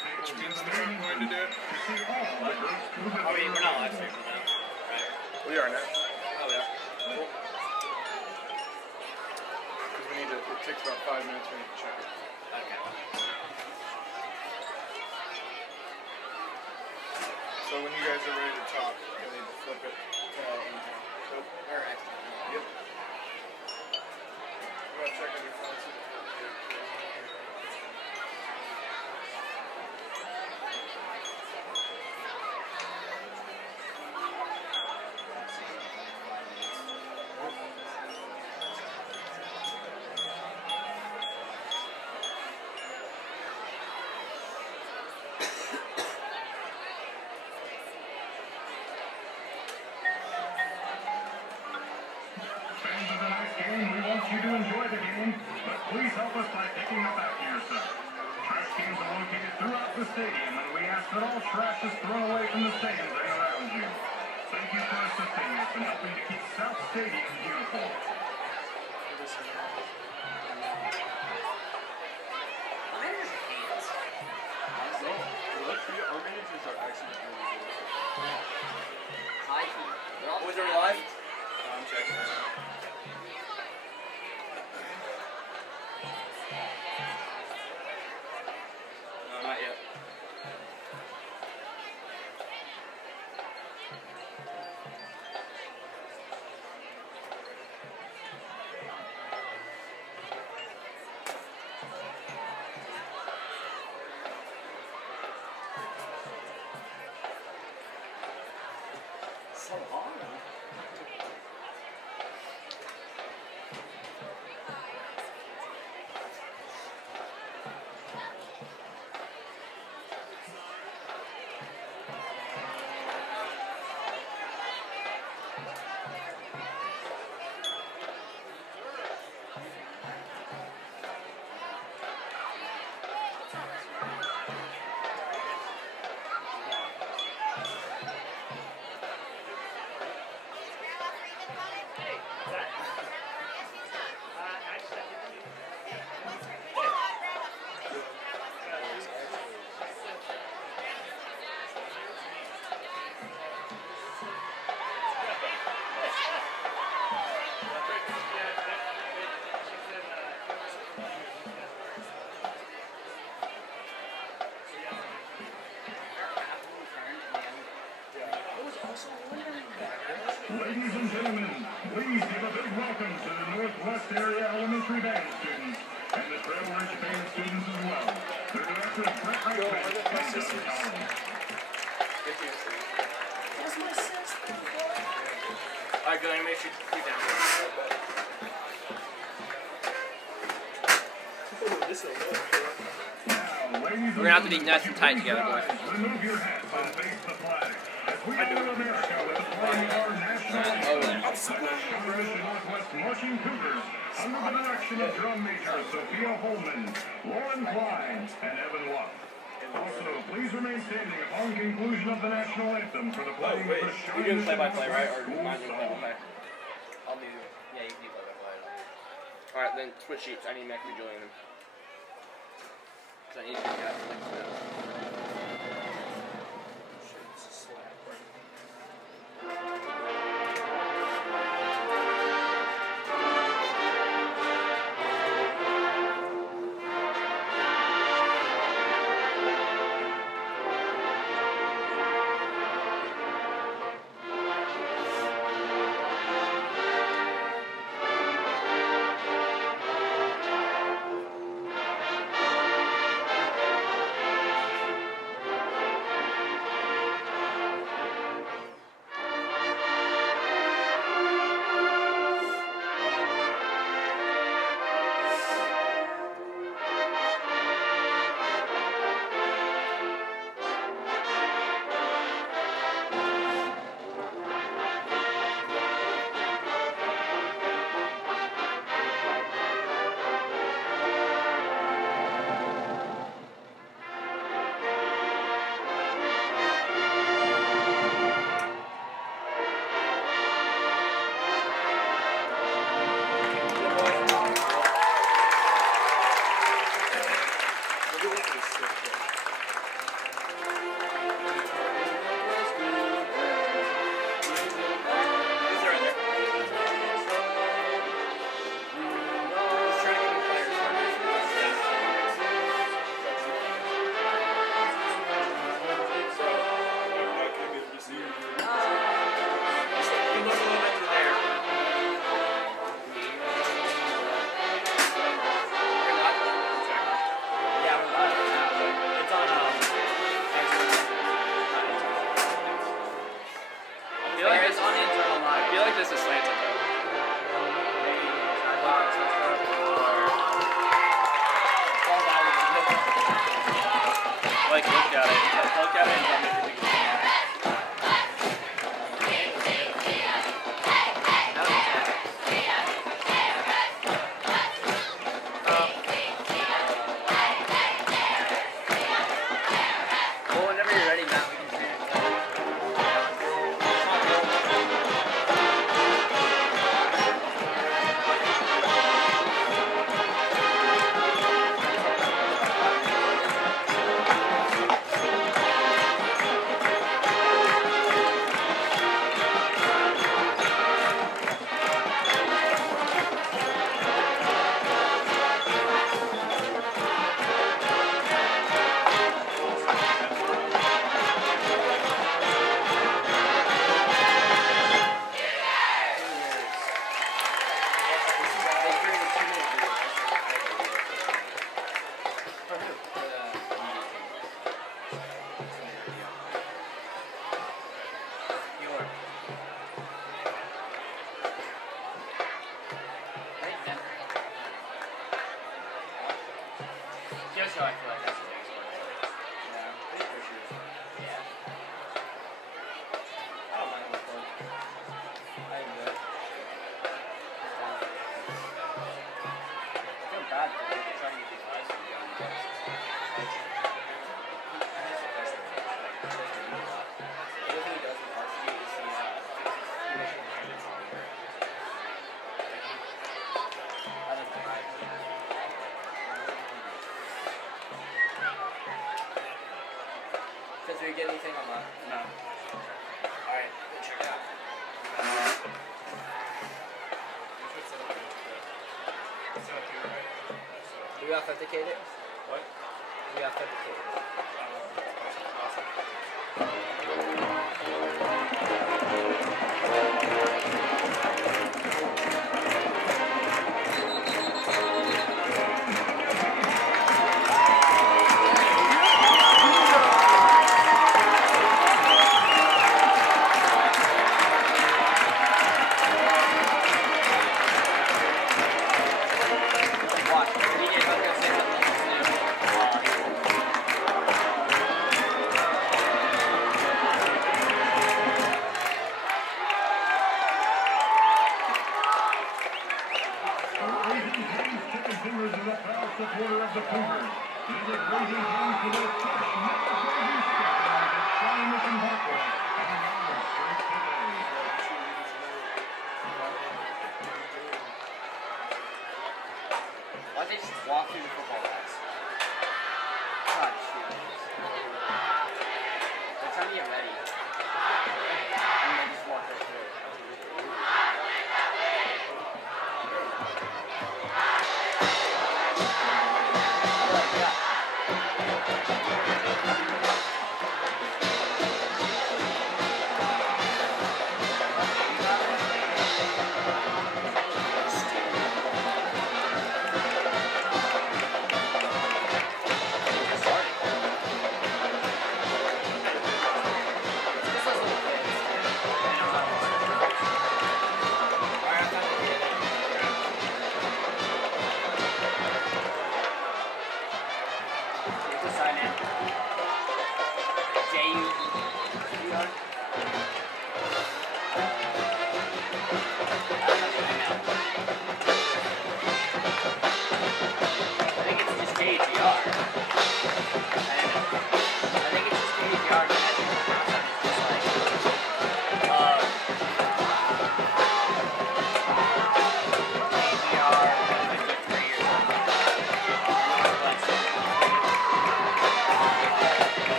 Which means they're not going to do it. I mean, we're not live streaming now, right? We are now. Oh, yeah. Cool. Because we need to, it takes about 5 minutes, we need to check it. Okay. So when you guys are ready to talk, you need to flip it to anytime. Or external. Yep. You want to check on your phone? You to enjoy the game, but please help us by picking up after yourself. Trash cans are located throughout the stadium, and we ask that all trash is thrown away from the stands and around you. Thank you for assisting us and helping to keep South Stadium beautiful. Manager's hands. Honestly, our managers are actually really good. High key. They're all Was there live? I'm checking. Not yet. So hard. Ladies and gentlemen, please give a big welcome to the Northwest Area Elementary Band students and the Trail Ridge Band students as well. Their director is Brett Wright. That's my sister. Alright, go ahead and make sure you keep down. We're gonna have to be nice and tight together, boys. Remove your hats and face the flag. As we honor America with the flag of our national anthem, the Northwest Marching Cougars, under the direction of drum major Sophia Holman, Lauren Klein, and Evan Watt. Also, please remain standing upon conclusion of the national anthem for the playing of the Shining. You're doing play-by-play, right? Or mine doing play-by-play? I'll do, yeah, you can do play-by-play. Alright, then switch sheets. I need Mac to join them. Because I need to get out of the Like, look at it. Look at it and tell me if you think it's bad. Well, whenever you're ready, Matt, we can see it. Just so I feel like that's the biggest one. Yeah, I'm pretty sure she was. Yeah. I don't mind this one. I enjoy it. I feel bad for trying to get these eyes from young guys. Did we get anything on that? No. Alright, we'll check it out. Do we authenticate it? What? Do we authenticate it? Consumers is a proud supporter of the Cougars. Visit Raising Hands for their fresh Metal Produce Shop at Shyness and Parkway. And now straight today. Why don't they just walk through the football guys? God, shoot. They're trying to get ready. And they just walk right through it.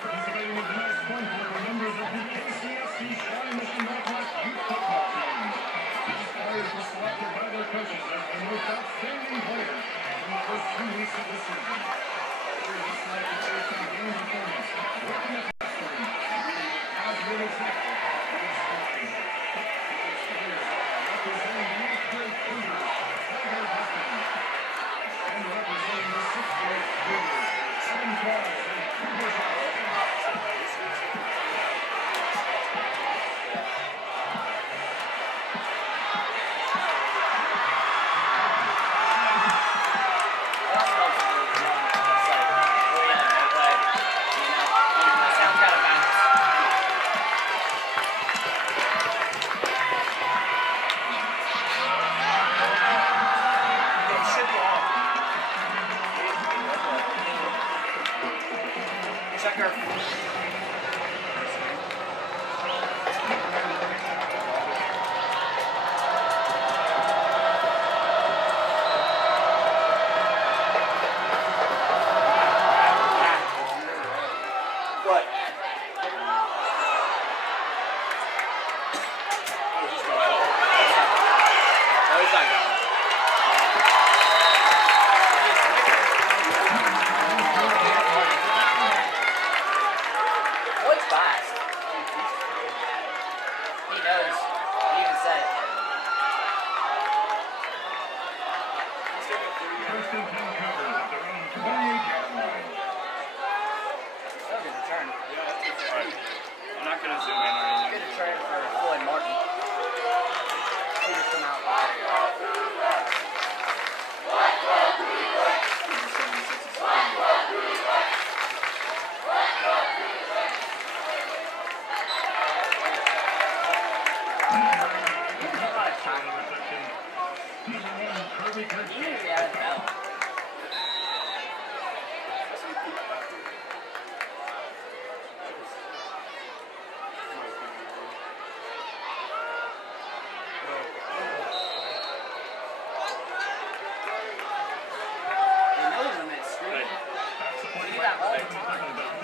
Participating in tonight's one for members of the KCSC Shyness and Northwest decisive decision. After this night of first-down game performance, working the pass line, as will exactly this line. Representing the 8th grade Cougars, Tiger Husband. And representing the 6th grade Cougars, Adam Charles and Cooper Hall.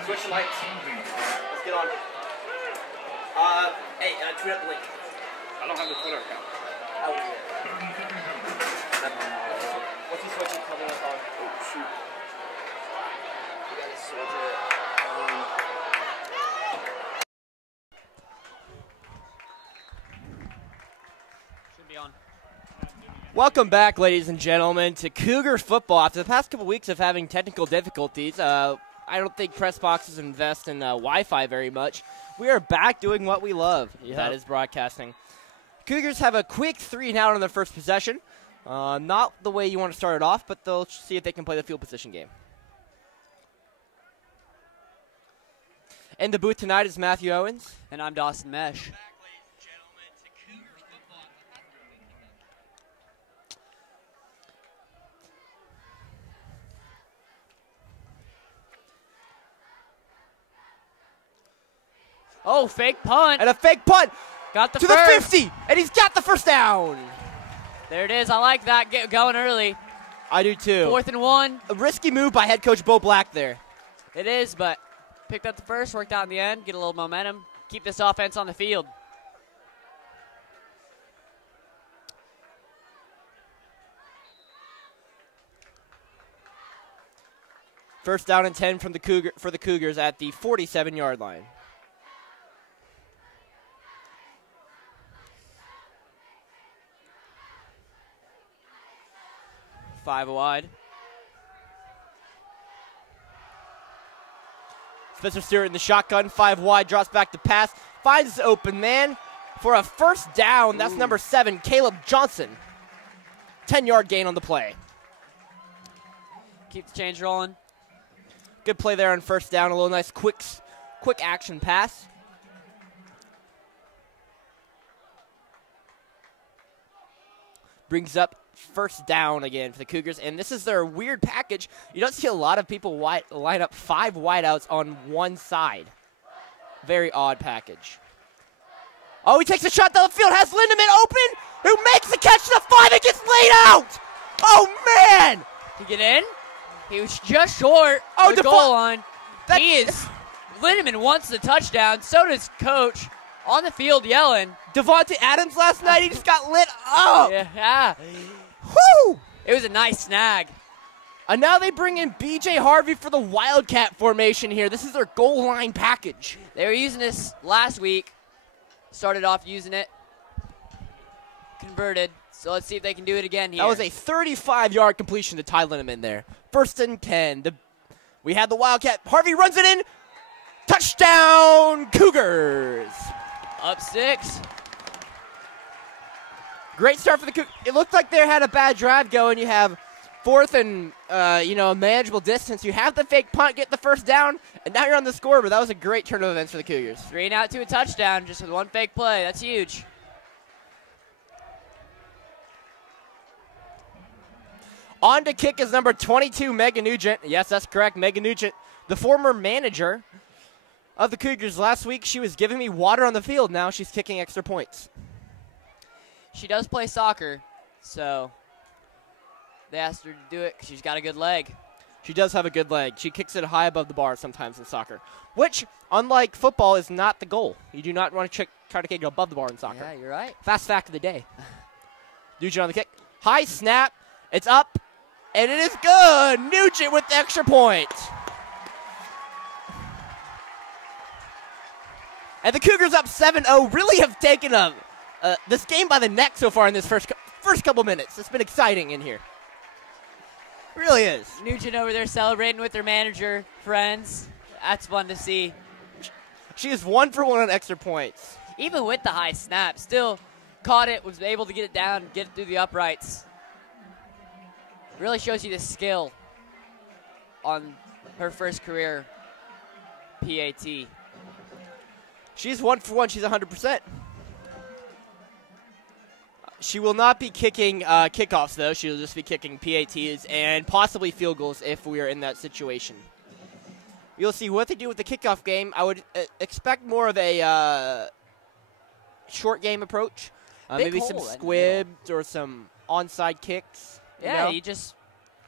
Switch the lights. Let's get on. Hey, tweet out the link. I don't have the Twitter account. Oh, yeah. What's he switching? Tell me what's on. Oh, shoot. You gotta switch it. Should be on. Welcome back, ladies and gentlemen, to Cougar football. After the past couple weeks of having technical difficulties, I don't think press boxes invest in Wi-Fi very much. We are back doing what we love. Yep. That is broadcasting. Cougars have a quick 3-and-out on their first possession. Not the way you want to start it off, but they'll see if they can play the field position game. In the booth tonight is Matthew Owens. And I'm Dawson Mesh. Oh, fake punt. And a fake punt. Got the to first. the 50. And he's got the first down. There it is. I like that. Get going early. I do too. 4th and 1. A risky move by head coach Bo Black there. It is, but picked up the first, worked out in the end, get a little momentum, keep this offense on the field. First down and 10 from the for the Cougars at the 47-yard line. Five wide. Spencer Stewart in the shotgun, 5 wide, drops back to pass, finds the open man for a first down. That's number 7, Caleb Johnson. 10-yard gain on the play. Keep the change rolling. Good play there on first down. A little nice quick action pass. Brings up first down again for the Cougars, and this is their weird package. You don't see a lot of people line up 5 wideouts on one side. Very odd package. Oh, he takes a shot down the field, has Lindemann open, who makes the catch to the 5 and gets laid out. Oh, man. To get in, he was just short of the goal line. Lindemann wants the touchdown, so does coach on the field yelling. Devontae Adams last night, he just got lit up. Yeah. Woo! It was a nice snag. And now they bring in B.J. Harvey for the Wildcat formation here. This is their goal line package. They were using this last week. Started off using it. Converted. So let's see if they can do it again here. That was a 35-yard completion to Ty Linneman there. 1st and 10. We had the Wildcat. Harvey runs it in. Touchdown, Cougars. Up 6. Great start for the Cougars. It looked like they had a bad drive going. You have 4th and, a manageable distance. You have the fake punt, get the first down, and now you're on the scoreboard. That was a great turn of events for the Cougars. 3 and out to a touchdown just with one fake play. That's huge. On to kick is number 22, Megan Nugent. Yes, that's correct, Megan Nugent, the former manager of the Cougars. Last week, she was giving me water on the field. Now she's kicking extra points. She does play soccer, so they asked her to do it because she's got a good leg. She does have a good leg. She kicks it high above the bar sometimes in soccer, which, unlike football, is not the goal. You do not want to try to kick it above the bar in soccer. Yeah, you're right. Fast fact of the day. Nugent on the kick. High snap. It's up, and it is good. Nugent with the extra point. And the Cougars up 7-0 really have taken this game by the neck so far in this first couple minutes. It's been exciting in here. Really is. Nugent over there celebrating with her manager friends. That's fun to see. She is 1 for 1 on extra points. Even with the high snap, still caught it, was able to get it down, get it through the uprights. Really shows you the skill on her first career PAT. She's 1 for 1. She's 100%. She will not be kicking kickoffs, though. She will just be kicking PATs and possibly field goals if we are in that situation. You'll see what they do with the kickoff game. I would expect more of a short game approach. Maybe some squibs or some onside kicks. Yeah, you just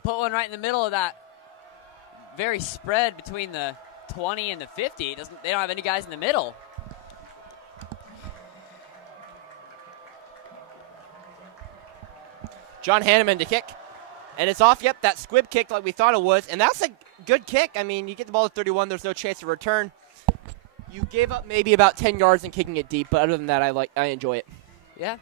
put one right in the middle of that very spread between the 20 and the 50. They don't have any guys in the middle. John Hanneman to kick. And it's off. Yep, that squib kick like we thought it was. And that's a good kick. I mean, you get the ball at 31. There's no chance of return. You gave up maybe about 10 yards in kicking it deep. But other than that, I enjoy it. Yeah.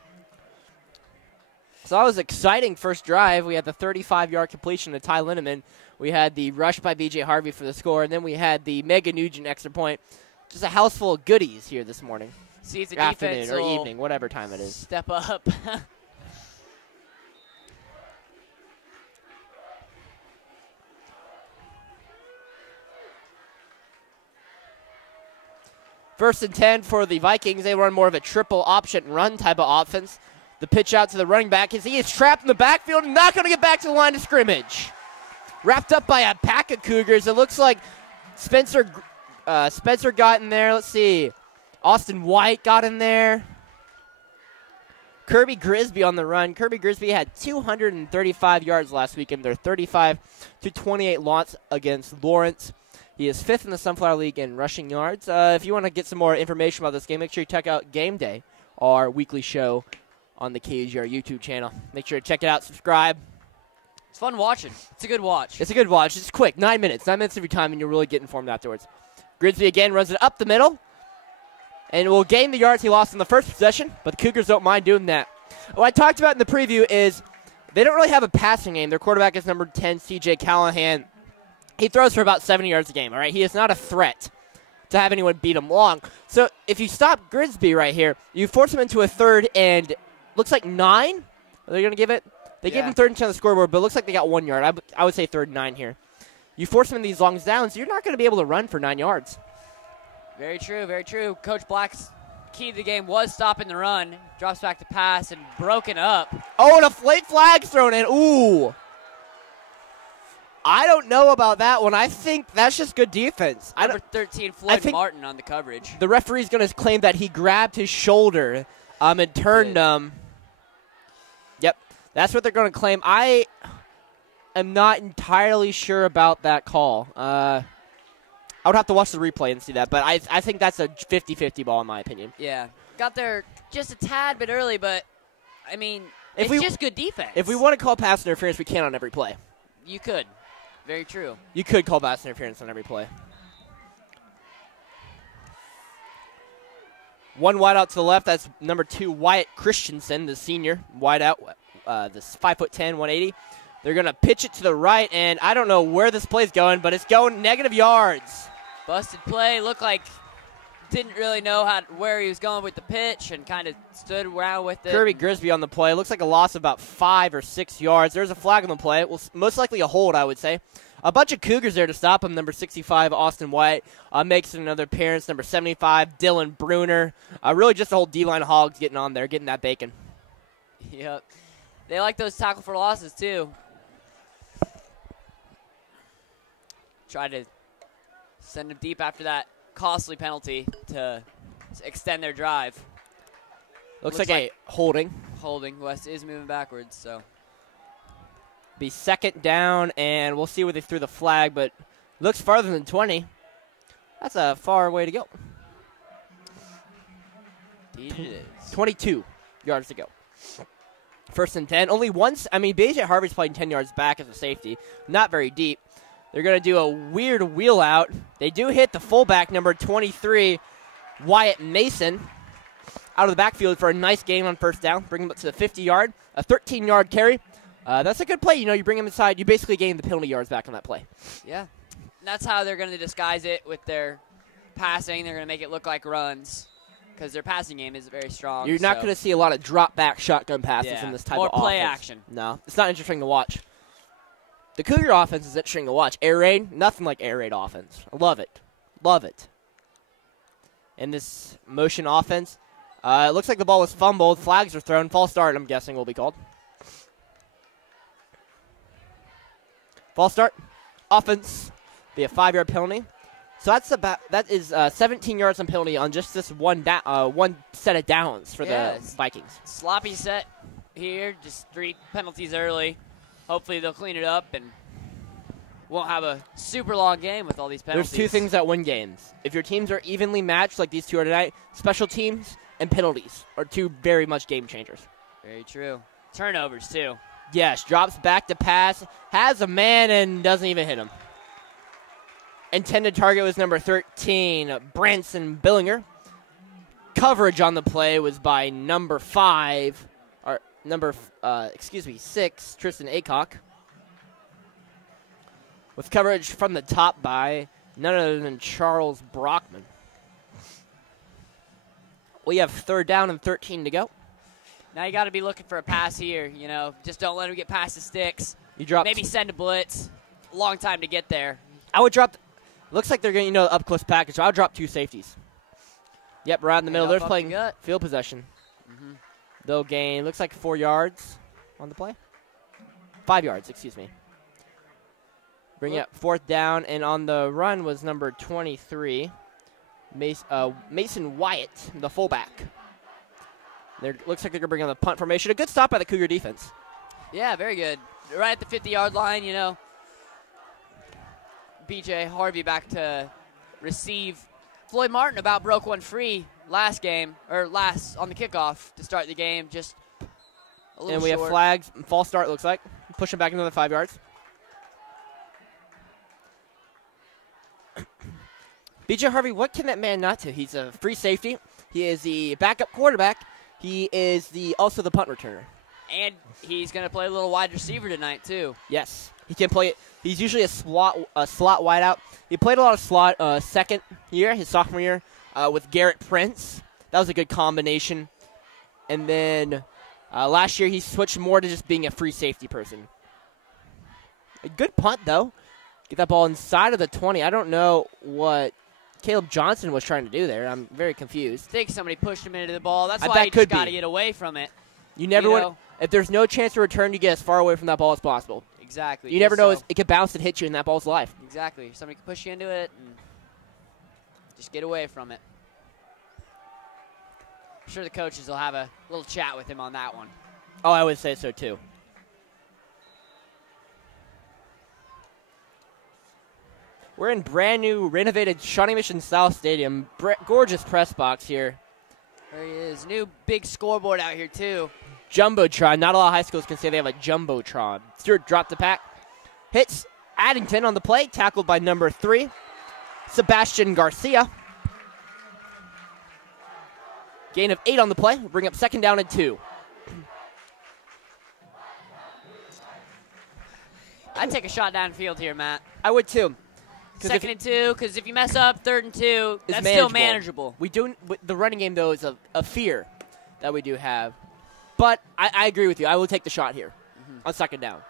So that was an exciting first drive. We had the 35-yard completion to Ty Linneman. We had the rush by B.J. Harvey for the score. And then we had the Megan Nugent extra point. Just a house full of goodies here this morning. See if the afternoon defense or will evening, whatever time it is. Step up. First and 10 for the Vikings. They run more of a triple option run type of offense. The pitch out to the running back as he is trapped in the backfield and not going to get back to the line of scrimmage. Wrapped up by a pack of Cougars. It looks like Spencer got in there. Let's see. Austin White got in there. Kirby Grisby on the run. Kirby Grisby had 235 yards last week in their 35-28 loss against Lawrence. He is 5th in the Sunflower League in rushing yards. If you want to get some more information about this game, make sure you check out Game Day, our weekly show on the KUGR YouTube channel. Make sure to check it out, subscribe. It's fun watching. It's a good watch. It's a good watch. It's quick, 9 minutes. 9 minutes of your time, and you'll really get informed afterwards. Grisby again runs it up the middle, and will gain the yards he lost in the first possession, but the Cougars don't mind doing that. What I talked about in the preview is they don't really have a passing game. Their quarterback is number 10, C.J. Callahan. He throws for about 70 yards a game, all right? He is not a threat to have anyone beat him long. So if you stop Grisby right here, you force him into a 3rd and looks like 9. Are they going to give it? They gave him 3rd and 10 on the scoreboard, but it looks like they got 1 yard. I would say 3rd and 9 here. You force him in these long downs, you're not going to be able to run for 9 yards. Very true, very true. Coach Black's key to the game was stopping the run. Drops back to pass and broken up. Oh, and a late flag's thrown in. Ooh. I don't know about that one. I think that's just good defense. Number 13, Floyd Martin on the coverage. The referee's going to claim that he grabbed his shoulder and turned him. Yep, that's what they're going to claim. I am not entirely sure about that call. I would have to watch the replay and see that, but I think that's a 50-50 ball in my opinion. Yeah, got there just a tad bit early, but, I mean, it's just good defense. If we want to call pass interference, we can on every play. You could. Very true. You could call pass interference on every play. One wide out to the left. That's number 2, Wyatt Christensen, the senior. Wide out, this 5'10", 180. They're going to pitch it to the right, and I don't know where this play's going, but it's going negative yards. Busted play. Looked like didn't really know where he was going with the pitch and kind of stood around with it. Kirby Grisby on the play. Looks like a loss of about 5 or 6 yards. There's a flag on the play. Well, most likely a hold, I would say. A bunch of Cougars there to stop him. Number 65, Austin White, makes another appearance. Number 75, Dylan Bruner. Really just the whole D-line hogs getting on there, getting that bacon. Yep. They like those tackle for losses, too. Try to send them deep after that costly penalty to extend their drive. Looks like a holding. Holding. West is moving backwards, so. Be second down, and we'll see where they threw the flag, but looks farther than 20. That's a far way to go. Indeed it is. 22 yards to go. First and 10. Only once. I mean, BJ Harvey's playing 10 yards back as a safety. Not very deep. They're going to do a weird wheel out. They do hit the fullback, number 23, Wyatt Mason, out of the backfield for a nice gain on first down. Bring him up to the 50-yard, a 13-yard carry. That's a good play. You know, you bring him inside. You basically gain the penalty yards back on that play. Yeah. And that's how they're going to disguise it with their passing. They're going to make it look like runs because their passing game is very strong. You're not going to see a lot of drop-back shotgun passes in this type of offense. More play action. No, it's not interesting to watch. The Cougar offense is interesting to watch. Air raid, nothing like air raid offense. I love it. Love it. And this motion offense, it looks like the ball was fumbled. Flags are thrown. False start, I'm guessing, will be called. False start. Offense. Be a 5-yard penalty. So that is 17 yards on penalty on just this one set of downs for the Vikings. Sloppy set here. Just 3 penalties early. Hopefully they'll clean it up and won't have a super long game with all these penalties. There's 2 things that win games. If your teams are evenly matched like these 2 are tonight, special teams and penalties are 2 very much game changers. Very true. Turnovers, too. Yes, drops back to pass, has a man and doesn't even hit him. Intended target was number 13, Branson Billinger. Coverage on the play was by number 6, Tristan Aycock. With coverage from the top by none other than Charles Brockman. We have 3rd down and 13 to go. Now you got to be looking for a pass here. You know, just don't let him get past the sticks. Maybe send a blitz. Long time to get there. I would drop. Looks like they're going to, up close package. So I would drop 2 safeties. Yep, right in the middle. They're playing field possession. Mm-hmm. They'll gain, looks like 4 yards on the play. 5 yards, excuse me. Bring it 4th down, and on the run was number 23, Mason Wyatt, the fullback. Looks like they're going to bring on the punt formation. A good stop by the Cougar defense. Yeah, very good. Right at the 50-yard line, BJ Harvey back to receive. Floyd Martin about broke one free last on the kickoff to start the game. Just a little And we short. have flags. False start, looks like. Push him back another 5 yards. BJ Harvey, what can that man not do? He's a free safety. He is the backup quarterback. He is also the punt returner. And he's going to play a little wide receiver tonight, too. Yes. He can play it. He's usually a slot wideout. He played a lot of slot second year, his sophomore year, with Garrett Prince. That was a good combination. And then last year he switched more to just being a free safety person. A good punt, though. Get that ball inside of the 20. I don't know what Caleb Johnson was trying to do there. I'm very confused. I think somebody pushed him into the ball. That's why you just got to get away from it. You never want. If there's no chance to return, you get as far away from that ball as possible. Exactly. You never know. It could bounce and hit you, and that ball's life. Exactly. Somebody can push you into it and just get away from it. I'm sure the coaches will have a little chat with him on that one. Oh, I would say so, too. We're in brand new, renovated Shawnee Mission South Stadium. Gorgeous press box here. There he is. New big scoreboard out here, too. Jumbotron. Not a lot of high schools can say they have a Jumbotron. Stewart dropped the pack. Hits Addington on the play, tackled by number 3, Sebastian Garcia. Gain of 8 on the play. Bring up 2nd down and 2. I'd take a shot downfield here, Matt. I would too. 2nd and 2, because if you mess up 3rd and 2, It's that's still manageable. We do the running game though is a fear that we do have, but I agree with you. I will take the shot here on 2nd down,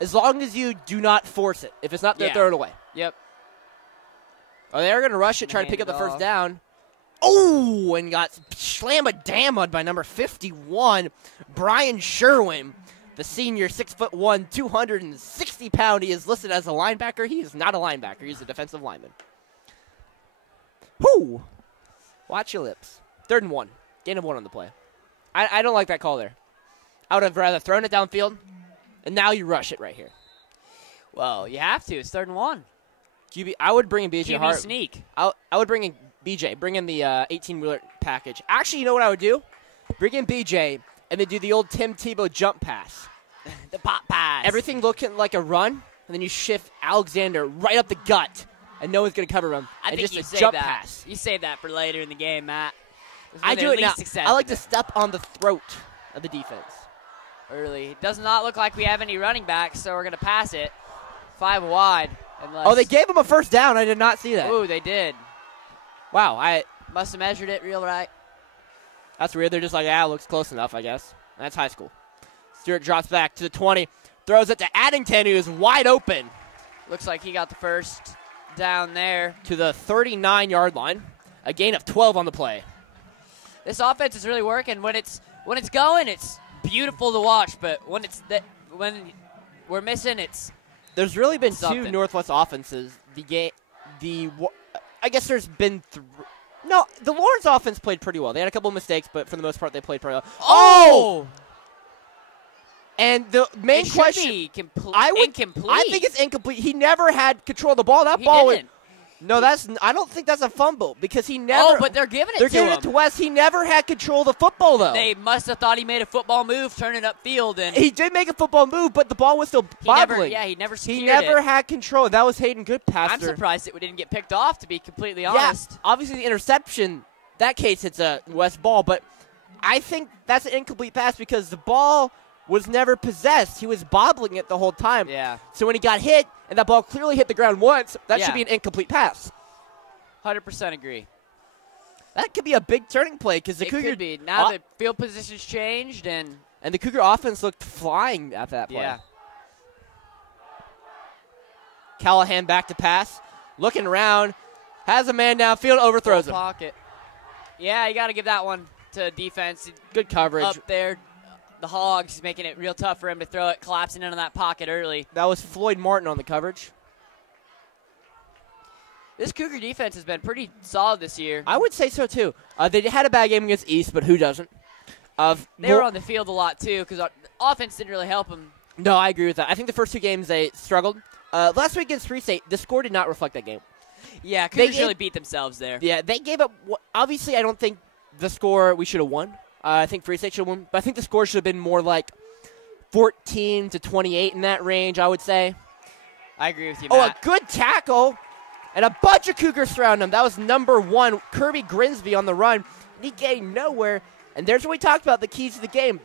as long as you do not force it. If it's not there, throw it away. Yep. Oh, they're going to rush it, try to pick up the first down. Oh, and got slam-a-dammed by number 51, Brian Sherwin, the senior, 6'1", 260-pound. He is listed as a linebacker. He is not a linebacker. He's a defensive lineman. Whoo! Watch your lips. 3rd and 1. Gain of 1 on the play. I don't like that call there. I would have rather thrown it downfield, and now you rush it right here. Well, you have to. It's 3rd and 1. QB, I would bring in BJ QB Hart. sneak. I would bring in BJ. Bring in the 18-wheeler package. Actually, you know what I would do? Bring in BJ, and then do the old Tim Tebow jump pass. The pop pass. Everything looking like a run, and then you shift Alexander right up the gut, and no one's going to cover him. I and think just you a save jump that. pass. You save that for later in the game, Matt. I do it now. Success I like to step on the throat of the defense. early. It does not look like we have any running backs, so we're going to pass it 5 wide. Unless Oh, they gave him a first down. I did not see that. Ooh, they did. Wow, Must have measured it real right. that's weird. They're just like, it looks close enough, I guess. That's high school. Stewart drops back to the 20, throws it to Addington, who is wide open. Looks like he got the first down there. To the 39-yard line. A gain of 12 on the play. This offense is really working. When it's going, it's beautiful to watch. But when when we're missing, it's There's really been something. two Northwest offenses. I guess there's been no. The Lawrence offense played pretty well. They had a couple of mistakes, but for the most part, they played pretty well. Oh! And the main It should question, be incomplete. I think it's incomplete. He never had control of the ball. That He ball didn't. I don't think that's a fumble because he never. Oh, but they're giving it They're to giving him. it to West. He never had control of the football though. They must have thought he made a football move, turning upfield, and He did make a football move, but the ball was still bobbling. he never secured He never it. had control. That was Hayden Goodpaster. I'm surprised it didn't get picked off, to be completely Yeah, honest. obviously the interception, that case it's a West ball, but I think that's an incomplete pass because the ball was never possessed. He was bobbling it the whole time. Yeah. So when he got hit, and that ball clearly hit the ground once, that Yeah. should be an incomplete pass. 100% agree. That could be a big turning play because the It Cougar could be. Now the field position's changed, and and the Cougar offense looked flying at that play. yeah. Callahan back to pass, looking around, has a man downfield, overthrows him. Pocket. Yeah, you got to give that one to defense. Good coverage. Up there, the Hogs making it real tough for him to throw it, collapsing into that pocket early. That was Floyd Martin on the coverage. This Cougar defense has been pretty solid this year. I would say so too. They had a bad game against East, but who doesn't? They were on the field a lot too because offense didn't really help them. No, I agree with that. I think the first two games they struggled. Last week against Free State, the score did not reflect that game. Yeah, Cougars really beat themselves there. Yeah, they gave up. Obviously, I don't think the score we should have won. I think Free State should have won, but I think the score should have been more like 14 to 28 in that range. I would say. I agree with you, Oh, Matt. a good tackle, and a bunch of Cougars surround him. That was number 1, Kirby Grinsby on the run. He gained nowhere, and there's what we talked about, the keys to the game,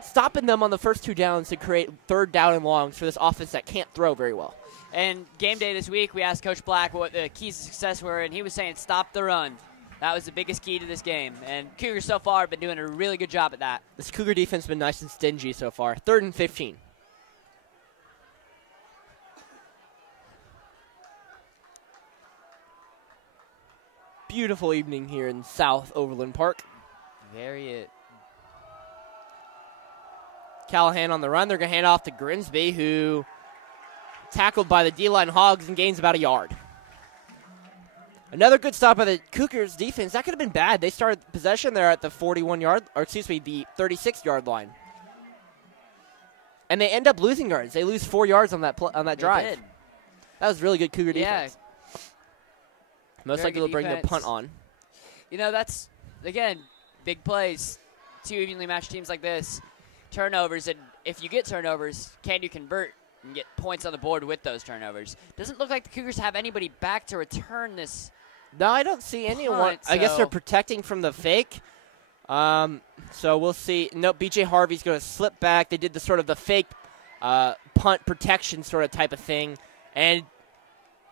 stopping them on the first 2 downs to create 3rd down and longs for this offense that can't throw very well. And game day this week, we asked Coach Black what the keys to success were, and he was saying stop the run. That was the biggest key to this game. And Cougars so far have been doing a really good job at that. This Cougar defense has been nice and stingy so far. 3rd and 15. Beautiful evening here in South Overland Park. Callahan on the run. They're going to hand off to Grinsby, who tackled by the D-line Hogs and gains about a yard. Another good stop by the Cougars defense. That could have been bad. They started possession there at the 36-yard line. And they end up losing yards. They lose 4 yards on that drive. They did. That was really good Cougar Yeah. defense. Most Very likely good they'll bring the defense. punt on. You know, that's, again, big plays. 2 evenly matched teams like this. Turnovers, and if you get turnovers, can you convert? and get points on the board with those turnovers. Doesn't look like the Cougars have anybody back to return this. No, I don't see anyone. Punt, I guess so- they're protecting from the fake. So we'll see. No, B.J. Harvey's going to slip back. They did the sort of the fake punt protection sort of type of thing. And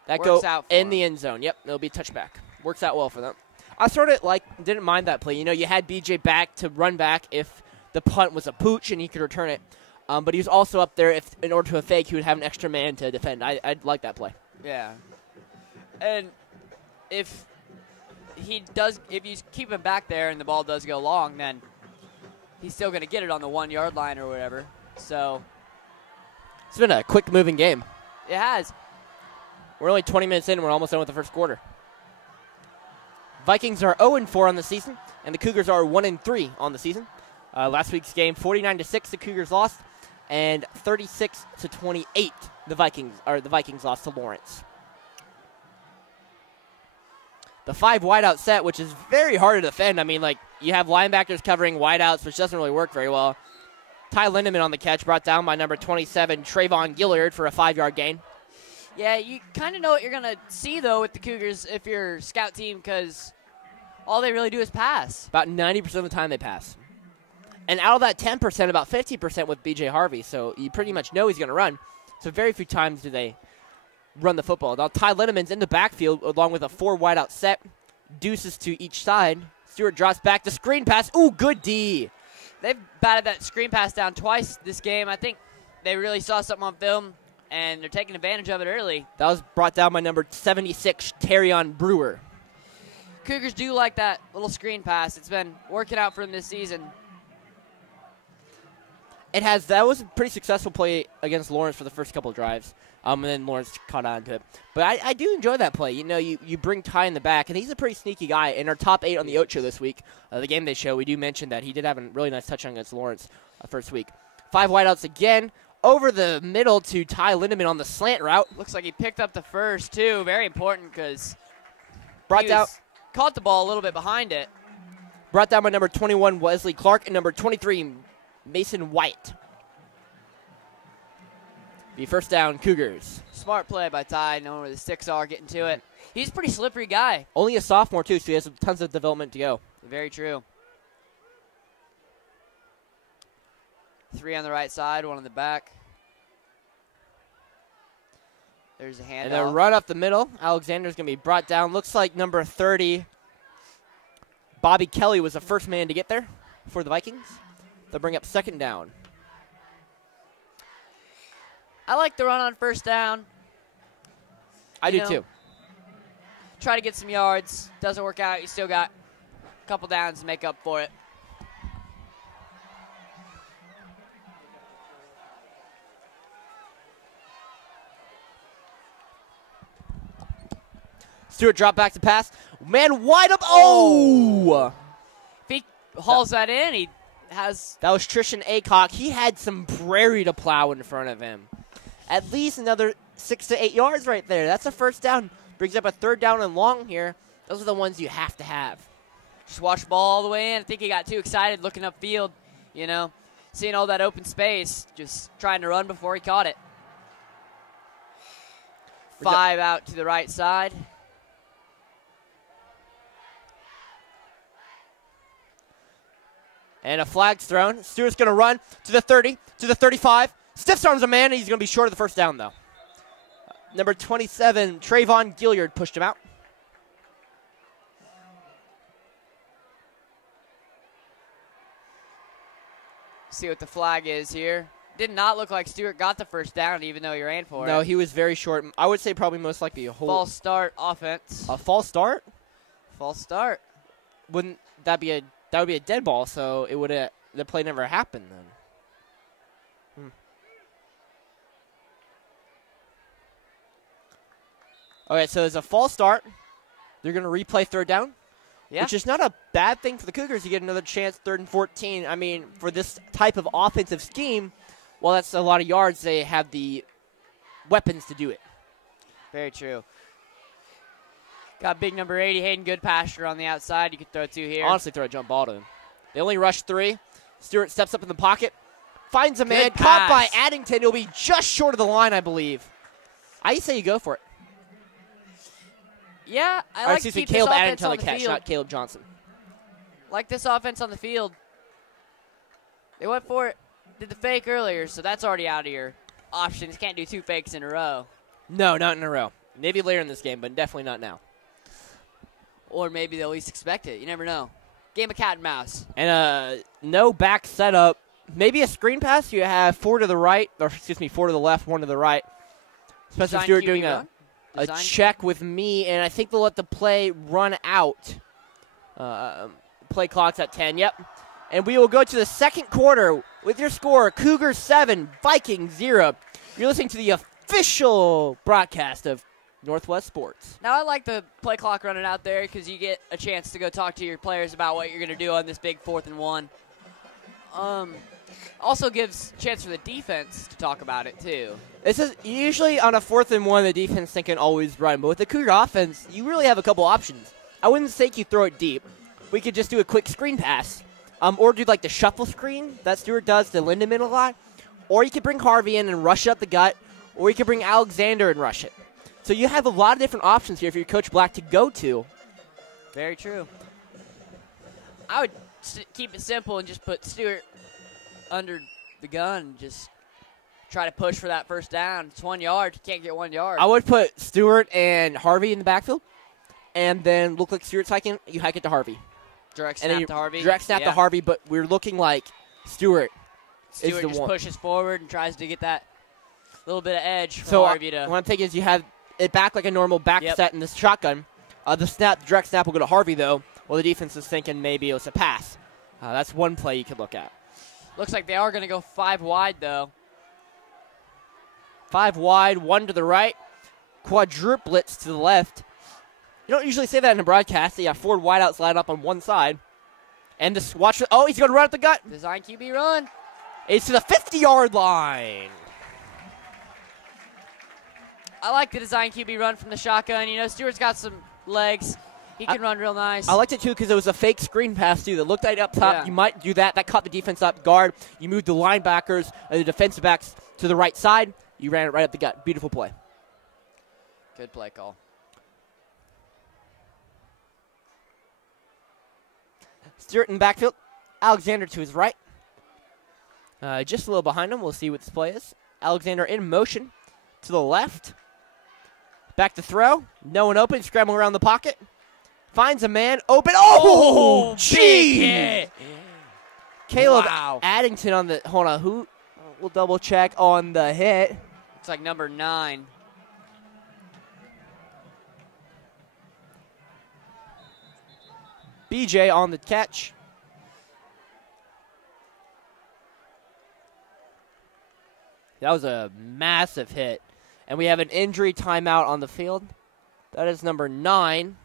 that Works go out for in the him. end zone. Yep, it'll be touchback. Works out well for them. I sort of didn't mind that play. You know, you had B.J. back to run back if the punt was a pooch and he could return it. But he was also up there if, in order to a fake, he would have an extra man to defend. I'd like that play. Yeah. And if you keep him back there and the ball does go long, then he's still going to get it on the 1 yard line or whatever. So It's been a quick moving game. it has. We're only 20 minutes in. We're almost done with the first quarter. Vikings are 0-4 on the season, and the Cougars are 1-3 on the season. Last week's game, 49-6, the Cougars lost, and 36-28, the Vikings lost to Lawrence. The 5 wideout set, which is very hard to defend. I mean, like, you have linebackers covering wideouts, which doesn't really work very well. Ty Lindemann on the catch, brought down by number 27, Trayvon Gilliard, for a 5-yard gain. Yeah, you kind of know what you're going to see, though, with the Cougars if you're a scout team, because all they really do is pass. About 90% of the time they pass. And out of that 10%, about 50% with B.J. Harvey, so you pretty much know he's going to run. So very few times do they run the football. Now Ty Lindemann's in the backfield along with a 4 wideout set. Deuces to each side. Stewart drops back. The screen pass. Ooh, good D. They've batted that screen pass down twice this game. I think they really saw something on film, and they're taking advantage of it early. That was brought down by number 76, Terrion Brewer. Cougars do like that little screen pass. It's been working out for them this season. That was a pretty successful play against Lawrence for the first couple of drives. And then Lawrence caught on to it. But I do enjoy that play. You know, you bring Ty in the back, and he's a pretty sneaky guy. In our top 8 on the Ocho this week, the game they show, we do mention that he did have a really nice touchdown against Lawrence first week. 5 wideouts again. Over the middle to Ty Lindemann on the slant route. Looks like he picked up the first, too. Very important because caught the ball a little bit behind it. Brought down by number 21, Wesley Clark, and number 23, Mason White. Be first down, Cougars. Smart play by Ty, knowing where the sticks are, getting to it. He's a pretty slippery guy. Only a sophomore, too, so he has tons of development to go. Very true. 3 on the right side, 1 on the back. There's a handoff. And then right up the middle, Alexander's going to be brought down. Looks like number 30, Bobby Kelly, was the first man to get there for the Vikings. They'll bring up second down. I like the run on first down. I do too. Try to get some yards. Doesn't work out. You still got a couple downs to make up for it. Stewart dropped back to pass. Man wide up. Oh! If he hauls that in, he has... That was Trishan Aycock. He had some prairie to plow in front of him. At least another 6 to 8 yards right there. That's a first down. Brings up a third down and long here. Those are the ones you have to have. Just watch the ball all the way in. I think he got too excited looking upfield, seeing all that open space, just trying to run before he caught it. 5 out to the right side. And a flag's thrown. Stewart's going to run to the 30, to the 35. Stiff arms a man, and he's going to be short of the first down, though. Number 27, Trayvon Gilliard, pushed him out. See what the flag is here. Did not look like Stewart got the first down, even though he ran for it. No, he was very short. I would say probably most likely a whole... False start offense. A false start? False start. Wouldn't that be that would be a dead ball, so it would the play never happened then. Okay, so it's a false start. They're going to replay third down, which is not a bad thing for the Cougars. You get another chance, 3rd and 14. I mean, for this type of offensive scheme, well, that's a lot of yards. They have the weapons to do it. Very true. Got big number 80, Hayden Goodpasture on the outside. You could throw 2 here. Honestly, throw a jump ball to him. They only rush 3. Stewart steps up in the pocket, Finds a man. Good Caught by pass. Addington. It'll be just short of the line, I believe. I say you go for it. Yeah, I Or, like excuse to me, keep this Caleb offense Addington on on the the catch, field. not Caleb Johnson. Like this offense on the field. They went for it. Did the fake earlier, so that's already out of your options. Can't do 2 fakes in a row. No, not in a row. Maybe later in this game, but definitely not now. Or maybe they'll least expect it. You never know. Game of cat and mouse. And no back setup. Maybe a screen pass. You have 4 to the right, or excuse me, 4 to the left, 1 to the right. Spencer Design Stewart QB doing run? a Design? check with me, and I think they'll let the play run out. Play clock's at 10, yep. And we will go to the second quarter with your score, Cougars 7, Vikings 0. You're listening to the official broadcast of Northwest Sports. Now I like the play clock running out there because you get a chance to go talk to your players about what you're going to do on this big 4th and 1. Also gives a chance for the defense to talk about it too. This is usually on a 4th and 1, the defense can always run. But with the Cougar offense, you really have a couple options. I wouldn't say you throw it deep. We could just do a quick screen pass. Or do like the shuffle screen that Stewart does to Lindemann a lot. Or you could bring Harvey in and rush up the gut. Or you could bring Alexander and rush it. So you have a lot of different options here for your Coach Black to go to. Very true. I would keep it simple and just put Stewart under the gun. Just try to push for that first down. It's 1 yard. You can't get 1 yard. I would put Stewart and Harvey in the backfield. And then look like Stewart's hiking. You hike it to Harvey. Direct And then snap you to Harvey. direct snap Yeah. to Harvey, but we're looking like Stewart Stewart is the just one. pushes forward and tries to get that little bit of edge for So Harvey to. what I'm thinking is you have it back like a normal back Yep. set in this shotgun. The direct snap will go to Harvey, though, while the defense is thinking maybe it was a pass. That's one play you could look at. Looks like they are going to go 5 wide, though. 5 wide, 1 to the right, quadruplets to the left. You don't usually say that in a broadcast. You have 4 wideouts lined up on one side. And this watch. Oh, he's going to run up the gut. Design QB run. It's to the 50-yard line. I like the design QB run from the shotgun. You know, Stewart's got some legs. He can run real nice. I liked it, too, because it was a fake screen pass, too. That looked like up top. Yeah. You might do that. That caught the defense up guard. You moved the linebackers and the defensive backs to the right side. You ran it right up the gut. Beautiful play. Good play call. Stewart in the backfield. Alexander to his right. Just a little behind him. We'll see what this play is. Alexander in motion to the left. Back to throw. No one open. Scrambling around the pocket. Finds a man open. Oh, big gee! hit. Caleb Wow. Addington on the. Hold on. Who? We'll double check on the hit. Looks like number 9. BJ on the catch. That was a massive hit. And we have an injury timeout on the field. That is number 9,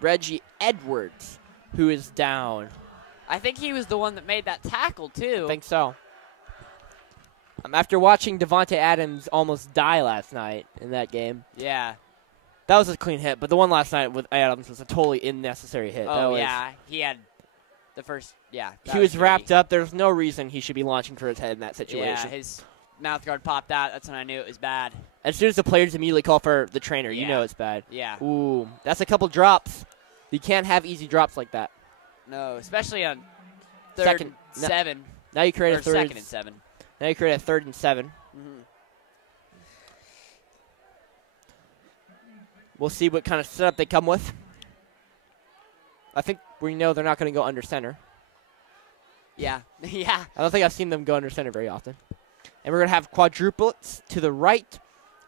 Reggie Edwards, who is down. I think he was the one that made that tackle, too. I think so. After watching Devontae Adams almost die last night in that game, Yeah. that was a clean hit. But the one last night with Adams was a totally unnecessary hit. Oh, yeah. He had the first, yeah. He was wrapped up. There's no reason he should be launching for his head in that situation. Yeah, his mouth guard popped out. That's when I knew it was bad. As soon as the players immediately call for the trainer, you Yeah. know it's bad. Yeah. Ooh, that's a couple drops. You can't have easy drops like that. No, especially on third Second- and 7. Now you create Or a third. second and 7. Now you create a 3rd and 7. Mhm. We'll see what kind of setup they come with. I think we know they're not going to go under center. Yeah. Yeah. I don't think I've seen them go under center very often. And we're going to have quadruplets to the right,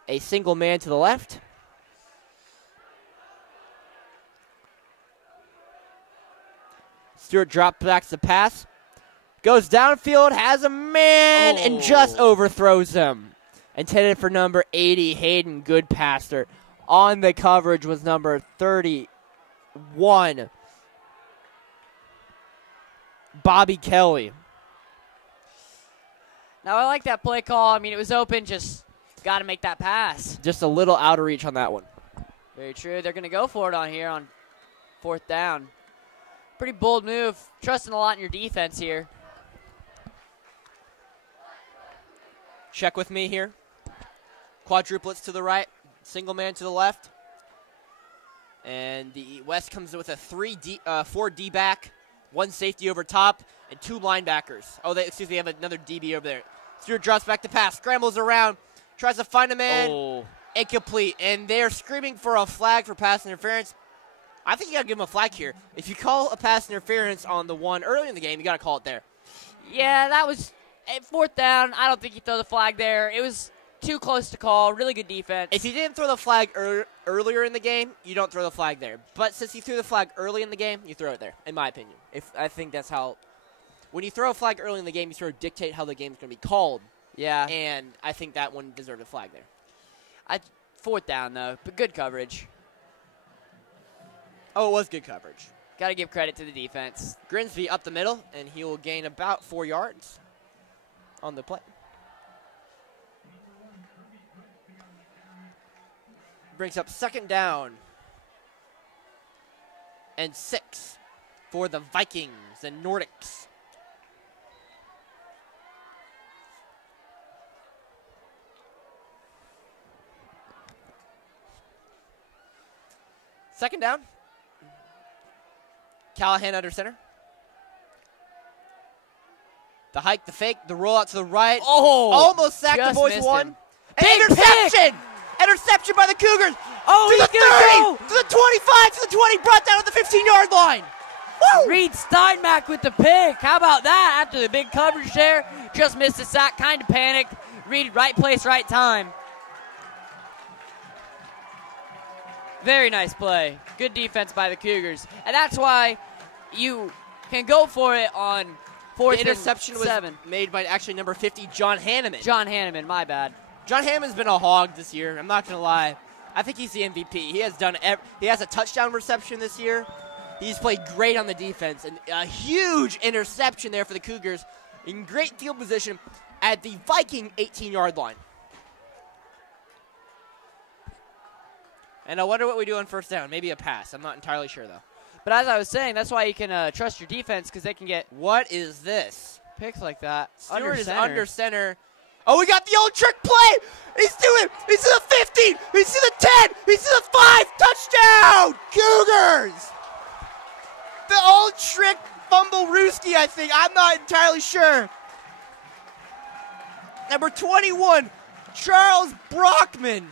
a single man to the left. Stewart drop backs the pass. Goes downfield, has a man, and just overthrows him. Intended for number 80, Hayden Goodpaster. On the coverage was number 31, Bobby Kelly. Now, I like that play call. I mean, it was open. Just got to make that pass. Just a little out of reach on that one. Very true. They're going to go for it on here on 4th down. Pretty bold move. Trusting a lot in your defense here. Check with me here. Quadruplets to the right, single man to the left. And the West comes with a 4D back, 1 safety over top, and 2 linebackers. Oh, they have another DB over there. Stewart drops back to pass, scrambles around, tries to find a man. Oh. Incomplete. And they're screaming for a flag for pass interference. I think you got to give them a flag here. If you call a pass interference on the one early in the game, you got to call it there. Yeah, that was at 4th down. I don't think you throw the flag there. It was too close to call. Really good defense. If you didn't throw the flag earlier in the game, you don't throw the flag there. But since you threw the flag early in the game, you throw it there, in my opinion. I think that's how – when you throw a flag early in the game, you sort of dictate how the game's going to be called. Yeah. And I think that one deserved a flag there. 4th down, though, but good coverage. Oh, it was good coverage. Got to give credit to the defense. Grimsby up the middle, and he will gain about 4 yards on the play. Brings up 2nd down and 6 for the Vikings and Nordics. Second down. Callahan under center. The hike, the fake, the roll out to the right. Oh! Almost sacked the just boys missed one. him. An Big interception! Interception by the Cougars. Oh, to he's the gonna 30, to the 25, to the 20, brought down at the 15-yard line. Woo! Reed Steinmack with the pick. How about that? After the big coverage there, just missed the sack, kind of panicked. Reed, right place, right time. Very nice play. Good defense by the Cougars. And that's why you can go for it on 4th The interception and was 7. made by actually number 50, John Hanneman. John Hanneman, my bad. John Hammond's been a hog this year. I'm not going to lie. I think he's the MVP. He has a touchdown reception this year. He's played great on the defense. And a huge interception there for the Cougars in great field position at the Viking 18-yard line. And I wonder what we do on 1st down. Maybe a pass. I'm not entirely sure, though. But as I was saying, that's why you can trust your defense, because they can get What is this? picks like that. Stewart is under center. Oh, we got the old trick play. He's doing it. He's to the 15. He's to the 10. He's to the 5. Touchdown, Cougars. The old trick fumble Rooski, I think. I'm not entirely sure. Number 21, Charles Brockman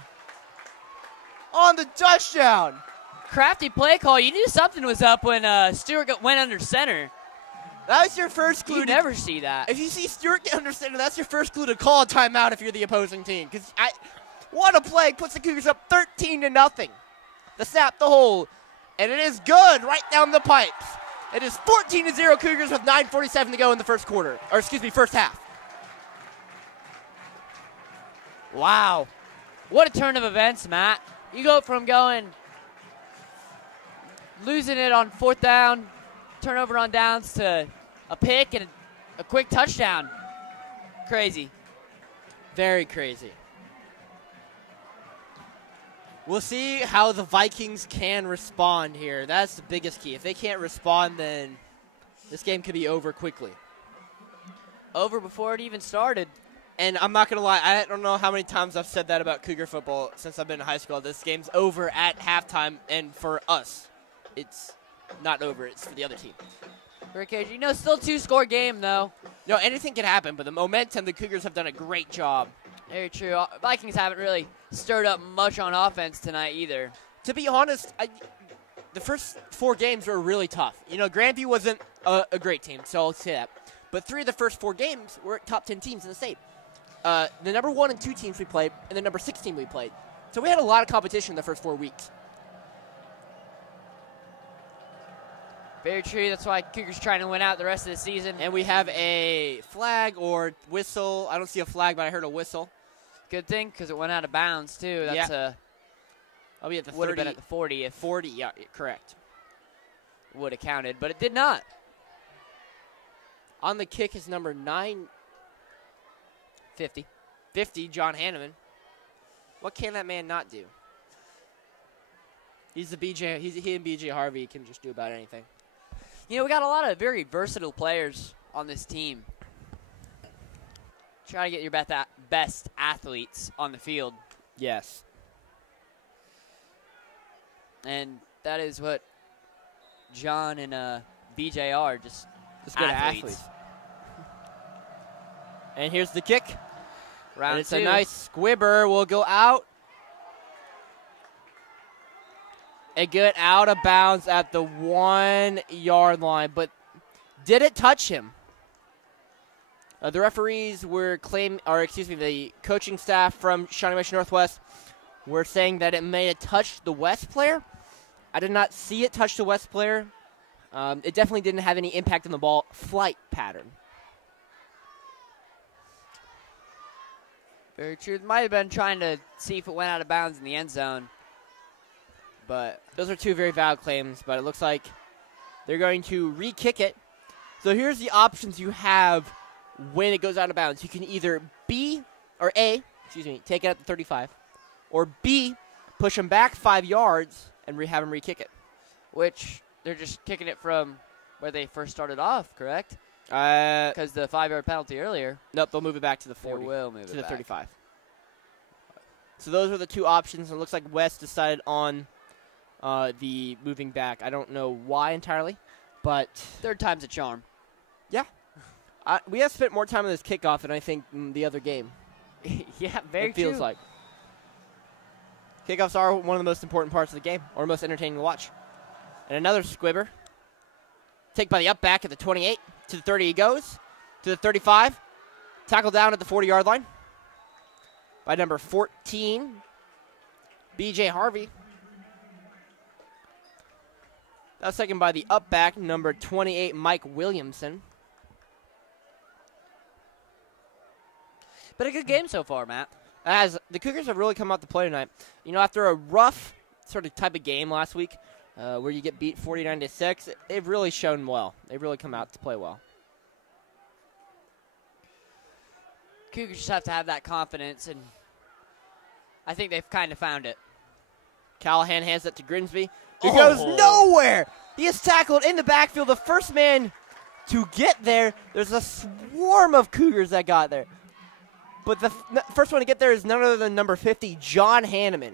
on the touchdown. Crafty play call. You knew something was up when Stewart went under center. That was your first clue. You never see that. If you see Stewart get under center, that's your first clue to call a timeout if you're the opposing team. Because what a play. Puts the Cougars up 13-0. The snap, the hold. And it is good right down the pipes. It is 14-0 Cougars with 9:47 to go in the first quarter. Or excuse me, first half. Wow. What a turn of events, Matt. You go from losing it on 4th down, turnover on downs, to a pick and a quick touchdown. Crazy. Very crazy. We'll see how the Vikings can respond here. That's the biggest key. If they can't respond, then this game could be over quickly. Over before it even started. And I'm not going to lie, I don't know how many times I've said that about Cougar football since I've been in high school. This game's over at halftime, and for us, it's not over. It's for the other team. Very cagey. Still 2-score game, though. No, anything can happen, but the momentum, the Cougars have done a great job. Very true. Vikings haven't really stirred up much on offense tonight either. To be honest, the first 4 games were really tough. Grandview wasn't a great team, so I'll say that. But 3 of the first 4 games were top 10 teams in the state. The number 1 and 2 teams we played, and the number 6 team we played. So we had a lot of competition in the first 4 weeks. Very true. That's why Cougars trying to win out the rest of the season. And we have a flag or whistle. I don't see a flag, but I heard a whistle. Good thing, because it went out of bounds, too. That's I'll be at the 30. would have been at the 40 if 40, yeah, correct. would have counted, but it did not. On the kick is number 9. 50. 50, John Hanneman. What can that man not do? He's the BJ. He and BJ Harvey can just do about anything. We got a lot of very versatile players on this team. Try to get your best athletes on the field. Yes. And that is what John and BJ are, just good athletes. And here's the kick. Round and it's 2. a nice squibber. Will go out. It get out of bounds at the 1 yard line, but did it touch him? The referees were the coaching staff from Shawnee Mission Northwest were saying that it may have touched the West player. I did not see it touch the West player. It definitely didn't have any impact on the ball flight pattern. Very true. It might have been trying to see if it went out of bounds in the end zone. But those are two very valid claims, but it looks like they're going to re-kick it. So here's the options you have when it goes out of bounds. You can either take it at the 35, or B, push him back 5 yards and have him re-kick it. Which they're just kicking it from where they first started off, correct? Because the 5-yard penalty earlier. Nope, they'll move it back to the 40. They will move it to the back. 35. So those were the two options. It looks like West decided on the moving back. I don't know why entirely, but third time's a charm. Yeah. We have spent more time on this kickoff than I think the other game. Yeah, very true. It feels like. Kickoffs are one of the most important parts of the game, or most entertaining to watch. And another squibber. Take by the up back at the 28. To the 30 he goes. To the 35. Tackle down at the 40-yard line by number 14, B.J. Harvey. That's taken by the up back, number 28, Mike Williamson. But a good game so far, Matt. As the Cougars have really come out to play tonight. You know, after a rough sort of type of game last week, where you get beat 49-6, they've really shown well. They've really come out to play well. Cougars just have to have that confidence, and I think they've kind of found it. Callahan hands it to Grimsby, who goes nowhere. He is tackled in the backfield. The first man to get there, there's a swarm of Cougars that got there. But the first one to get there is none other than number 50, John Hanneman.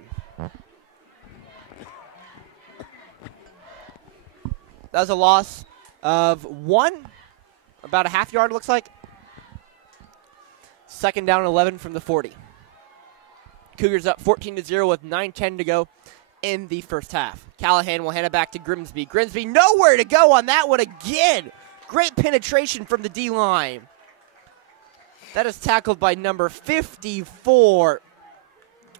That was a loss of 1, about a half yard, looks like. Second down and 11 from the 40. Cougars up 14-0 with 9:10 to go in the first half. Callahan will hand it back to Grimsby. Grimsby nowhere to go on that one again. Great penetration from the D-line. That is tackled by number 54,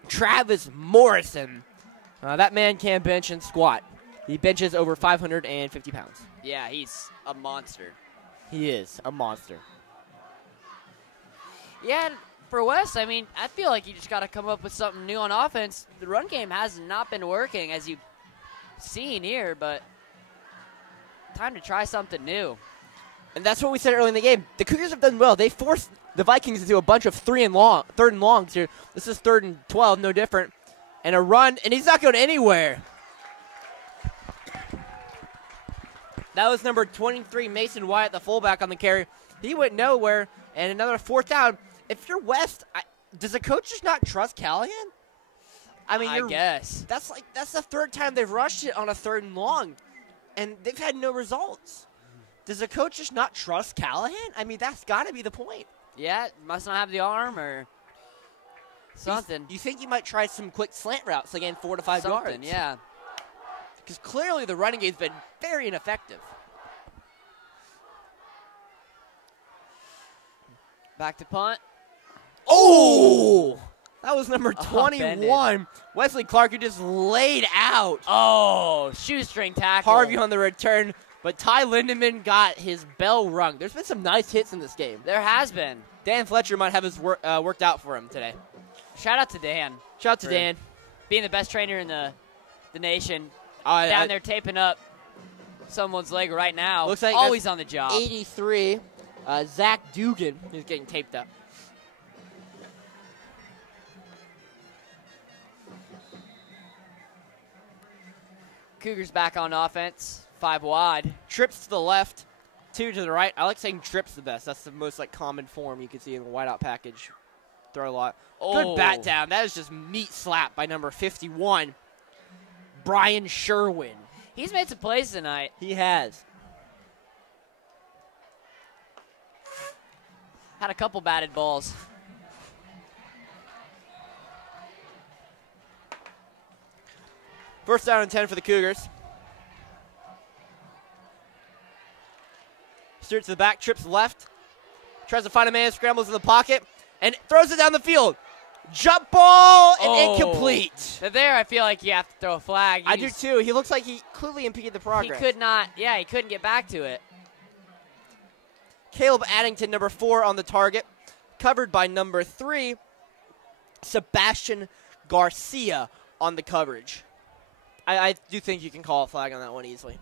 Travis Morrison. That man can bench and squat. He benches over 550 pounds. Yeah, he's a monster. He is a monster. Yeah, for West, I mean, I feel like you just got to come up with something new on offense. The run game has not been working, as you've seen here, but time to try something new. And that's what we said early in the game. The Cougars have done well. They forced the Vikings into a bunch of third and longs here. This is 3rd and 12, no different. And a run, and he's not going anywhere. That was number 23, Mason Wyatt, the fullback on the carry. He went nowhere, and another 4th down. If you're West, does the coach just not trust Callahan? I mean, I guess. That's the 3rd time they've rushed it on a 3rd and long, and they've had no results. Does the coach just not trust Callahan? I mean, that's got to be the point. Yeah, must not have the arm or something. You think you might try some quick slant routes, again, 4 to 5 yards? Yeah. Because clearly the running game's been very ineffective. Back to punt. Oh! That was number 21, Wesley Clark, who just laid out. Oh, shoestring tackle. Harvey on the return, but Ty Lindemann got his bell rung. There's been some nice hits in this game. There has been. Dan Fletcher might have his worked out for him today. Shout out to Dan. Shout out to Dan. Being the best trainer in the nation. Down there taping up someone's leg right now. Looks like always on the job. 83, Zach Dugan is getting taped up. Cougars back on offense, 5 wide. Trips to the left. 2 to the right. I like saying trips the best. That's the most like common form you can see in the wideout package. Throw a lot. Good bat down. That is just meat slap by number 51, Brian Sherwin. He's made some plays tonight. He has. Had a couple batted balls. First down and 10 for the Cougars. Steers to the back, trips left. Tries to find a man, scrambles in the pocket, and throws it down the field. Jump ball and incomplete. There, I feel like you have to throw a flag. I do too. He looks like he clearly impeded the progress. He could not, he couldn't get back to it. Caleb Addington, number 4 on the target. Covered by number 3, Sebastian Garcia on the coverage. I do think you can call a flag on that one easily.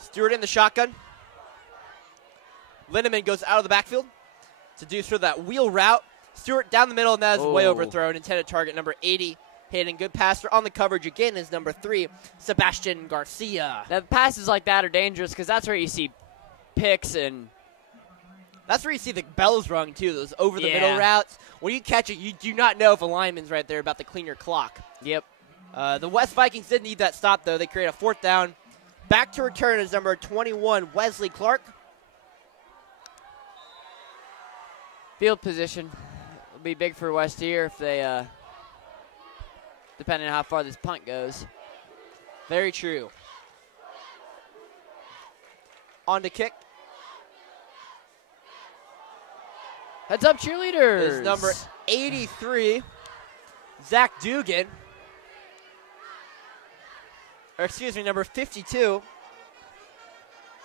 Stewart in the shotgun. Lindemann goes out of the backfield to do through that wheel route. Stewart down the middle, and that is way overthrown. Intended target number 80. Hayden, good passer on the coverage again is number 3, Sebastian Garcia. Now, passes like that are dangerous because that's where you see picks and... That's where you see the bells rung, too, those over-the-middle routes. When you catch it, you do not know if a lineman's right there about to clean your clock. Yep. The West Vikings did need that stop, though. They create a 4th down. Back to return is number 21, Wesley Clark. Field position will be big for West here if they, depending on how far this punt goes. Very true. On to kick. Heads up, cheerleaders. Is number 83, Zach Dugan. Or excuse me, number 52,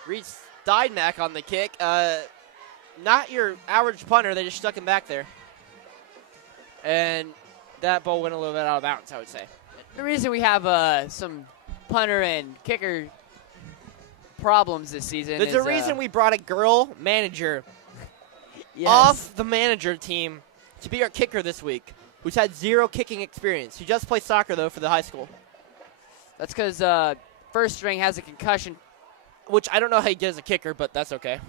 Reed Steinmack on the kick. Not your average punter. They just stuck him back there. And that ball went a little bit out of bounds, I would say. The reason we have some punter and kicker problems this season There's a reason we brought a girl manager off the manager team to be our kicker this week, who's had 0 kicking experience. She just plays soccer, though, for the high school. That's because first string has a concussion. Which I don't know how he gets a kicker, but that's okay.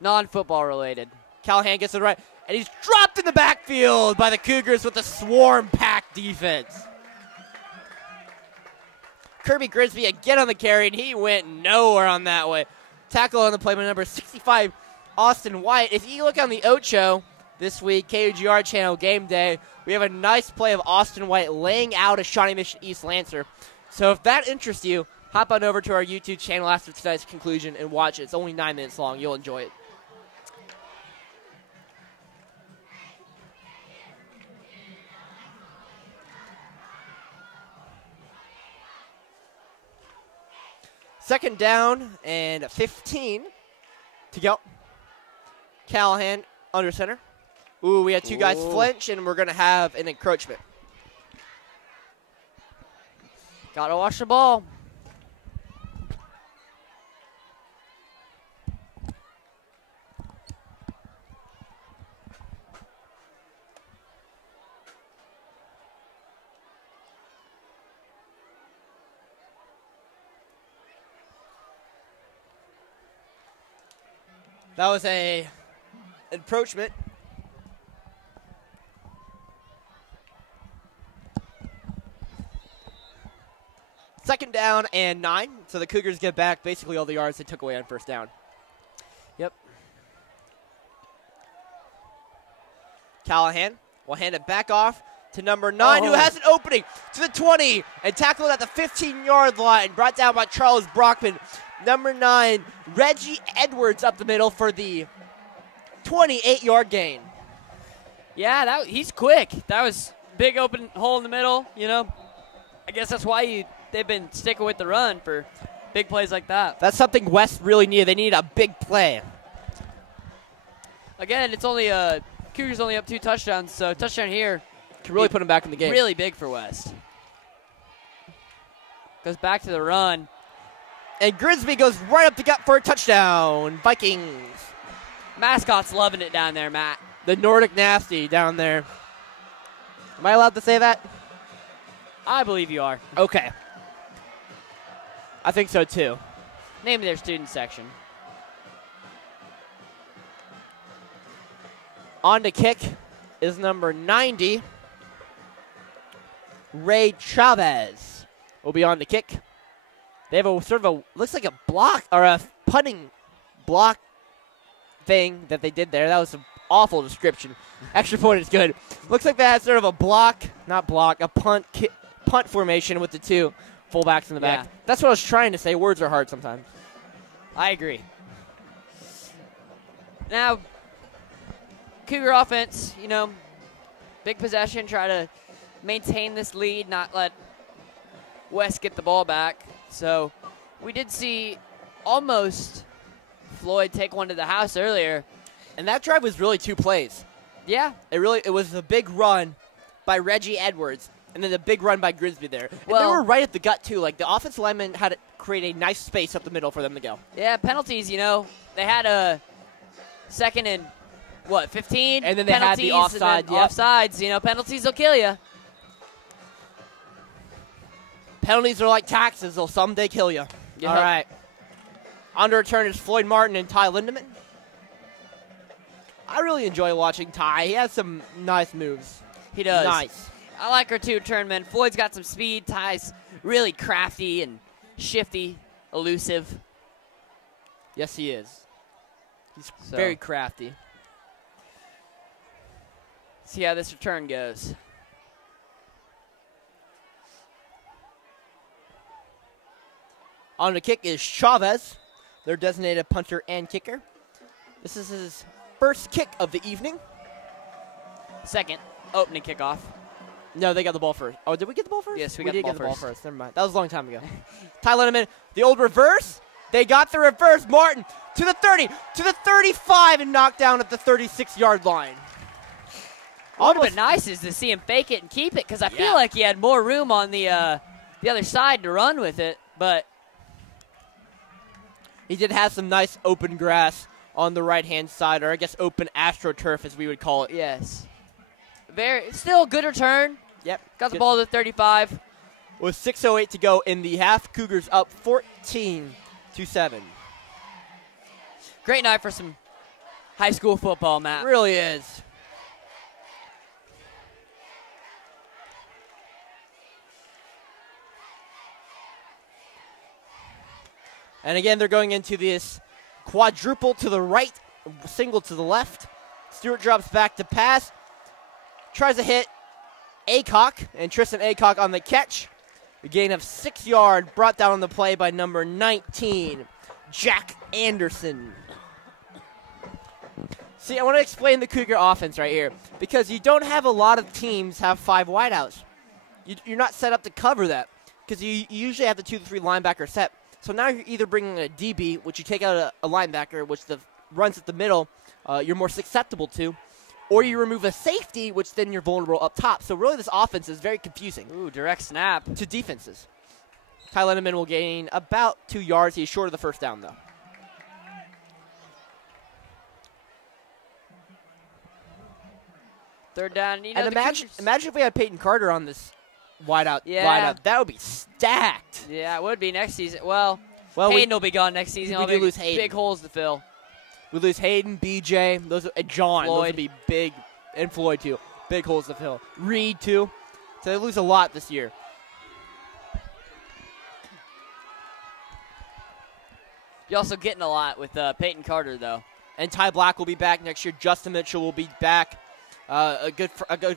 Non-football related. Callahan gets it right, and he's dropped in the backfield by the Cougars with a swarm pack defense. Kirby Grisby again on the carry, and he went nowhere on that way. Tackle on the play by number 65, Austin White. If you look on the Ocho this week, KUGR channel game day, we have a nice play of Austin White laying out a Shawnee Mission East Lancer. So if that interests you, hop on over to our YouTube channel after tonight's conclusion and watch it. It's only 9 minutes long. You'll enjoy it. Second down and 15 to go. Callahan under center. Ooh, we had 2 guys flinch, and we're going to have an encroachment. Gotta watch the ball. That was a encroachment. Second down and 9, so the Cougars get back basically all the yards they took away on first down. Yep. Callahan will hand it back off to number 9, who has an opening to the 20 and tackled at the 15-yard line, brought down by Charles Brockman. Number 9, Reggie Edwards up the middle for the 28-yard gain. Yeah, he's quick. That was big open hole in the middle, you know. I guess that's why they've been sticking with the run for big plays like that. That's something West really needed. They needed a big play. Again, it's only Cougars only up 2 touchdowns, so touchdown here can really put them back in the game. Really big for West. Goes back to the run. And Grisby goes right up the gut for a touchdown. Vikings. Mascot's loving it down there, Matt. The Nordic Nasty down there. Am I allowed to say that? I believe you are. Okay. I think so too. Name of their student section. On to kick is number 90, Ray Chavez will be on the kick. They have a sort of a, looks like a block or a punting block thing that they did there. That was an awful description. Extra point is good. Looks like they had sort of a a punt formation with the two fullbacks in the back. Yeah. That's what I was trying to say. Words are hard sometimes. I agree. Now, Cougar offense, you know, big possession, try to maintain this lead, not let West get the ball back. So we did see almost Floyd take one to the house earlier. And that drive was really 2 plays. Yeah. It was a big run by Reggie Edwards, and then a big run by Grisby there. And Well- they were right at the gut, too. Like, the offensive lineman had to create a nice space up the middle for them to go. Yeah, penalties, you know, they had a second and, 15? And then they had the penalties offside, and then yep. offsides, you know, penalties will kill you. Penalties are like taxes. They'll someday kill you. Yep. All right. On to return is Floyd Martin and Ty Lindemann. I really enjoy watching Ty. He has some nice moves. He does. Nice. I like her two tournament. Floyd's got some speed. Ty's really crafty and shifty, elusive. Yes, he is. He's So- very crafty. See how this return goes. On the kick is Chavez, their designated punter and kicker. This is his first kick of the evening. Second, opening kickoff. No, they got the ball first. Oh, did we get the ball first? Yes, we did got get the the ball ball first. first. Never mind. That was a long time ago. Ty Lindemann, the old reverse. They got the reverse. Martin to the 30, to the 35, and knocked down at the 36-yard line. What would have been nice is to see him fake it and keep it, because I feel like he had more room on the other side to run with it, but he did have some nice open grass on the right-hand side, or I guess open AstroTurf as we would call it. yes. Still good return. Yep. Got the ball to the 35. With 6:08 to go in the half, Cougars up 14-7. Great night for some high school football, Matt. It really is. And again, they're going into this quadruple to the right, single to the left. Stewart drops back to pass. Tries to hit Aycock, and Tristan Aycock on the catch. A gain of 6 yards, brought down on the play by number 19, Jack Anderson. See, I want to explain the Cougar offense right here, because you don't have a lot of teams have 5 wideouts. You're not set up to cover that, because you usually have the 2-3 linebacker set. So now you're either bringing a DB, which you take out a linebacker, which the runs at the middle you're more susceptible to, or you remove a safety, which then you're vulnerable up top. So really this offense is very confusing. Ooh, direct snap. To defenses. Ty Lindemann will gain about 2 yards. He's short of the first down, though. Third down. You know, And the imagine Cougars- if we had Peyton Carter on this wideout. Yeah. That would be stacked. Yeah, it would be next season. Well, Well, Hayden will be gone next season. we All do big, lose Hayden. Big holes to fill. We lose Hayden, BJ, John. Those Floyd. would be big, and Floyd too. Big holes to fill. Reed too. So they lose a lot this year. You're also getting a lot with Peyton Carter, though. And Ty Black will be back next year. Justin Mitchell will be back. A good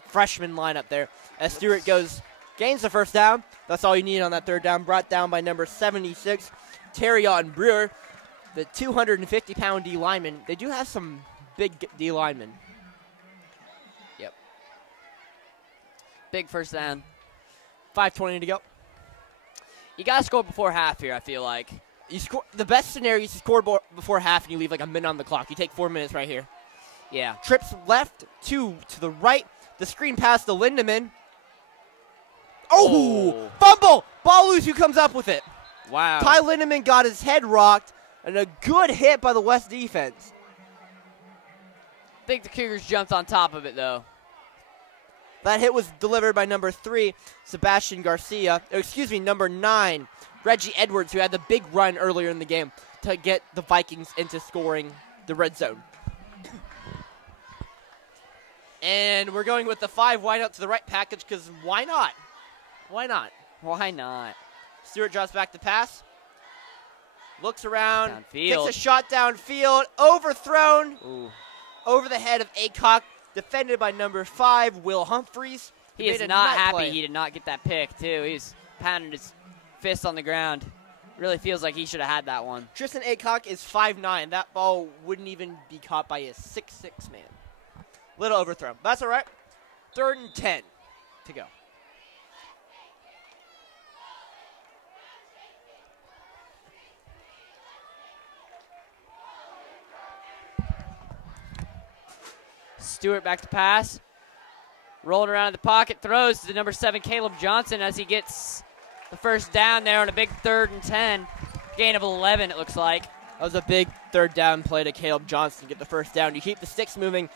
freshman lineup there. As Stewart gains the first down. That's all you need on that third down. Brought down by number 76, Terrion Brewer, the 250-pound D lineman. They do have some big D linemen. Yep. Big first down. 5:20 to go. You got to score before half here, I feel like. You score. The best scenario is you score before half and you leave like a minute on the clock. You take 4 minutes right here. Yeah. Trips left, 2 to the right. The screen pass to Lindemann. Oh! Fumble! Ball loose. Who comes up with it? Wow. Ty Lindemann got his head rocked, and a good hit by the West defense. I think the Cougars jumped on top of it, though. That hit was delivered by number 3, Sebastian Garcia. Number 9, Reggie Edwards, who had the big run earlier in the game to get the Vikings into scoring the red zone. And we're going with the 5 wide out to the right package because why not? Why not? Why not? Stewart drops back to pass. Looks around. Downfield. Takes a shot downfield. Overthrown. Ooh. Over the head of Acock. Defended by number 5, Will Humphreys. He is not happy he did not get that pick, too. He's pounding his fist on the ground. Really feels like he should have had that one. Tristan Acock is 5'9". That ball wouldn't even be caught by a 6'6" man. Little overthrown. That's all right. 3rd and 10 to go. Stewart back to pass. Rolling around in the pocket. Throws to number 7, Caleb Johnson, as he gets the first down there on a big 3rd and 10. Gain of 11, it looks like. That was a big 3rd down play to Caleb Johnson to get the first down. You keep the sticks moving,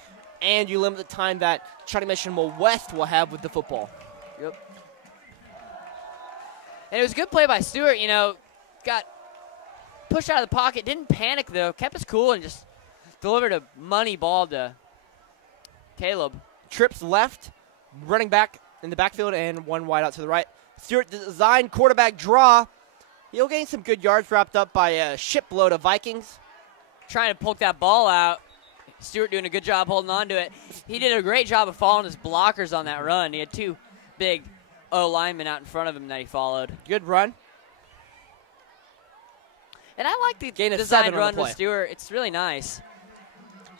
and you limit the time that Charlie Mission West will have with the football. Yep. And it was a good play by Stewart. You know, got pushed out of the pocket. Didn't panic, though. Kept his cool and just delivered a money ball to Caleb. Trips left, running back in the backfield, and 1 wide out to the right. Stewart designed quarterback draw. He'll gain some good yards wrapped up by a shipload of Vikings. Trying to poke that ball out. Stewart doing a good job holding on to it. He did a great job of following his blockers on that run. He had 2 big O-linemen out in front of him that he followed. Good run. And I like the Gain of design 7 on run the play. with Stewart. It's really nice.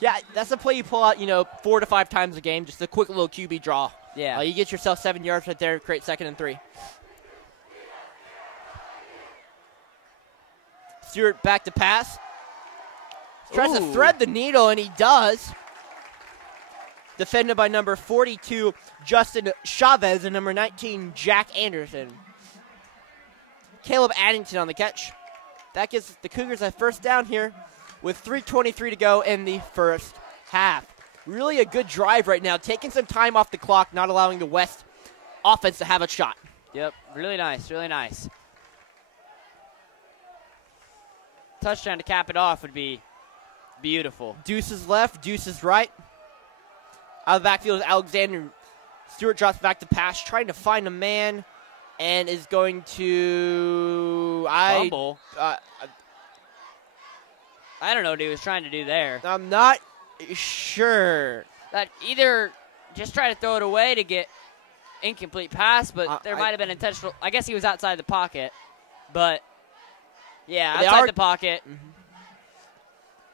Yeah, that's a play you pull out, 4 to 5 times a game. Just a quick little QB draw. Yeah. You get yourself 7 yards right there, create 2nd and 3. Stewart back to pass. Tries to thread the needle, and he does. Defended by number 42, Justin Chavez, and number 19, Jack Anderson. Caleb Addington on the catch. That gives the Cougars a first down here with 3:23 to go in the first half. Really a good drive right now, taking some time off the clock, not allowing the West offense to have a shot. Yep, really nice, really nice. Touchdown to cap it off would be beautiful. Deuces left, deuces right. Out of the backfield is Alexander. Stewart drops back to pass, trying to find a man, and is going to Fumble. I don't know what he was trying to do there. I'm not sure. That either just try to throw it away to get incomplete pass, but there might have been intentional. I guess he was outside the pocket, but yeah, outside the pocket. Mm-hmm.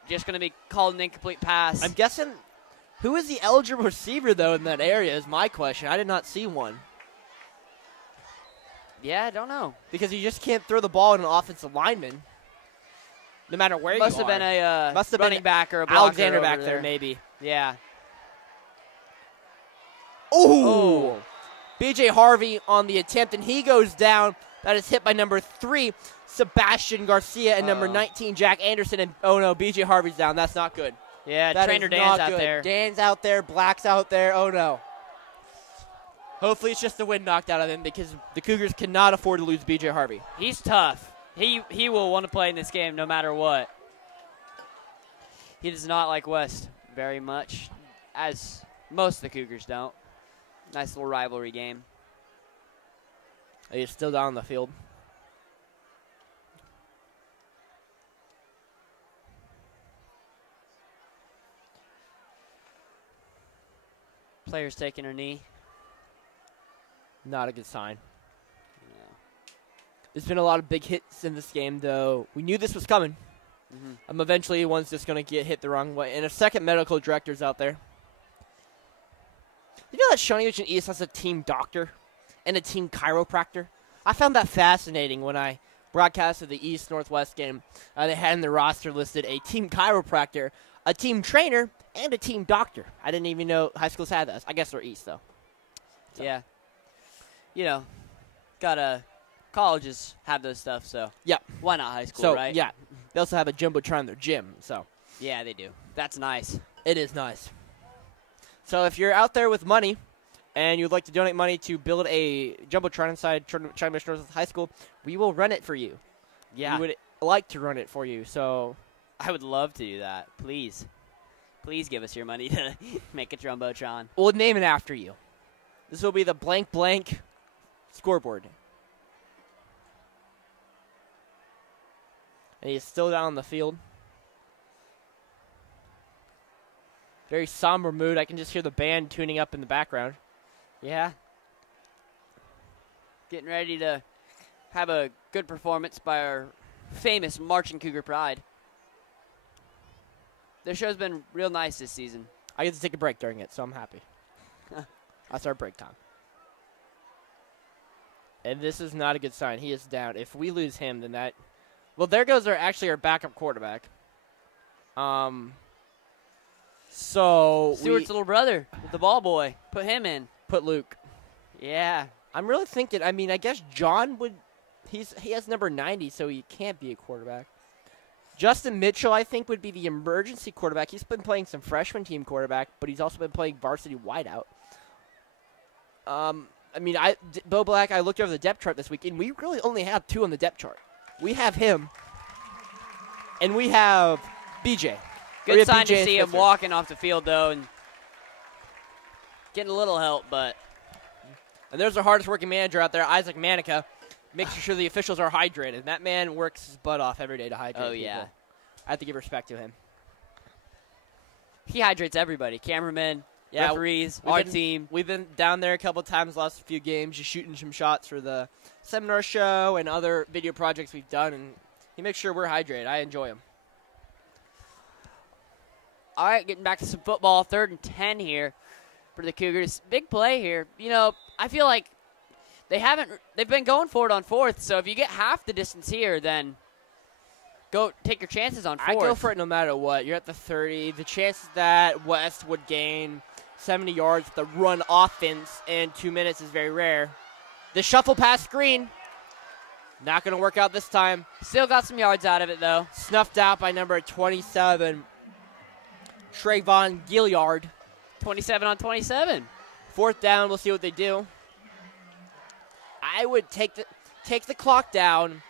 Just going to be called an incomplete pass. I'm guessing who is the eligible receiver, though, in that area is my question. I did not see one. Yeah, I don't know. Because you just can't throw the ball at an offensive lineman, no matter where Must you have are. been a Must have running been back or a blocker Alexander over back there, maybe. Yeah. Oh! B.J. Harvey on the attempt, and he goes down. That is hit by number 3, Sebastian Garcia, and number 19, Jack Anderson. And oh no, B.J. Harvey's down. That's not good. Yeah, that Trainer is Dan's not out good. there. Dan's out there. Black's out there. Oh no. Hopefully it's just the wind knocked out of him because the Cougars cannot afford to lose B.J. Harvey. He's tough. He will want to play in this game no matter what. He does not like West very much, as most of the Cougars don't. Nice little rivalry game. He's still down on the field. Players taking a knee. Not a good sign. There's been a lot of big hits in this game, though. We knew this was coming. Mm-hmm. Eventually, one's just going to get hit the wrong way. And a second medical director's out there. You know that Shawnee Mission East has a team doctor and a team chiropractor? I found that fascinating when I broadcasted the East-Northwest game. They had in the roster listed a team chiropractor, a team trainer, and a team doctor. I didn't even know high schools had that. I guess they're East, though. So. Yeah. You know, colleges have those stuff, so. Yeah. Why not high school, so, right? Yeah. They also have a Jumbotron in their gym, so. Yeah, they do. That's nice. It is nice. So if you're out there with money and you'd like to donate money to build a Jumbotron inside China Mission North High School, we will run it for you. Yeah. We would like to run it for you, so I would love to do that. Please. Please give us your money to make a Jumbotron. we'll name it after you. This will be the blank blank scoreboard. And he's still down on the field. Very somber mood. I can just hear the band tuning up in the background. Yeah. Getting ready to have a good performance by our famous Marching Cougar Pride. Their show's been real nice this season. I get to take a break during it, so I'm happy. That's our break time. And this is not a good sign. He is down. If we lose him, then that... Well, there goes our backup quarterback. So Stewart's little brother, the ball boy. Put him in. Put Luke. Yeah. I'm really thinking, I mean, I guess John would... He has number 90, so he can't be a quarterback. Justin Mitchell, I think, would be the emergency quarterback. He's been playing some freshman team quarterback, but he's also been playing varsity wideout. I mean, Bo Black, I looked over the depth chart this week, and we really only have 2 on the depth chart. We have him, and we have BJ. Good sign to see him walking off the field, though, and getting a little help, but... And there's our hardest-working manager out there, Isaac Manica, making sure the officials are hydrated. That man works his butt off every day to hydrate people. Yeah. I have to give respect to him. He hydrates everybody. Cameramen, referees, our team. We've been down there a couple times last few games, just shooting some shots for the seminar show and other video projects we've done, and he makes sure we're hydrated. I enjoy him. All right, getting back to some football. 3rd and 10 here for the Cougars. Big play here. You know, I feel like they've been going for it on 4th, so if you get half the distance here, then go take your chances on 4th. I go for it no matter what. You're at the 30. The chances that West would gain 70 yards with the run offense in 2 minutes is very rare. The shuffle pass screen, not going to work out this time. Still got some yards out of it, though. Snuffed out by number 27, Trayvon Gilliard. 27 on 27. 4th down, we'll see what they do. I would take the clock down.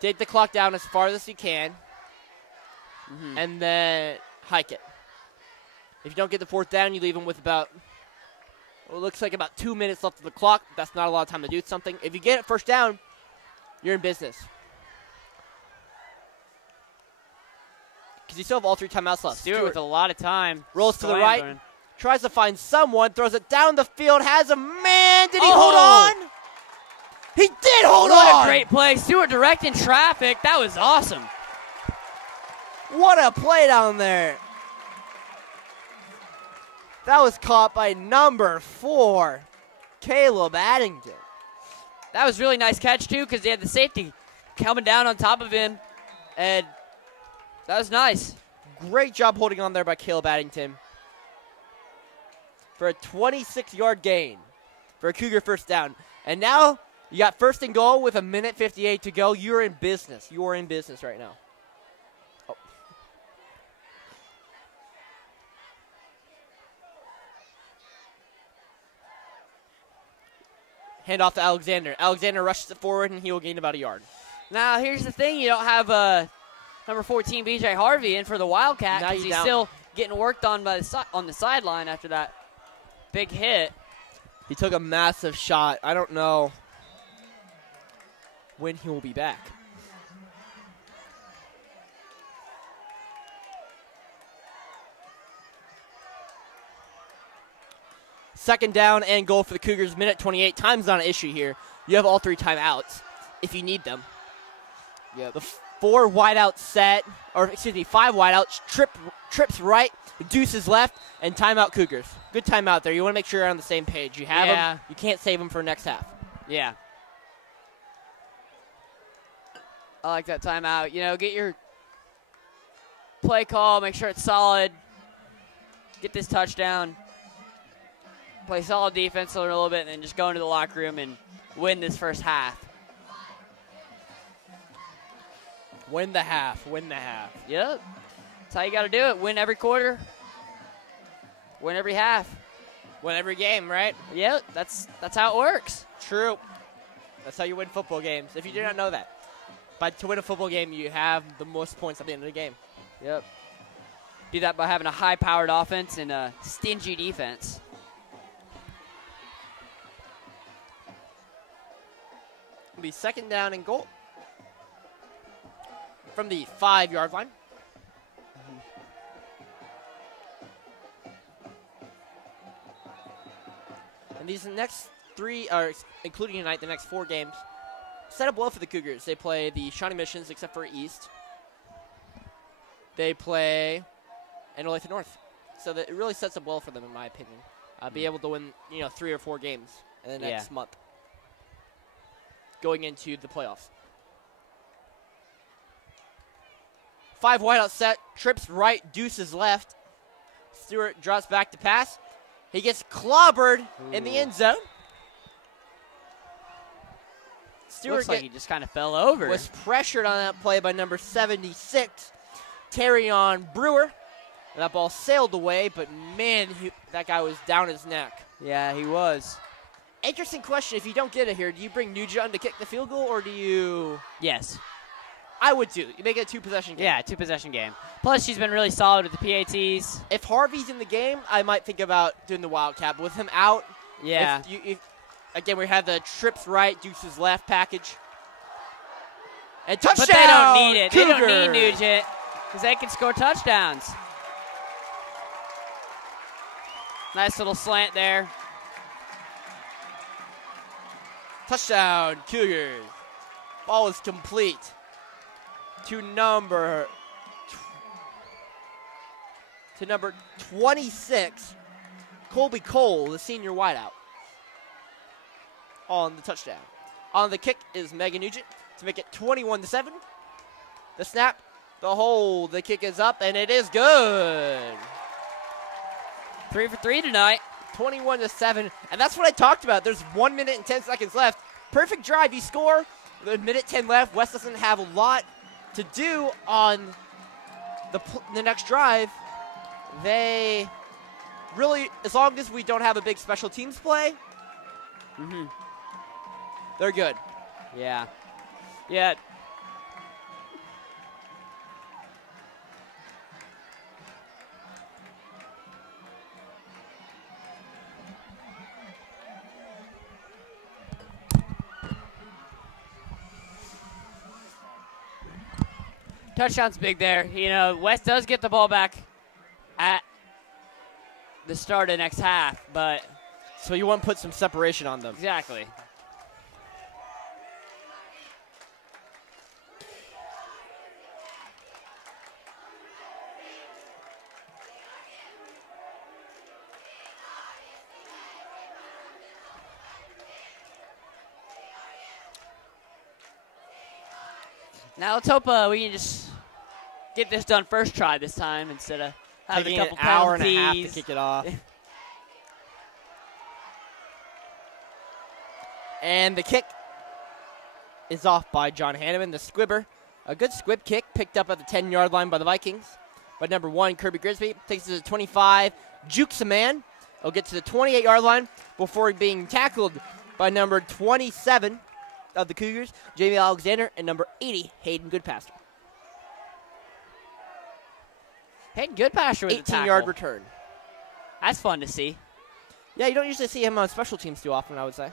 Take the clock down as far as you can. And then hike it. If you don't get the 4th down, you leave them with about, well, it looks like about 2 minutes left of the clock. That's not a lot of time to do something. If you get it 1st down, you're in business. Because you still have all 3 timeouts left. Stewart with a lot of time. Rolls to the right. Tries to find someone. Throws it down the field. Has a man. Did he hold on? He did hold on. What a great play. Stewart directing traffic. That was awesome. What a play down there. That was caught by number 4, Caleb Addington. That was really nice catch, too, because they had the safety coming down on top of him. And that was nice. Great job holding on there by Caleb Addington for a 26-yard gain for a Cougar 1st down. And now you got 1st and goal with 1:58 to go. You're in business. You are in business right now. Oh. Hand off to Alexander. Alexander rushes it forward, and he will gain about a yard. Now, here's the thing. You don't have number 14, B.J. Harvey, in for the Wildcat because he's still getting worked on by on the sideline after that big hit. He took a massive shot. I don't know when he will be back. Second down and goal for the Cougars. Minute 28. Time's not an issue here. You have all 3 timeouts if you need them. Yeah. The 4 wideout set, or excuse me, 5 wideouts. Trips right, deuces left, and timeout Cougars. Good timeout there. You want to make sure you're on the same page. You have them. You can't save them for next half. Yeah. I like that timeout. You know, get your play call, make sure it's solid. Get this touchdown. Play solid defense a little bit, and then just go into the locker room and win this 1st half. Win the half. Win the half. Yep. That's how you got to do it. Win every quarter, Win every half. Win every game, right? Yeah, that's how it works. True. That's how you win football games, if you do not know that. But to win a football game, you have the most points at the end of the game. Yep. Do that by having a high-powered offense and a stingy defense. It'll be second down and goal from the 5-yard line. And these next 3, including tonight, the next 4 games, set up well for the Cougars. They play the Shawnee Missions, except for East. They play Olathe North. So that it really sets up well for them, in my opinion. Be able to win, 3 or 4 games in the next month, going into the playoffs. 5 wideout set, trips right, deuces left. Stewart drops back to pass. He gets clobbered in the end zone. Stewart Looks like he just kind of fell over. Was pressured on that play by number 76, Terrion Brewer. And that ball sailed away, but man, that guy was down his neck. Yeah, he was. Interesting question. If you don't get it here, do you bring Nugent to kick the field goal, or do you? Yes. I would do. You make it a 2-possession game. Yeah, 2-possession game. Plus, she's been really solid with the PATs. If Harvey's in the game, I might think about doing the Wildcat. But with him out, yeah. Again, we have the trips right, deuces left package. And touchdown! But they don't need it. Cougar. They don't need Nugent because they can score touchdowns. Nice little slant there. Touchdown, Cougars. Ball is complete to number 26, Colby Cole, the senior wideout, on the touchdown. On the kick is Megan Nugent to make it 21-7. The snap, the hold, the kick is up, and it is good. 3 for 3 tonight. 21-7, and that's what I talked about. There's 1 minute and 10 seconds left. Perfect drive. You score. The minute 10 left. West doesn't have a lot to do on the next drive. They really, as long as we don't have a big special teams play, they're good. Yeah. Yeah. Touchdown's big there. West does get the ball back at the start of the next half, but... So you want to put some separation on them. Exactly. Now let's hope we can just get this done first try this time instead of having a couple an hour and a half to penalties. kick it off. And the kick is off by John Hanneman, the squibber. A good squib kick picked up at the 10-yard line by the Vikings. But number 1, Kirby Grisby, takes it to the 25, jukes a man. He'll get to the 28-yard line before being tackled by number 27 of the Cougars, Jamie Alexander, and number 80, Hayden Goodpaster. Hayden Goodpaster with a tackle. 18-yard return. That's fun to see. Yeah, you don't usually see him on special teams too often, I would say.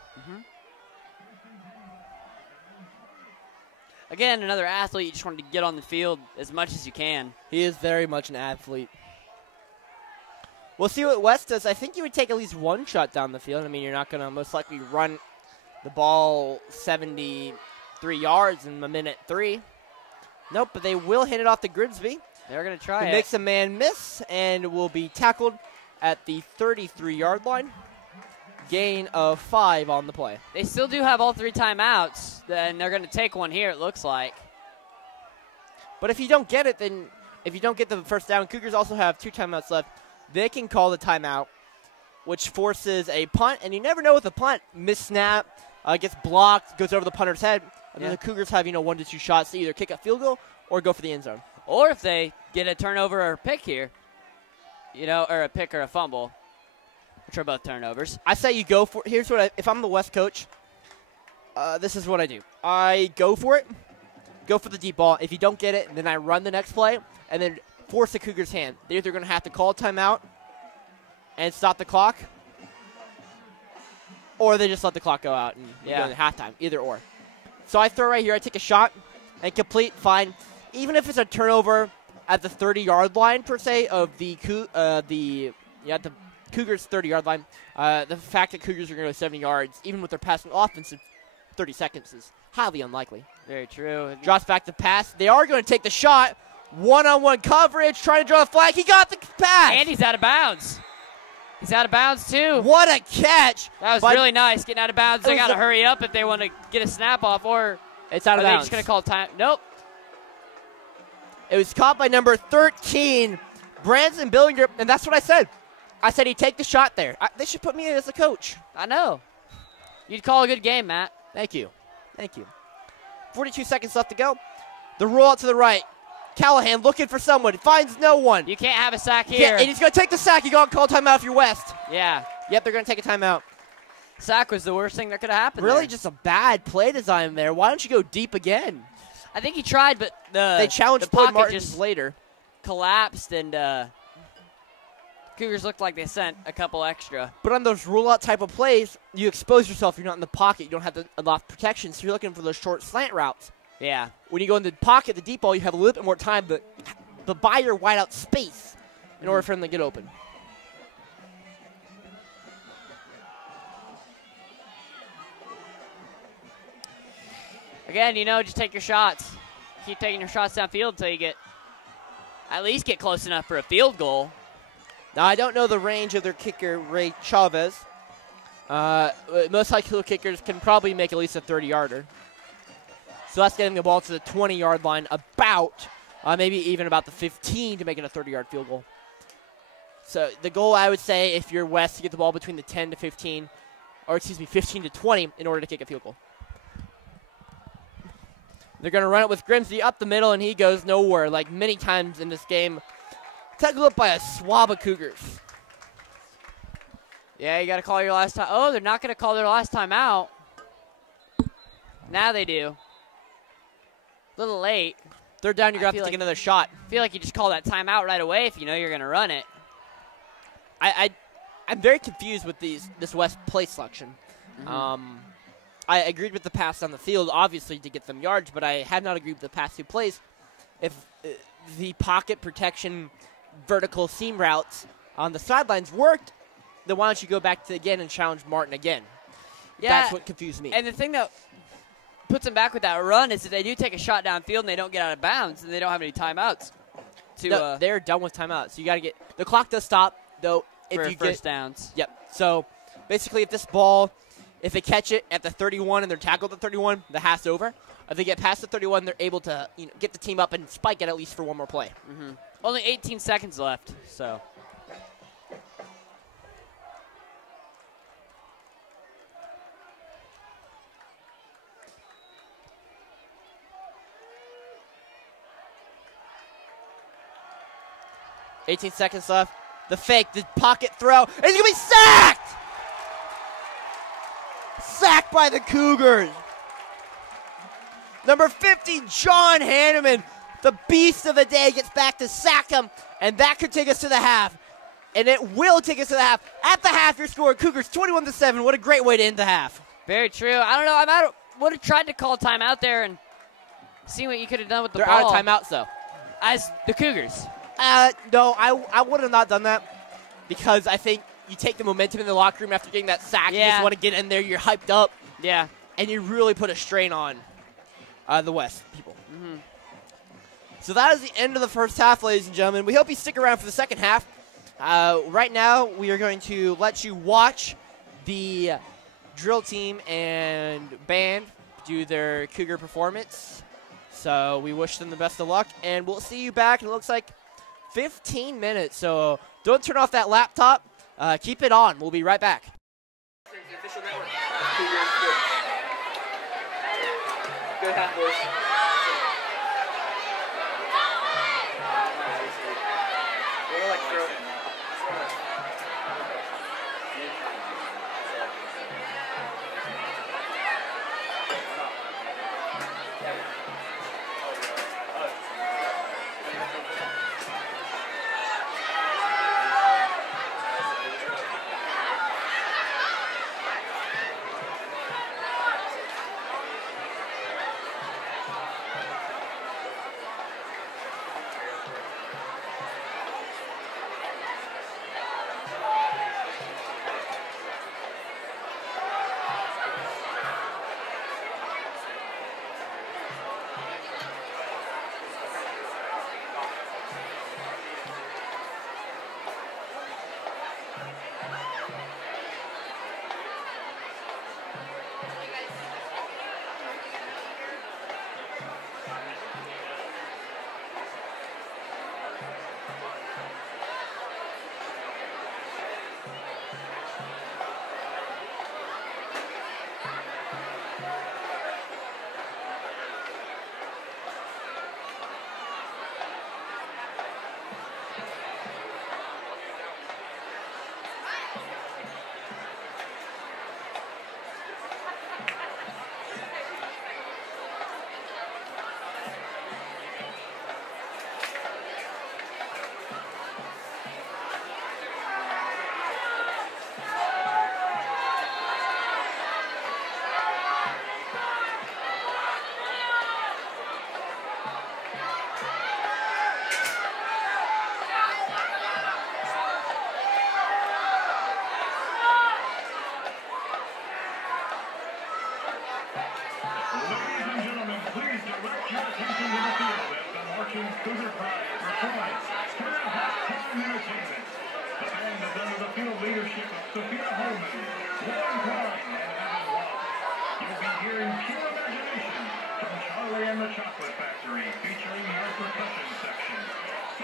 Again, another athlete. You just want to get on the field as much as you can. He is very much an athlete. We'll see what West does. I think you would take at least one shot down the field. I mean, you're not going to most likely run the ball 73 yards in a minute 3. Nope, but they will hand it off to Grisby. They're going to try He it. makes a man miss and will be tackled at the 33-yard line. Gain of 5 on the play. They still do have all 3 timeouts, and they're going to take one here, it looks like. But if you don't get it, then if you don't get the first down, Cougars also have 2 timeouts left. They can call the timeout, which forces a punt, and you never know with a punt. Miss snap, gets blocked, goes over the punter's head, and then the Cougars have 1 to 2 shots to either kick a field goal or go for the end zone. Or if they get a turnover or pick here. you know, or a pick or a fumble, which are both turnovers. I say you go for. Here's what if I'm the West coach. This is what I do. I go for it. Go for the deep ball. If you don't get it, then I run the next play and then force the Cougars' hand. They're either going to have to call a timeout and stop the clock, or they just let the clock go out and go to halftime. Either or. So I throw right here. I take a shot and complete. Fine. Even if it's a turnover at the 30-yard line per se of the Cougars' 30-yard line, the fact that Cougars are going to go 70 yards, even with their passing offense in 30 seconds, is highly unlikely. Very true. Drops back to pass. They are going to take the shot. One-on-one coverage, trying to draw a flag. He got the pass. And he's out of bounds. He's out of bounds, too. What a catch. That was really nice, getting out of bounds. They got to hurry up if they want to get a snap off, or it's out of bounds. Are they bounds. just going to call time? Nope. It was caught by number 13, Branson Billinger, and that's what I said. I said he'd take the shot there. They should put me in as a coach. I know. You'd call a good game, Matt. Thank you. Thank you. 42 seconds left to go. The roll out to the right. Callahan looking for someone. He finds no one. You can't have a sack here. And he's going to take the sack. You got to call timeout if you're West. Yeah. Yep, they're going to take a timeout. Sack was the worst thing that could have happened. Really there. just a bad play design there. Why don't you go deep again? I think he tried, but they challenged the Floyd pocket Martin just later. Collapsed, and Cougars looked like they sent a couple extra. But on those roll-out type of plays, you expose yourself. You're not in the pocket. You don't have enough protection, so you're looking for those short slant routes. Yeah. When you go in the pocket, the deep ball, you have a little bit more time, but buy your wide out space in order for them to get open. Again, you know, just take your shots. Keep taking your shots downfield until you at least get close enough for a field goal. Now, I don't know the range of their kicker, Ray Chavez. Most high school kickers can probably make at least a 30-yarder. So that's getting the ball to the 20-yard line, about maybe even about the 15 to make it a 30-yard field goal. So the goal, I would say, if you're West, to get the ball between the 10 to 15, or excuse me, 15 to 20 in order to kick a field goal. They're going to run it with Grimsby up the middle, and he goes nowhere, like many times in this game. Tackled up by a swab of Cougars. Yeah, you got to call your last time. Oh, they're not going to call their last time out. Now they do. A little late. Third down, you're going to have to take another shot. I feel like you just call that timeout right away if you know you're going to run it. I'm very confused with this West play selection. Mm-hmm. I agreed with the pass on the field, obviously, to get them yards, but I have not agreed with the past two plays. If the pocket protection vertical seam routes on the sidelines worked, then why don't you go back to again and challenge Martin again? Yeah, that's what confused me. And the thing that puts them back with that run is that they do take a shot downfield and they don't get out of bounds and they don't have any timeouts. No, they're done with timeouts. You got to get the clock does stop though if you first downs. Yep. So basically, if this ball, if they catch it at the 31 and they're tackled at the 31, the half's over. If they get past the 31, they're able to get the team up and spike it at least for one more play. Mm-hmm. Only 18 seconds left, so. $18 seconds left. The fake, the pocket throw, and he's going to be sacked! Sacked by the Cougars. Number 50, John Hanneman, the beast of the day, gets back to sack him, and that could take us to the half. And it will take us to the half. At the half, your score, Cougars 21-7. What a great way to end the half. Very true. I don't know. I would have tried to call a timeout there and see what you could have done with the ball. They're out of timeouts, though. As the Cougars. No, I would have not done that because I think you take the momentum in the locker room after getting that sack. Yeah. You just want to get in there. You're hyped up. Yeah. And you really put a strain on the West people. Mm-hmm. So that is the end of the first half, ladies and gentlemen. We hope you stick around for the second half. Right now, we are going to let you watch the drill team and band do their Cougar performance. So we wish them the best of luck, and we'll see you back. It looks like 15 minutes, so don't turn off that laptop. Keep it on. We'll be right back. Official network. Good half, boys. We're like throw. Marching Cougar Pride performance for the halftime entertainment. The band is under the field leadership of Sophia Holman, Lauren Klein, and Evan Watt. You'll be hearing Pure Imagination from Charlie and the Chocolate Factory, featuring your percussion section.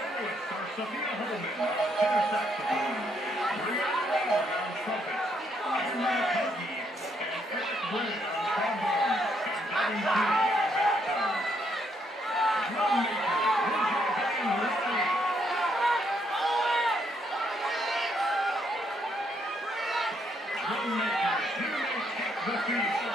Soloists are Sophia Holman on tenor saxophone, Brianna Ward on trumpet, Anna McCarthy, and Eric Brennan on trombone, and Devin Key on baritone. Drum maker, would you band ready? Drum makers, you may take the field.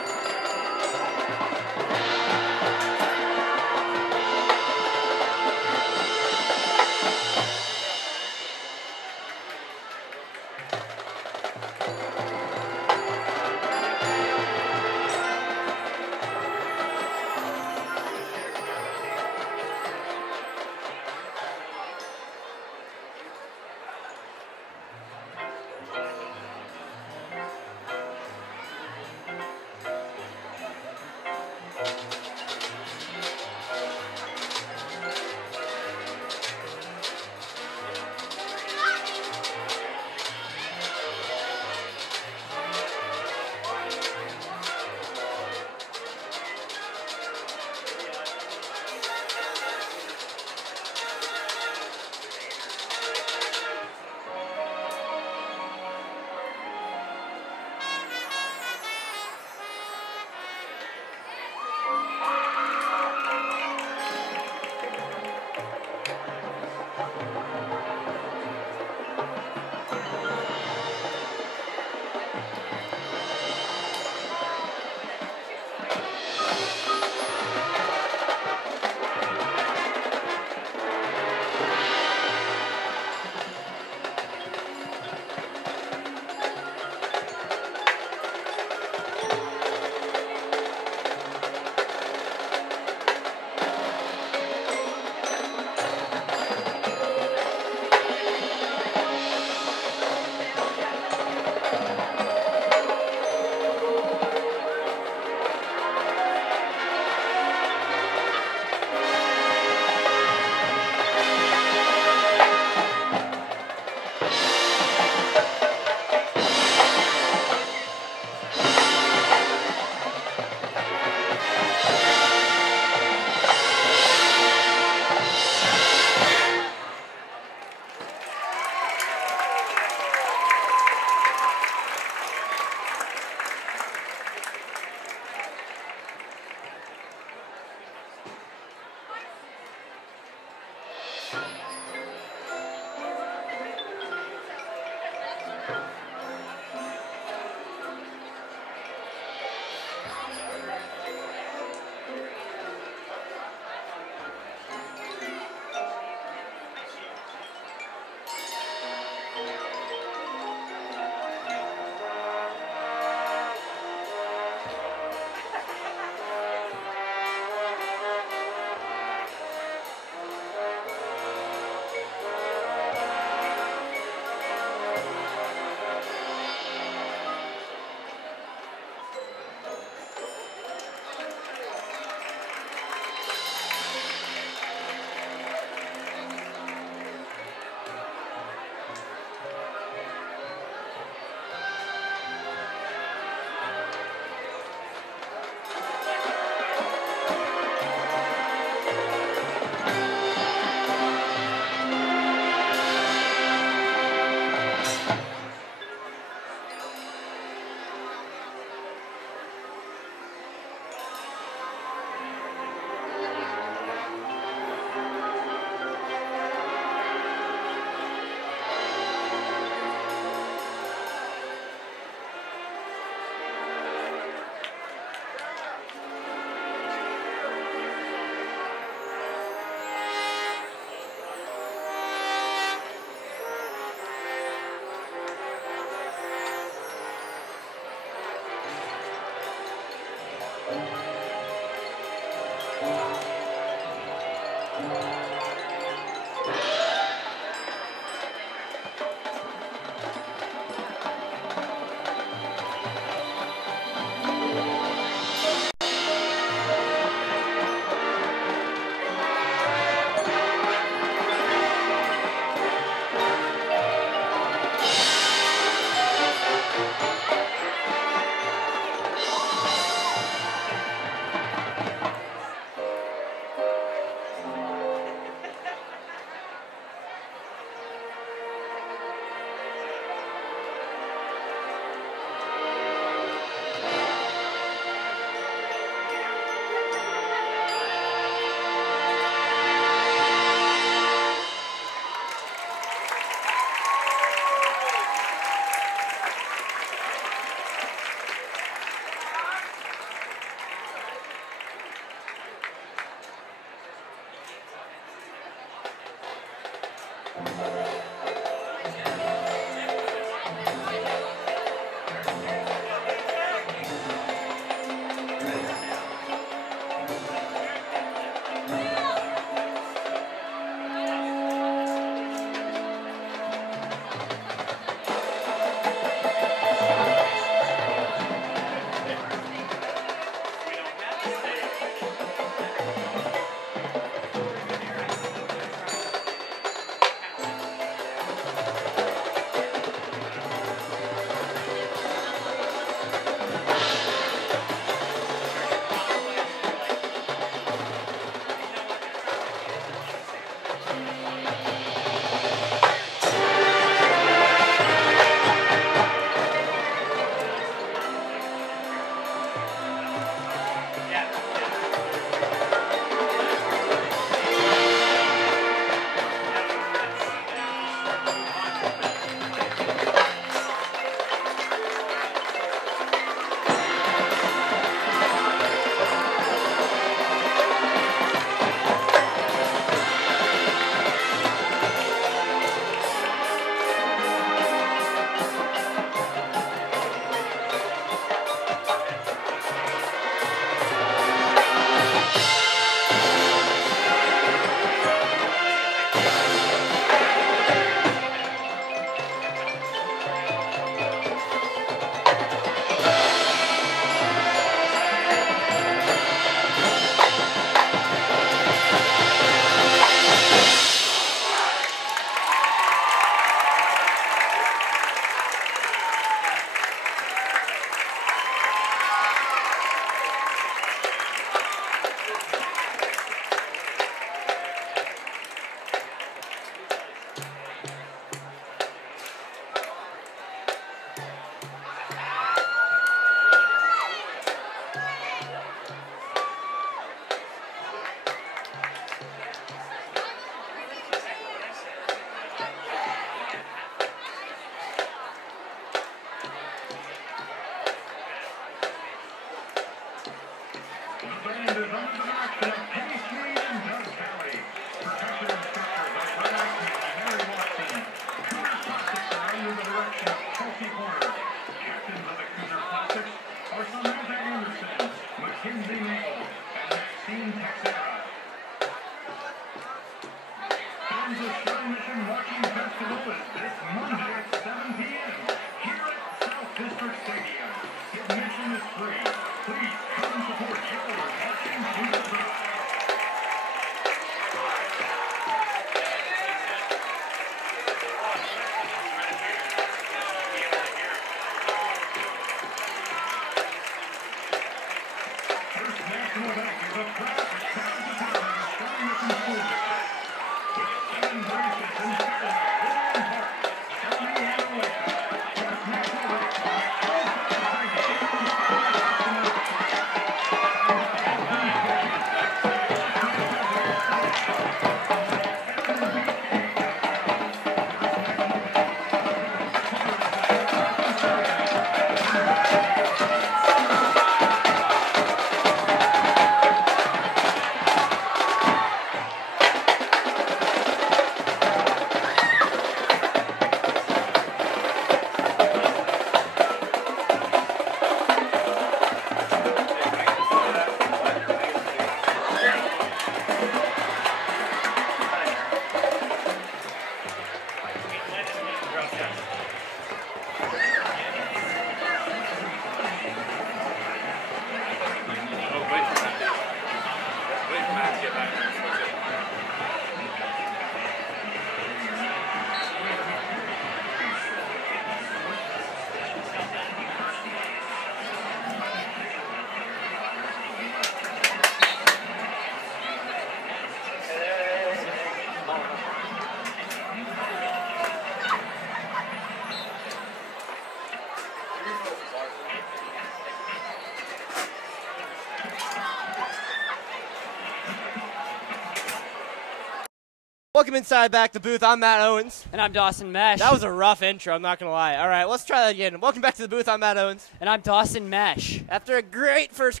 Welcome inside back to the booth. I'm Matt Owens. And I'm Dawson Mesh. That was a rough intro, I'm not going to lie. All right, let's try that again. Welcome back to the booth. I'm Matt Owens. And I'm Dawson Mesh. After a great first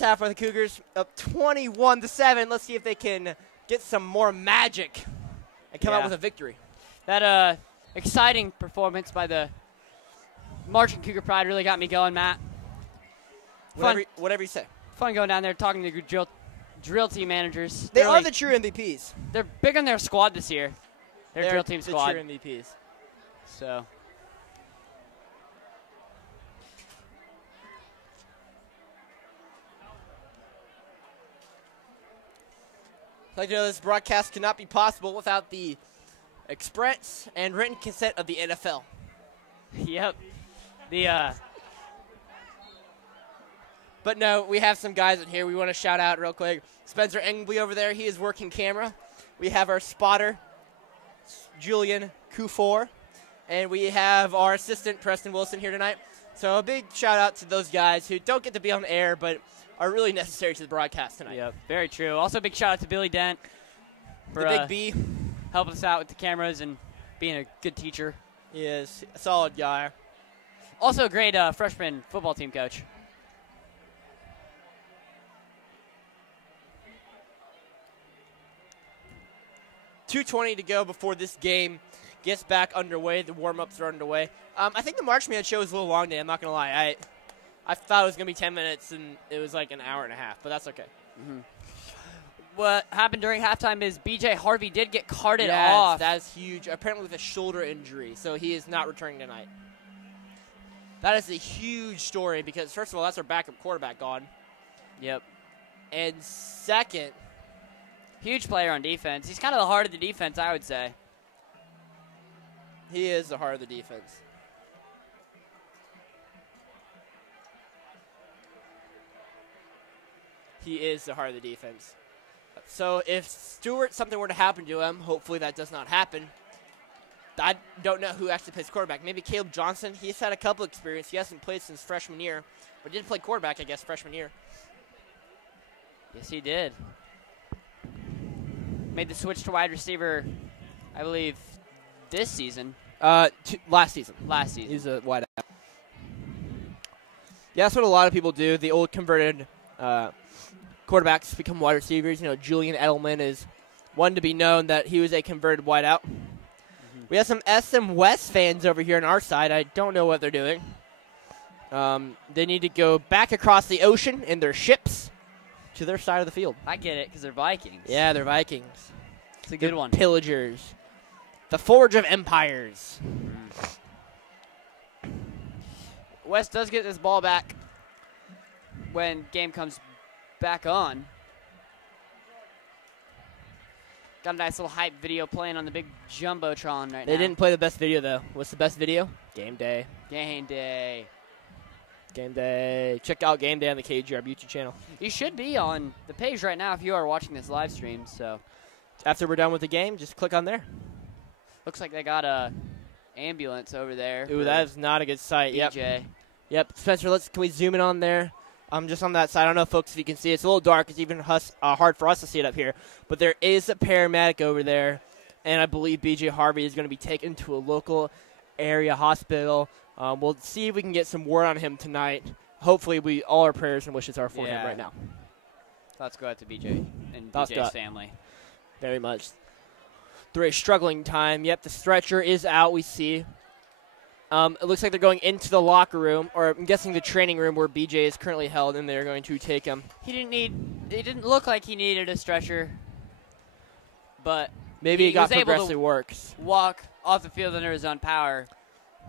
half for the Cougars, up 21-7, let's see if they can get some more magic and come out with a victory. That exciting performance by the Marching Cougar Pride really got me going, Matt. Whatever you say. Fun going down there talking to drill team managers. They are the true MVPs. They're big on their squad this year. Their drill team squad. They're true MVPs. So. Like, you know, this broadcast cannot be possible without the express and written consent of the NFL. Yep. But no, we have some guys in here we want to shout out real quick. Spencer Engleby over there, he is working camera. We have our spotter, Julian Kufor. And we have our assistant, Preston Wilson, here tonight. So a big shout out to those guys who don't get to be on air, but are really necessary to the broadcast tonight. Yep, very true. Also, big shout out to Billy Dent for the Big B. helping us out with the cameras and being a good teacher. He is a solid guy. Also, a great freshman football team coach. .220 to go before this game gets back underway. The warm-ups are underway. I think the Marchman show was a little long today. I'm not going to lie. I thought it was going to be 10 minutes, and it was like an hour and a half, but that's okay. Mm-hmm. What happened during halftime is B.J. Harvey did get carted off. That's huge. Apparently with a shoulder injury, so he is not returning tonight. That is a huge story because, first of all, that's our backup quarterback gone. Yep. And second, huge player on defense. He's kind of the heart of the defense, I would say. He is the heart of the defense. He is the heart of the defense. So if something were to happen to him, hopefully that does not happen. I don't know who actually plays quarterback. Maybe Caleb Johnson. He's had a couple experience. He hasn't played since freshman year, but did play quarterback, I guess, freshman year. Yes, he did. Made the switch to wide receiver, I believe, this season. Last season. Last season. He's a wide out. Yeah, that's what a lot of people do. The old converted quarterbacks become wide receivers. You know, Julian Edelman is one to be known that he was a converted wideout. Mm-hmm. We have some SM West fans over here on our side. I don't know what they're doing. They need to go back across the ocean in their ships to their side of the field. I get it, because they're Vikings. Yeah, they're Vikings. It's a good one. Pillagers. The Forge of Empires. West does get this ball back when game comes back on. Got a nice little hype video playing on the big Jumbotron right now. They didn't play the best video, though. What's the best video? Game Day. Game Day. Game Day. Check out Game Day on the KUGR YouTube channel. You should be on the page right now if you are watching this live stream. So after we're done with the game, just click on there. Looks like they got a ambulance over there. Ooh, that is not a good sight. BJ. Yep. Spencer, can we zoom in on there? Just on that side. I don't know, folks, if you can see. It's a little dark. It's even hard for us to see it up here. But there is a paramedic over there, and I believe B.J. Harvey is going to be taken to a local area hospital. We'll see if we can get some word on him tonight. Hopefully, all our prayers and wishes are for him right now. Thoughts go out to B.J. and B.J.'s family. Very much. Through a struggling time. Yep, the stretcher is out, we see. It looks like they're going into the locker room, or I'm guessing the training room where BJ is currently held, and they're going to take him. It didn't look like he needed a stretcher, but maybe it got progressively worse. Walk off the field under his own power,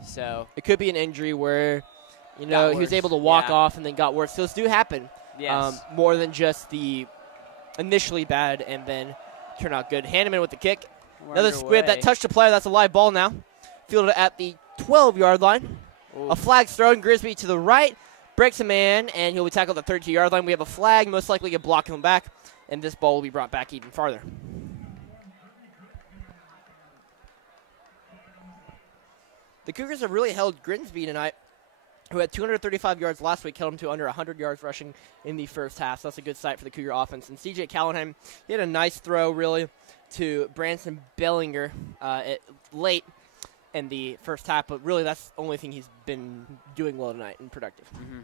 so it could be an injury where, he was able to walk off and then got worse. So this do happen. Yes. More than just the initially bad and then turn out good. Hanneman with the kick. Another squib that touched the player. That's a live ball now. Fielded at the 12-yard line. Ooh. A flag's thrown. Grisby to the right. Breaks a man, and he'll be tackled at the 32-yard line. We have a flag, most likely a block him back, and this ball will be brought back even farther. The Cougars have really held Grimsby tonight. who had 235 yards last week, held him to under 100 yards rushing in the first half. So that's a good sight for the Cougar offense. And C.J. Callahan, he had a nice throw, really, to Branson Bellinger late in the first half. But really, that's the only thing he's been doing well tonight and productive. Mm-hmm.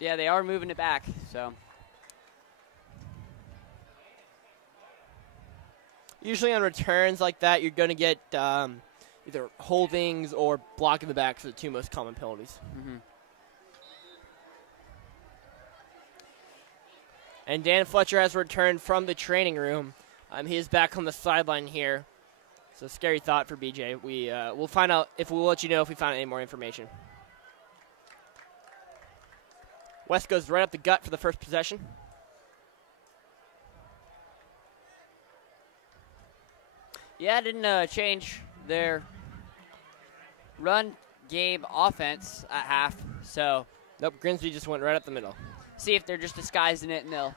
Yeah, they are moving it back, so. Usually on returns like that, you're going to get either holdings or blocking the back for the two most common penalties. Mm-hmm. And Dan Fletcher has returned from the training room. He is back on the sideline here. So scary thought for BJ. We'll find out we'll let you know if we find any more information. West goes right up the gut for the first possession. Yeah, it didn't change their run game offense at half. So, nope, Grimsby just went right up the middle. See if they're just disguising it and they'll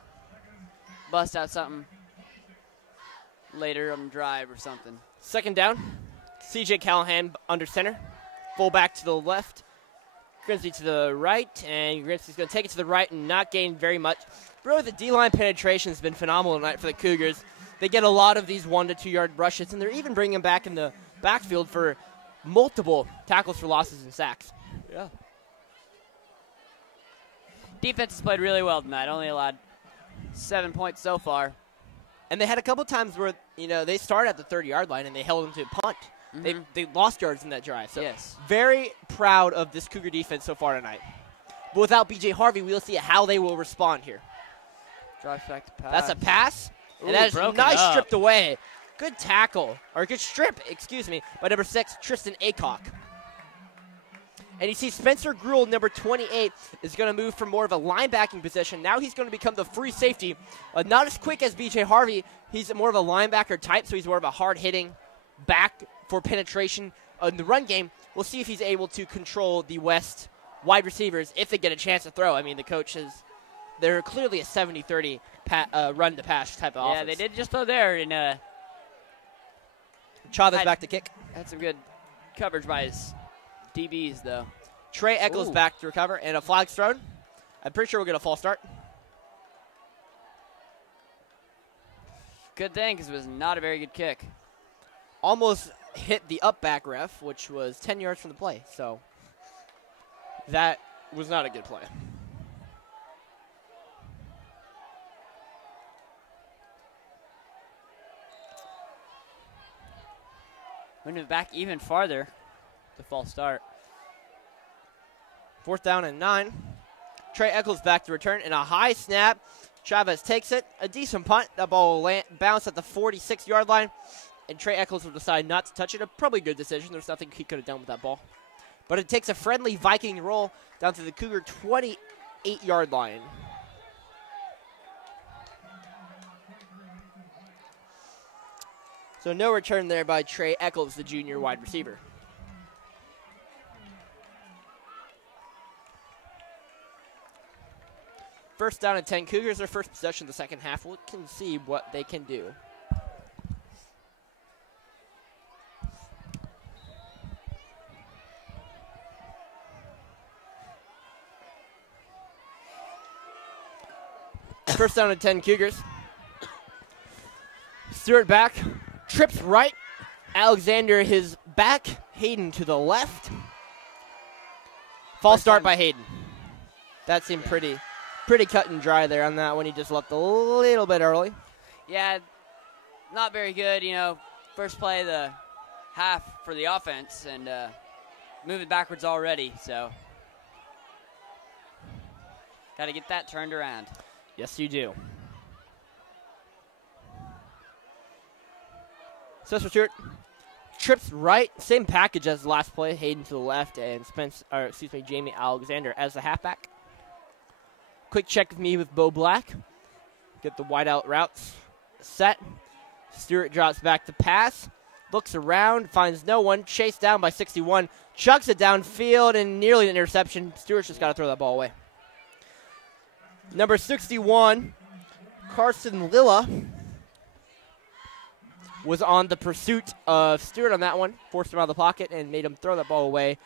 bust out something later on the drive or something. Second down, C.J. Callahan under center. Fullback to the left. Grimsby to the right, and Grimsby's going to take it to the right and not gain very much. Really, the D-line penetration has been phenomenal tonight for the Cougars. They get a lot of these 1 to 2 yard rushes, and they're even bringing them back in the backfield for multiple tackles for losses and sacks. Yeah. Defense has played really well tonight. Only allowed 7 points so far. And they had a couple times where, they started at the 30-yard line and they held them to a punt. Mm-hmm. They lost yards in that drive. So yes. Very proud of this Cougar defense so far tonight. But without B.J. Harvey, we'll see how they will respond here. Drive back to pass. That's a pass. Ooh, and that is broken nice up. stripped away. Good tackle, or good strip, by number 6, Tristan Acock. And you see Spencer Gruel, number 28, is going to move from more of a linebacking position. Now he's going to become the free safety. Not as quick as B.J. Harvey. He's more of a linebacker type, so he's more of a hard-hitting back for penetration. In the run game, we'll see if he's able to control the West wide receivers if they get a chance to throw. I mean, the coach they're clearly a 70-30 run-to-pass type of offense. Yeah, they did just throw there. Chavez back to kick. Had some good coverage by his DBs, though. Trey Eccles back to recover, and a flag's thrown. I'm pretty sure we'll get a false start. Good thing, because it was not a very good kick. Almost hit the up back ref, which was 10 yards from the play. So that was not a good play. Moving it back even farther. The false start. 4th down and 9. Trey Eccles back to return, and a high snap. Chavez takes it. A decent punt. That ball will bounce at the 46-yard line, and Trey Eccles will decide not to touch it. A probably good decision. There's nothing he could have done with that ball. But it takes a friendly Viking roll down to the Cougar 28-yard line. So no return there by Trey Eccles, the junior wide receiver. First down and 10 Cougars, their first possession of the second half. We can see what they can do. First down and 10 Cougars. Stewart back, trips right. Alexander his back, Hayden to the left. False start by Hayden. That seemed pretty cut and dry there on that one. He just left a little bit early. Yeah, not very good. First play of the half for the offense, and moving backwards already. So got to get that turned around. Yes, you do. Cecil Stewart trips right, same package as the last play. Hayden to the left, and Jamie Alexander as the halfback. Quick check with me with Bo Black. Get the wide out routes set. Stewart drops back to pass. Looks around, finds no one. Chased down by 61. Chucks it downfield and nearly an interception. Stewart's just got to throw that ball away. Number 61, Carson Lilla. was on the pursuit of Stewart on that one, forced him out of the pocket and made him throw that ball away.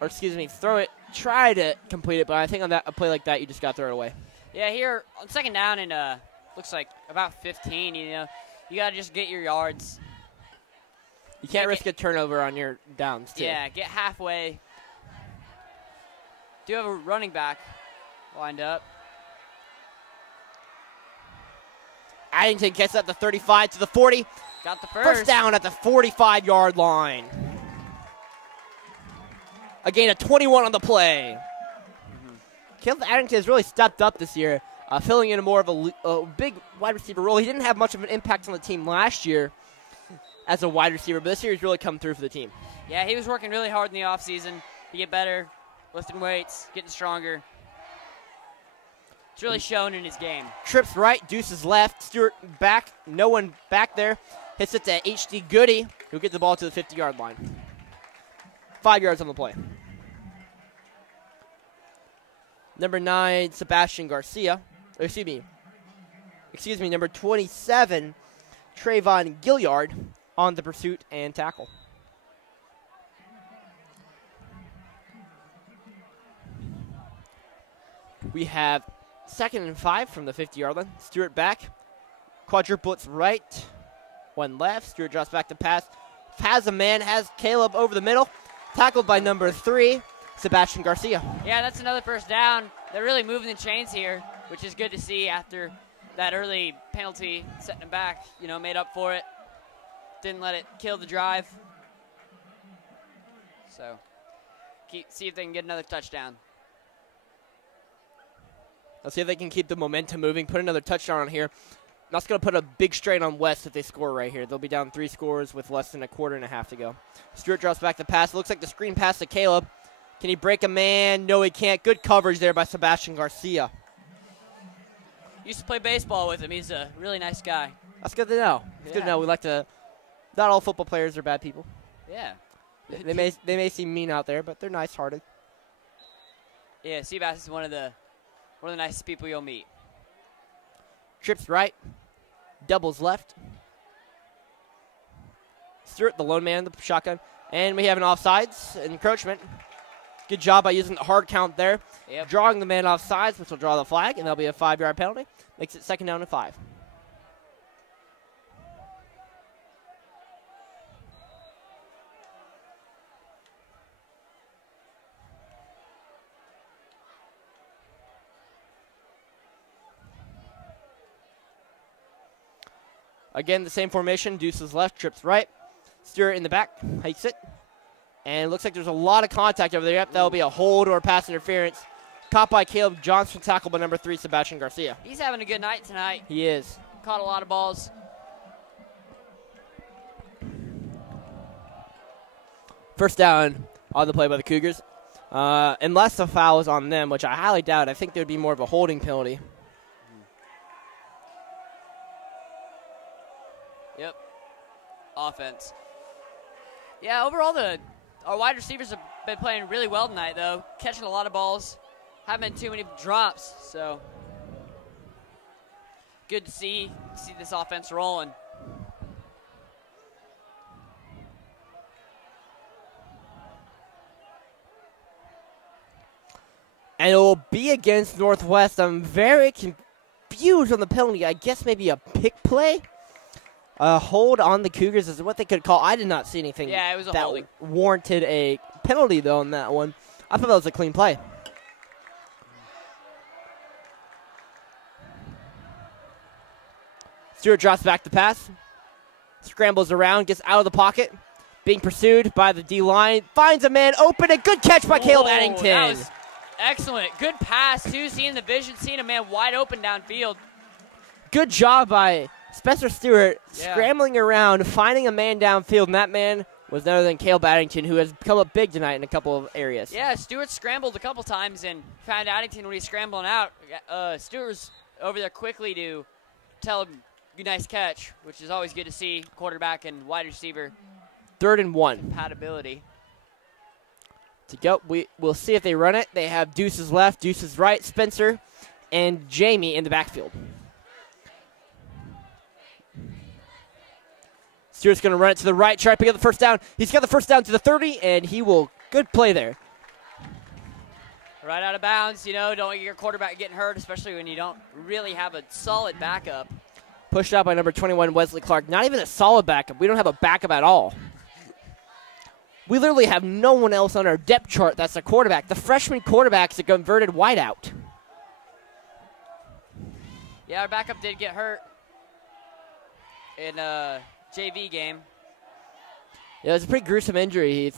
Or excuse me, throw it, try to complete it, but I think on a play like that, you just got to throw it away. Yeah, here on second down and looks like about 15, you know, you got to just get your yards. You can't risk a turnover on your downs, too. Yeah, get halfway. Do have a running back lined up. Addington gets at the 35 to the 40. Got the first. First down at the 45-yard line. A gain of 21 on the play. Caleb Addington has really stepped up this year, filling in more of a big wide receiver role. He didn't have much of an impact on the team last year as a wide receiver, but this year he's really come through for the team. Yeah, he was working really hard in the offseason to get better, lifting weights, getting stronger. It's really shown in his game. Trips right, deuces left. Stewart back, no one back there. Hits it to H.D. Goody, who gets the ball to the 50-yard line. 5 yards on the play. Number 9, Sebastian Garcia. Excuse me, number 27, Trayvon Gilliard on the pursuit and tackle. We have 2nd and 5 from the 50-yard line. Stewart back. Quadruplets right. One left. Stewart drops back to pass. Has a man, has Caleb over the middle. Tackled by number 3, Sebastian Garcia. Yeah, that's another first down. They're really moving the chains here, which is good to see after that early penalty, setting them back, you know, made up for it. Didn't let it kill the drive. So, see if they can get another touchdown. Let's see if they can keep the momentum moving, put another touchdown on here. That's going to put a big strain on West if they score right here. They'll be down 3 scores with less than a quarter and a half to go. Stewart drops back the pass. It looks like the screen pass to Caleb. Can he break a man? No, he can't. Good coverage there by Sebastian Garcia. Used to play baseball with him. He's a really nice guy. That's good to know. It's good to know. We like to. Not all football players are bad people. Yeah. They may seem mean out there, but they're nice-hearted. Yeah, Seabass is one of the nicest people you'll meet. Trips right. Doubles left. Stewart, the lone man in the shotgun. And we have an offsides encroachment. Good job by using the hard count there. Yep. Drawing the man offsides, which will draw the flag, and that'll be a 5-yard penalty. Makes it 2nd down and 5. Again, the same formation. Deuces left, trips right. Stewart in the back, hikes it. And it looks like there's a lot of contact over there. Yep, that'll be a hold or a pass interference. Caught by Caleb Johnson, tackled by number 3, Sebastian Garcia. He's having a good night tonight. He is. Caught a lot of balls. First down on the play by the Cougars. Unless the foul is on them, which I highly doubt. I think there would be more of a holding penalty. Yep. Offense. Yeah, overall, our wide receivers have been playing really well tonight, though. Catching a lot of balls. Haven't been too many drops, so good to see this offense rolling. And it will be against Northwest. I'm very confused on the penalty. I guess maybe a pick play? A hold on the Cougars is what they could call. I did not see anything it was a that holding. Warranted a penalty, though, on that one. I thought that was a clean play. Stewart drops back the pass. Scrambles around, gets out of the pocket. Being pursued by the D-line. Finds a man open. A good catch by Caleb Addington. That was excellent. Good pass, too. Seeing the vision, seeing a man wide open downfield. Good job by Spencer Stewart scrambling around, finding a man downfield, and that man was none other than Caleb Addington, who has come up big tonight in a couple of areas. Yeah, Stewart scrambled a couple times and found Addington when he's scrambling out. Stewart was over there quickly to tell him, good, nice catch, which is always good to see, quarterback and wide receiver. 3rd and 1. Compatibility. To go, we'll see if they run it. They have deuces left, deuces right, Spencer and Jamie in the backfield. Stewart's going to run it to the right, try to pick up the first down. He's got the first down to the 30, and he will. Good play there. Right out of bounds, don't want your quarterback getting hurt, especially when you don't really have a solid backup. Pushed out by number 21, Wesley Clark. Not even a solid backup. We don't have a backup at all. We literally have no one else on our depth chart that's a quarterback. The freshman quarterback's a converted wideout. Yeah, our backup did get hurt in a JV game. Yeah, it was a pretty gruesome injury. He was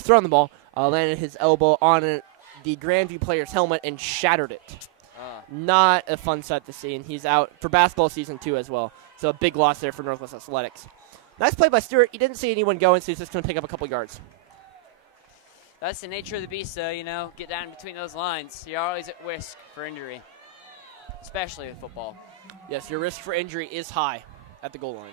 throwing the ball, landed his elbow on the Grandview player's helmet and shattered it. Not a fun sight to see, and he's out for basketball season 2 as well. So a big loss there for Northwest Athletics. Nice play by Stewart. He didn't see anyone going, so he's just going to pick up a couple yards. That's the nature of the beast, though, get down between those lines. You're always at risk for injury, especially with football. Yes, your risk for injury is high at the goal line.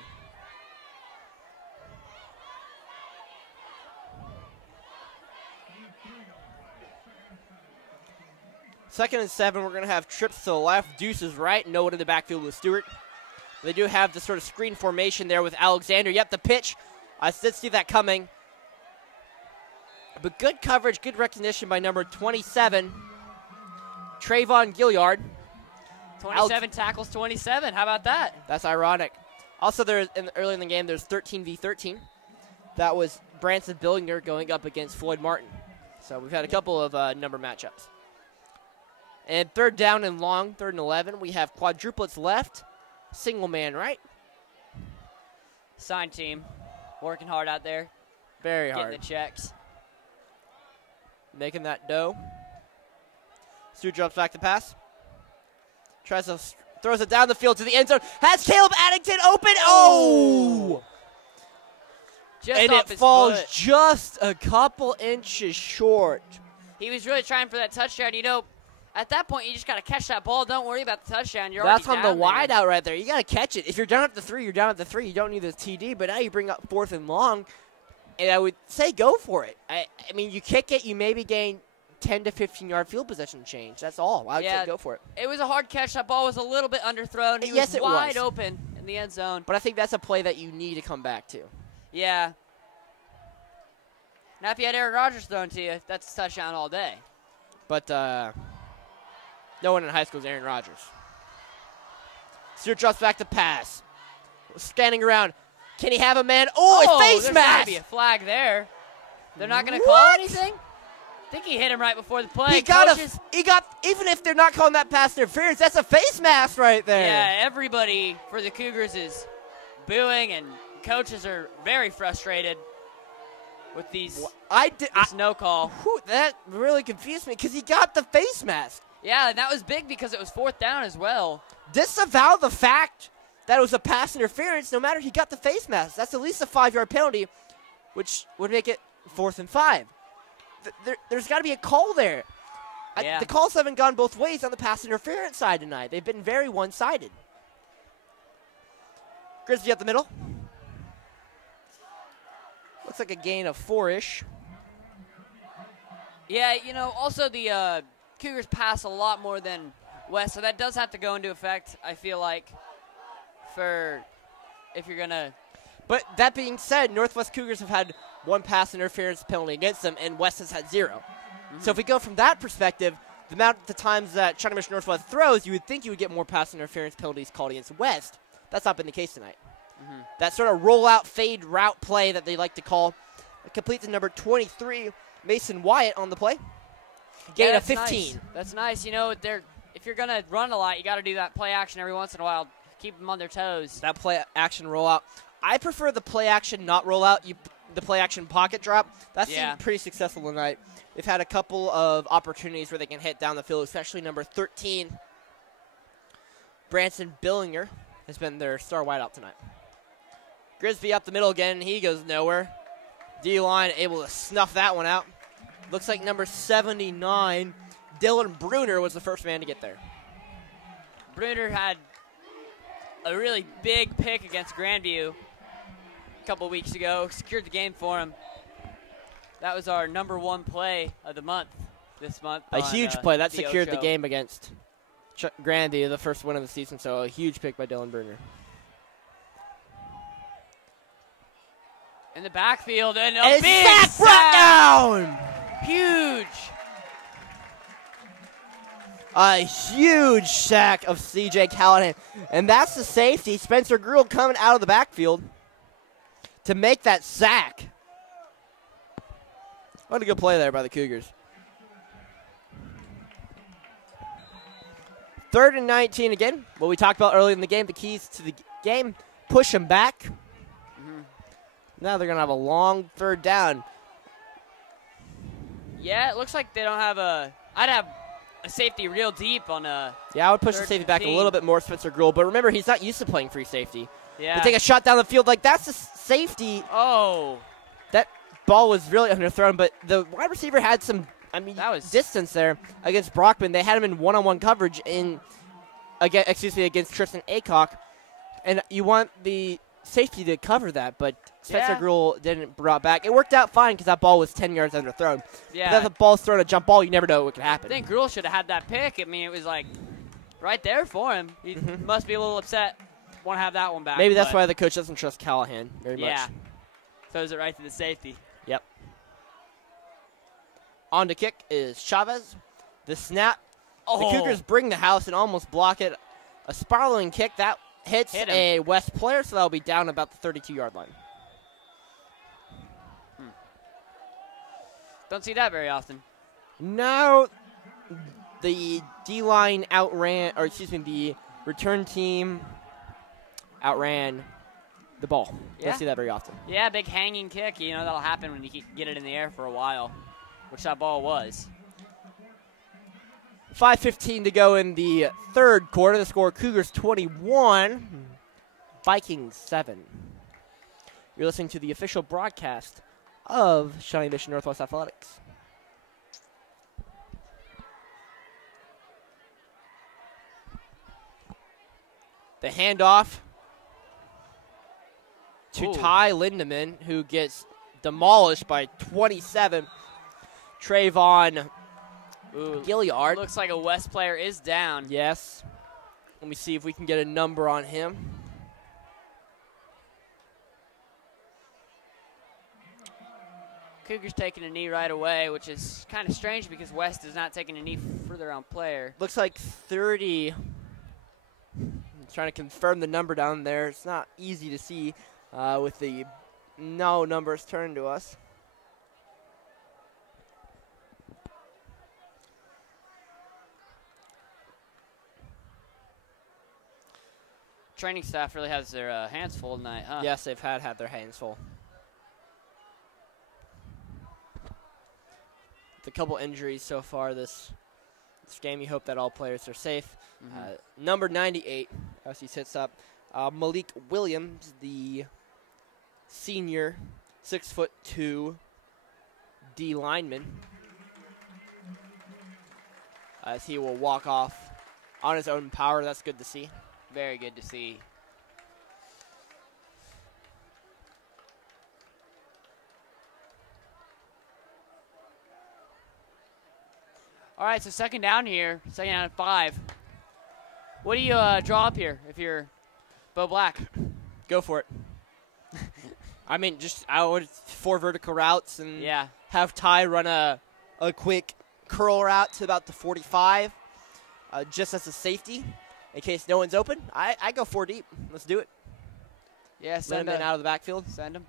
Second and 7, we're going to have trips to the left, deuces right, no one in the backfield with Stewart. They do have the sort of screen formation there with Alexander. Yep, the pitch. I did see that coming. But good coverage, good recognition by number 27, Trayvon Gilliard. 27 tackles, 27. How about that? That's ironic. Also, early in the game, there's 13v13. That was Branson Billinger going up against Floyd Martin. So we've had a couple of number matchups. And third down and long, 3rd and 11. We have quadruplets left, single man right. Sign team, working hard out there. Very hard. Getting the checks. Making that dough. Stewart drops back to pass. Throws it down the field to the end zone. Has Caleb Addington open. Oh! Just and off it his falls foot. just a couple inches short. He was really trying for that touchdown. At that point, you just got to catch that ball. Don't worry about the touchdown. That's on the down wide there. out right there. You got to catch it. If you're down at the 3, you're down at the 3. You don't need the TD. But now you bring up 4th and long, and I would say go for it. I mean, you kick it, you maybe gain 10 to 15-yard field position change. That's all. I would say go for it. It was a hard catch. That ball was a little bit underthrown. He was wide open in the end zone. But I think that's a play that you need to come back to. Yeah. Now, if you had Aaron Rodgers thrown to you, that's a touchdown all day. But no one in high school is Aaron Rodgers. Stewart drops back to pass. Scanning around. Can he have a man? Oh, face there's mask! There's got to be a flag there. They're not going to call anything? I think he hit him right before the play. He got, even if they're not calling that pass interference, that's a face mask right there. Yeah, everybody for the Cougars is booing, and coaches are very frustrated with this no call. That really confused me because he got the face mask. Yeah, and that was big because it was 4th down as well. Disavow the fact that it was a pass interference no matter he got the face mask. That's at least a 5-yard penalty, which would make it 4th and 5. There's got to be a call there. Yeah. The calls haven't gone both ways on the pass interference side tonight. They've been very one-sided. Grizzly up the middle. Looks like a gain of 4-ish. Yeah, also the Cougars pass a lot more than West, so that does have to go into effect, I feel like, for if you're going to. But that being said, Northwest Cougars have had 1 pass interference penalty against them, and West has had 0. Mm-hmm. So if we go from that perspective, the amount of the times that China Mission Northwest throws, you would think you would get more pass interference penalties called against West. That's not been the case tonight. Mm-hmm. That sort of rollout fade route play that they like to call completes to number 23, Mason Wyatt on the play. Gain of 15. Nice. That's nice. If you're going to run a lot, you got to do that play action every once in a while. Keep them on their toes. That play action rollout. I prefer the play action not rollout. The play action pocket drop. That seemed pretty successful tonight. They've had a couple of opportunities where they can hit down the field, especially number 13, Branson Billinger, has been their star wideout tonight. Grisby up the middle again. He goes nowhere. D-line able to snuff that one out. Looks like number 79, Dylan Bruner, was the first man to get there. Bruner had a really big pick against Grandview a couple weeks ago. Secured the game for him. That was our number 1 play of the month this month. A huge play. That secured the game against Grandview, the first win of the season, so a huge pick by Dylan Bruner. In the backfield, and a And big sack brought down. Huge. A huge sack of C.J. Callahan. And that's the safety. Spencer Gruhl coming out of the backfield to make that sack. What a good play there by the Cougars. 3rd and 19 again. What we talked about earlier in the game, the keys to the game, push them back. Now they're going to have a long 3rd down. Yeah, it looks like they don't have I'd have a safety real deep on a. Yeah, I would push the 3rd safety back a 15. little bit more, Spencer Gruhl. But remember, he's not used to playing free safety. Yeah. To take a shot down the field, like that's the safety. Oh. That ball was really underthrown, but the wide receiver had some, That was- distance there against Brockman. They had him in one-on-one coverage against Tristan Aycock, and you want the safety to cover that, but Spencer Yeah. Gruhl didn't brought back. It worked out fine because that ball was 10 yards underthrown. Yeah. But if the ball's thrown a jump ball, you never know what could I happen. think Gruhl should have had that pick. I mean, it was like right there for him. He must be a little upset. Want to have that one back. Maybe that's but why the coach doesn't trust Callahan very Yeah. much. Throws it right to the safety. Yep. On to kick is Chavez. The snap. Oh. The Cougars bring the house and almost block it. A spiraling kick that hits Hit him. a West player, so that'll be down about the 32-yard line. Don't see that very often. Now the D-line the return team outran the ball. Yeah. Don't see that very often. Yeah, big hanging kick. You know, that'll happen when you get it in the air for a while, which that ball was. 5:15 to go in the 3rd quarter. The score, Cougars 21, Vikings 7. You're listening to the official broadcast of Shawnee Mission Northwest Athletics. The handoff to Ooh. Ty Lindemann, who gets demolished by 27. Trayvon Gilliard. Looks like a West player is down. Yes. Let me see if we can get a number on him. Cougars taking a knee right away, which is kind of strange because West is not taking a knee further on player. Looks like 30. I'm trying to confirm the number down there. It's not easy to see with the no numbers turned to us. Training staff really has their hands full tonight, huh? Yes, they've had their hands full. With a couple injuries so far this game, you hope that all players are safe. Number 98, as he sits up, Malik Williams, the senior 6'2" D lineman, as he will walk off on his own power. That's good to see. Very good to see. All right, so second down here, second down at 5. What do you draw up here if you're Bo Black? Go for it. I mean, I would 4 vertical routes and Yeah. have Ty run a quick curl route to about the 45, just as a safety in case no one's open. I go 4 deep. Let's do it. Yeah, Let him in out of the backfield. Send him.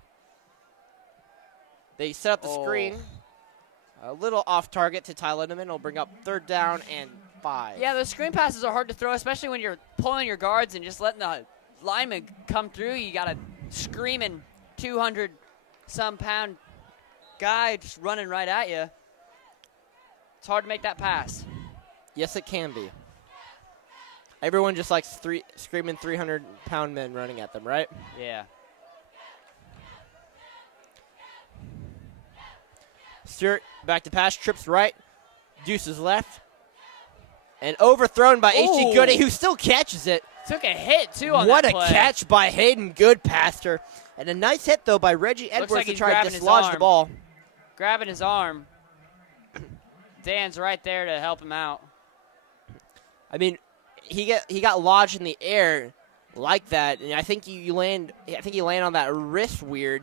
They set up the screen. A little off target to Ty Lindemann. It'll bring up 3rd down and 5. Yeah, those screen passes are hard to throw, especially when you're pulling your guards and just letting the lineman come through. You got a screaming 200-some-pound guy just running right at you. It's hard to make that pass. Yes, it can be. Everyone just likes screaming 300-pound men running at them, right? Yeah. Stewart back to pass, trips right, deuces left, and overthrown by H.G. Ooh. Goody, who still catches it. Took a hit, too, on What that a play. catch by Hayden Goodpaster. And a nice hit, though, by Reggie Edwards like to he's try to grabbing his dislodge the arm. ball. Grabbing his arm. Dan's right there to help him out. I mean, he got lodged in the air like that, and I think he landed on that wrist weird.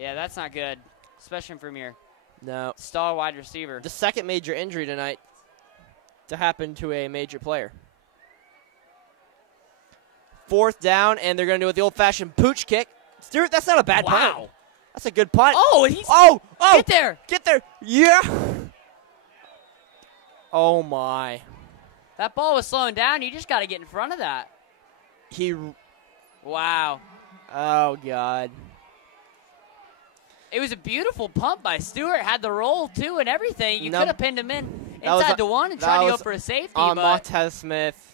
Yeah, that's not good, especially from your No. star wide receiver. The second major injury tonight to happen to a major player. 4th down, and they're going to do it the old-fashioned pooch kick. Stewart, that's not a bad punt. That's a good punt. Oh, he's Oh! get there. Get there. Yeah. Oh, my. That ball was slowing down. You just got to get in front of that. Wow. Oh, God. It was a beautiful pump by Stewart. Had the roll, too, and everything. You Nope. could have pinned him in That was inside the one and that tried to go was for a safety. On but Montez Smith.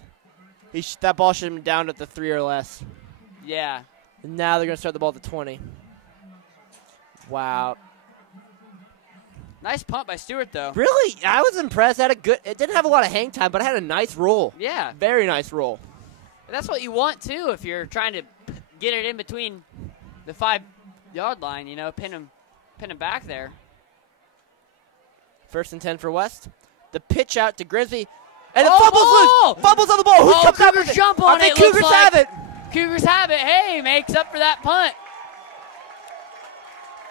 That ball should have been down at the 3 or less. yeah. And now they're going to start the ball at the 20. Wow. Nice punt by Stewart, though. Really? I was impressed. It didn't have a lot of hang time, but it had a nice roll. Yeah. Very nice roll. That's what you want, too, if you're trying to get it in between the 5-yard line, pin him back there. 1st and 10 for West. The pitch out to Grimsby. And the Oh, fumbles ball! loose. Fumbles on the ball. Who comes out with Cougars it? jump on I think it, looks Cougars like. have it. Cougars have it. Hey, makes up for that punt.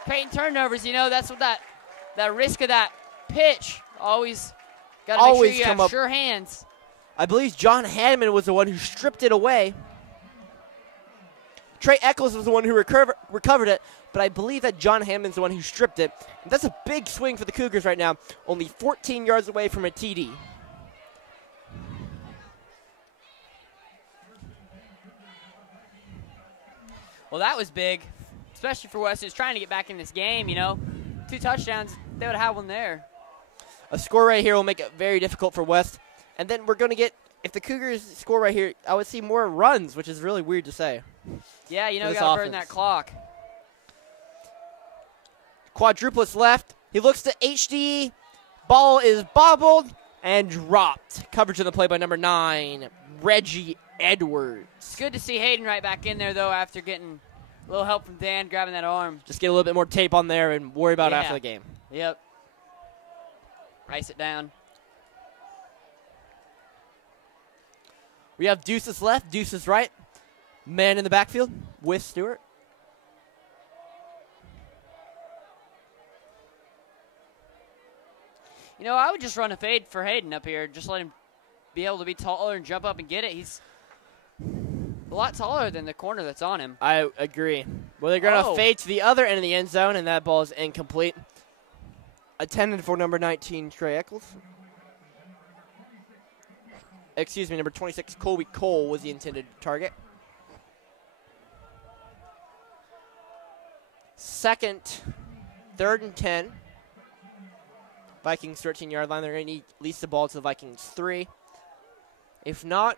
Peyton turnovers, that's what that risk of that pitch. Always got to make sure Always you come have up. sure hands. I believe John Hanneman was the one who stripped it away. Trey Eccles was the one who recovered it, but I believe that John Hanneman's the one who stripped it. And that's a big swing for the Cougars right now, only 14 yards away from a TD. Well, that was big, especially for West, who's trying to get back in this game, 2 touchdowns, they would have had one there. A score right here will make it very difficult for West. And then we're going to get, if the Cougars score right here, I would see more runs, which is really weird to say. Yeah, you this got to burn offense. that clock. Quadruplets left. He looks to HD. Ball is bobbled and dropped. Coverage in the play by number 9, Reggie Edwards. It's good to see Hayden right back in there, though, after getting a little help from Dan grabbing that arm. Just get a little bit more tape on there and worry about it Yeah. after the game. Yep. Rice it down. We have Deuces left, Deuces right. Man in the backfield with Stewart. I would just run a fade for Hayden up here. Just let him be able to be taller and jump up and get it. He's a lot taller than the corner that's on him. I agree. Well, they're going to fade to the other end of the end zone, and that ball is incomplete. Attended for number 19, Trey Eccles. Excuse me, number 26, Colby Cole was the intended target. 3rd and 10. Vikings 13-yard line. They're going to need at least the ball to the Vikings 3. If not,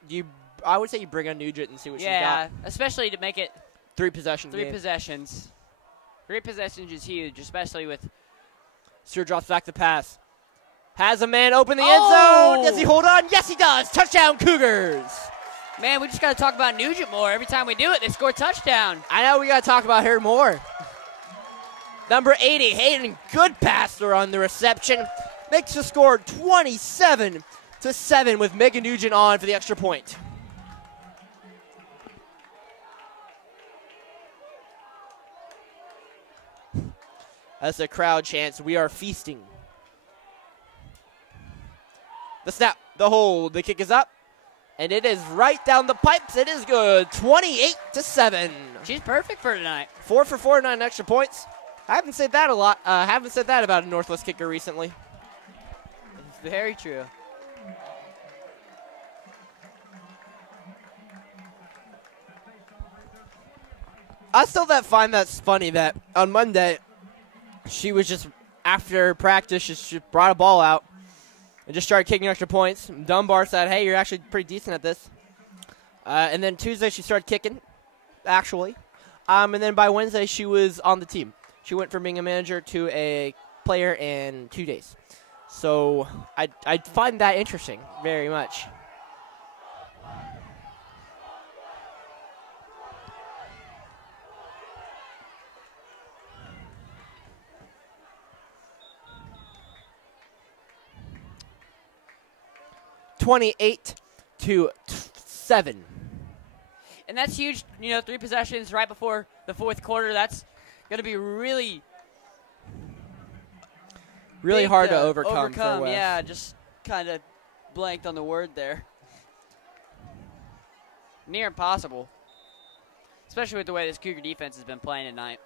I would say you bring on Nugent and see what she's got. Yeah, especially to make it 3 possessions. 3 possessions. 3 possessions is huge, especially with. Stewart drops back the pass. Has a man open the end Oh! zone. Does he hold on? Yes, he does. Touchdown, Cougars. Man, we just got to talk about Nugent more. Every time we do it, they score a touchdown. I know we got to talk about her more. Number 80, Hayden Goodpaster on the reception. Makes the score 27-7 with Megan Nugent on for the extra point. As the crowd chants, we are feasting. The snap, the hold, the kick is up. And it is right down the pipes. It is good. 28-7. She's perfect for tonight. 4 for 4, 9 extra points. I haven't said that a lot. Haven't said that about a Northwest kicker recently. It's very true. I still find that's funny that on Monday, she was just, after practice, she brought a ball out and just started kicking extra points. Dunbar said, hey, you're actually pretty decent at this. And then Tuesday, she started kicking, actually. And then by Wednesday, she was on the team. She went from being a manager to a player in 2 days. So I find that interesting very much. $28-7. And that's huge, 3 possessions right before the fourth quarter. That's going to be really Really big hard to overcome for West. Yeah, just kind of blanked on the word there. Near impossible, especially with the way this Cougar defense has been playing tonight.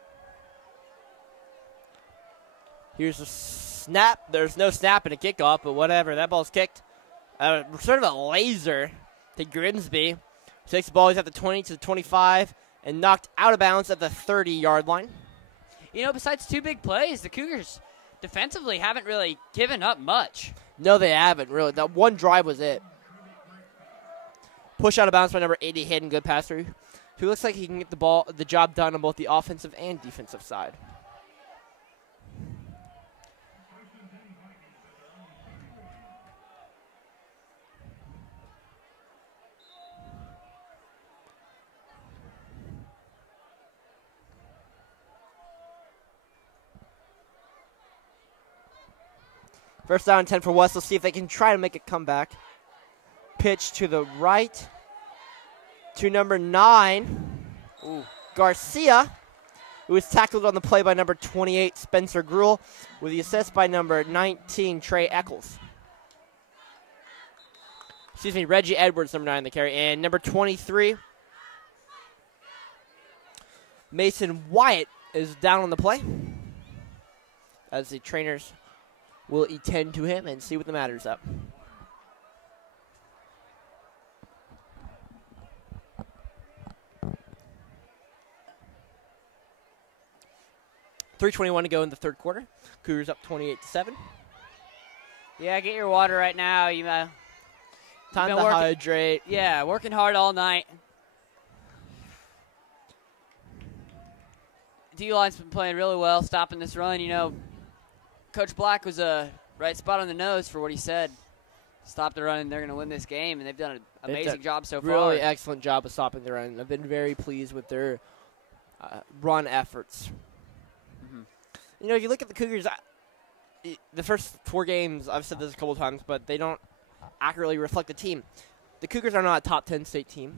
Here's a snap. There's no snap in a kickoff, but whatever. That ball's kicked. Sort of a laser to Grimsby. Takes the ball. He's at the 20 to the 25 and knocked out of bounds at the 30-yard line. You know, besides 2 big plays, the Cougars defensively haven't really given up much. No, they haven't, really. That one drive was it. Push out of bounds by number 80, Hayden Goodpasser, who looks like he can get the job done on both the offensive and defensive side. First down and 10 for West. Let's see if they can try to make a comeback. Pitch to the right to number 9, Garcia, who was tackled on the play by number 28, Spencer Gruel, with the assist by number 19, Trey Eccles. Excuse me, Reggie Edwards, number 9, the carry. And number 23, Mason Wyatt, is down on the play, as the trainers will attend to him and see what the matter is up. .321 to go in the third quarter. Cougars up 28-7. Yeah, get your water right now. Time to hydrate. Yeah, working hard all night. D-line's been playing really well, stopping this run. You know, Coach Black was a right spot on the nose for what he said. Stop the run, and they're going to win this game, and they've done an amazing job so far. Really excellent job of stopping the run. I've been very pleased with their run efforts. You know, you look at the Cougars, the first 4 games, I've said this a couple times, but they don't accurately reflect the team. The Cougars are not a top 10 state team.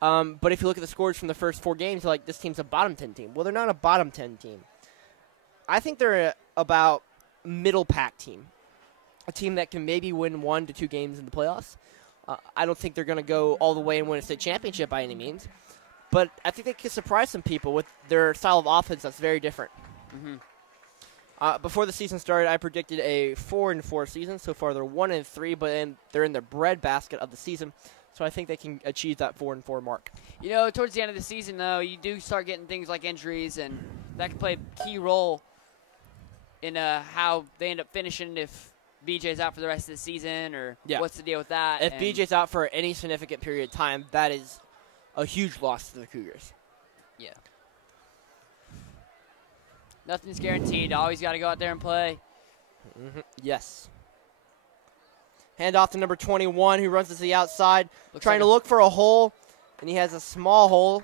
But if you look at the scores from the first 4 games, you're like, this team's a bottom 10 team. Well, they're not a bottom 10 team. I think they're about middle pack team. A team that can maybe win 1 to 2 games in the playoffs. I don't think they're going to go all the way and win a state championship by any means. But I think they can surprise some people with their style of offense that's very different. Before the season started, I predicted a 4-4 season. So far, they're 1-3, but they're in the breadbasket of the season. So I think they can achieve that 4-4 mark. You know, towards the end of the season, though, you do start getting things like injuries, and that can play a key role in how they end up finishing if BJ's out for the rest of the season, or what's the deal with that. If BJ's out for any significant period of time, that is a huge loss to the Cougars. Yeah. Nothing's guaranteed. Always got to go out there and play. Yes. Hand off to number 21, who runs to the outside, trying like to look for a hole, and he has a small hole.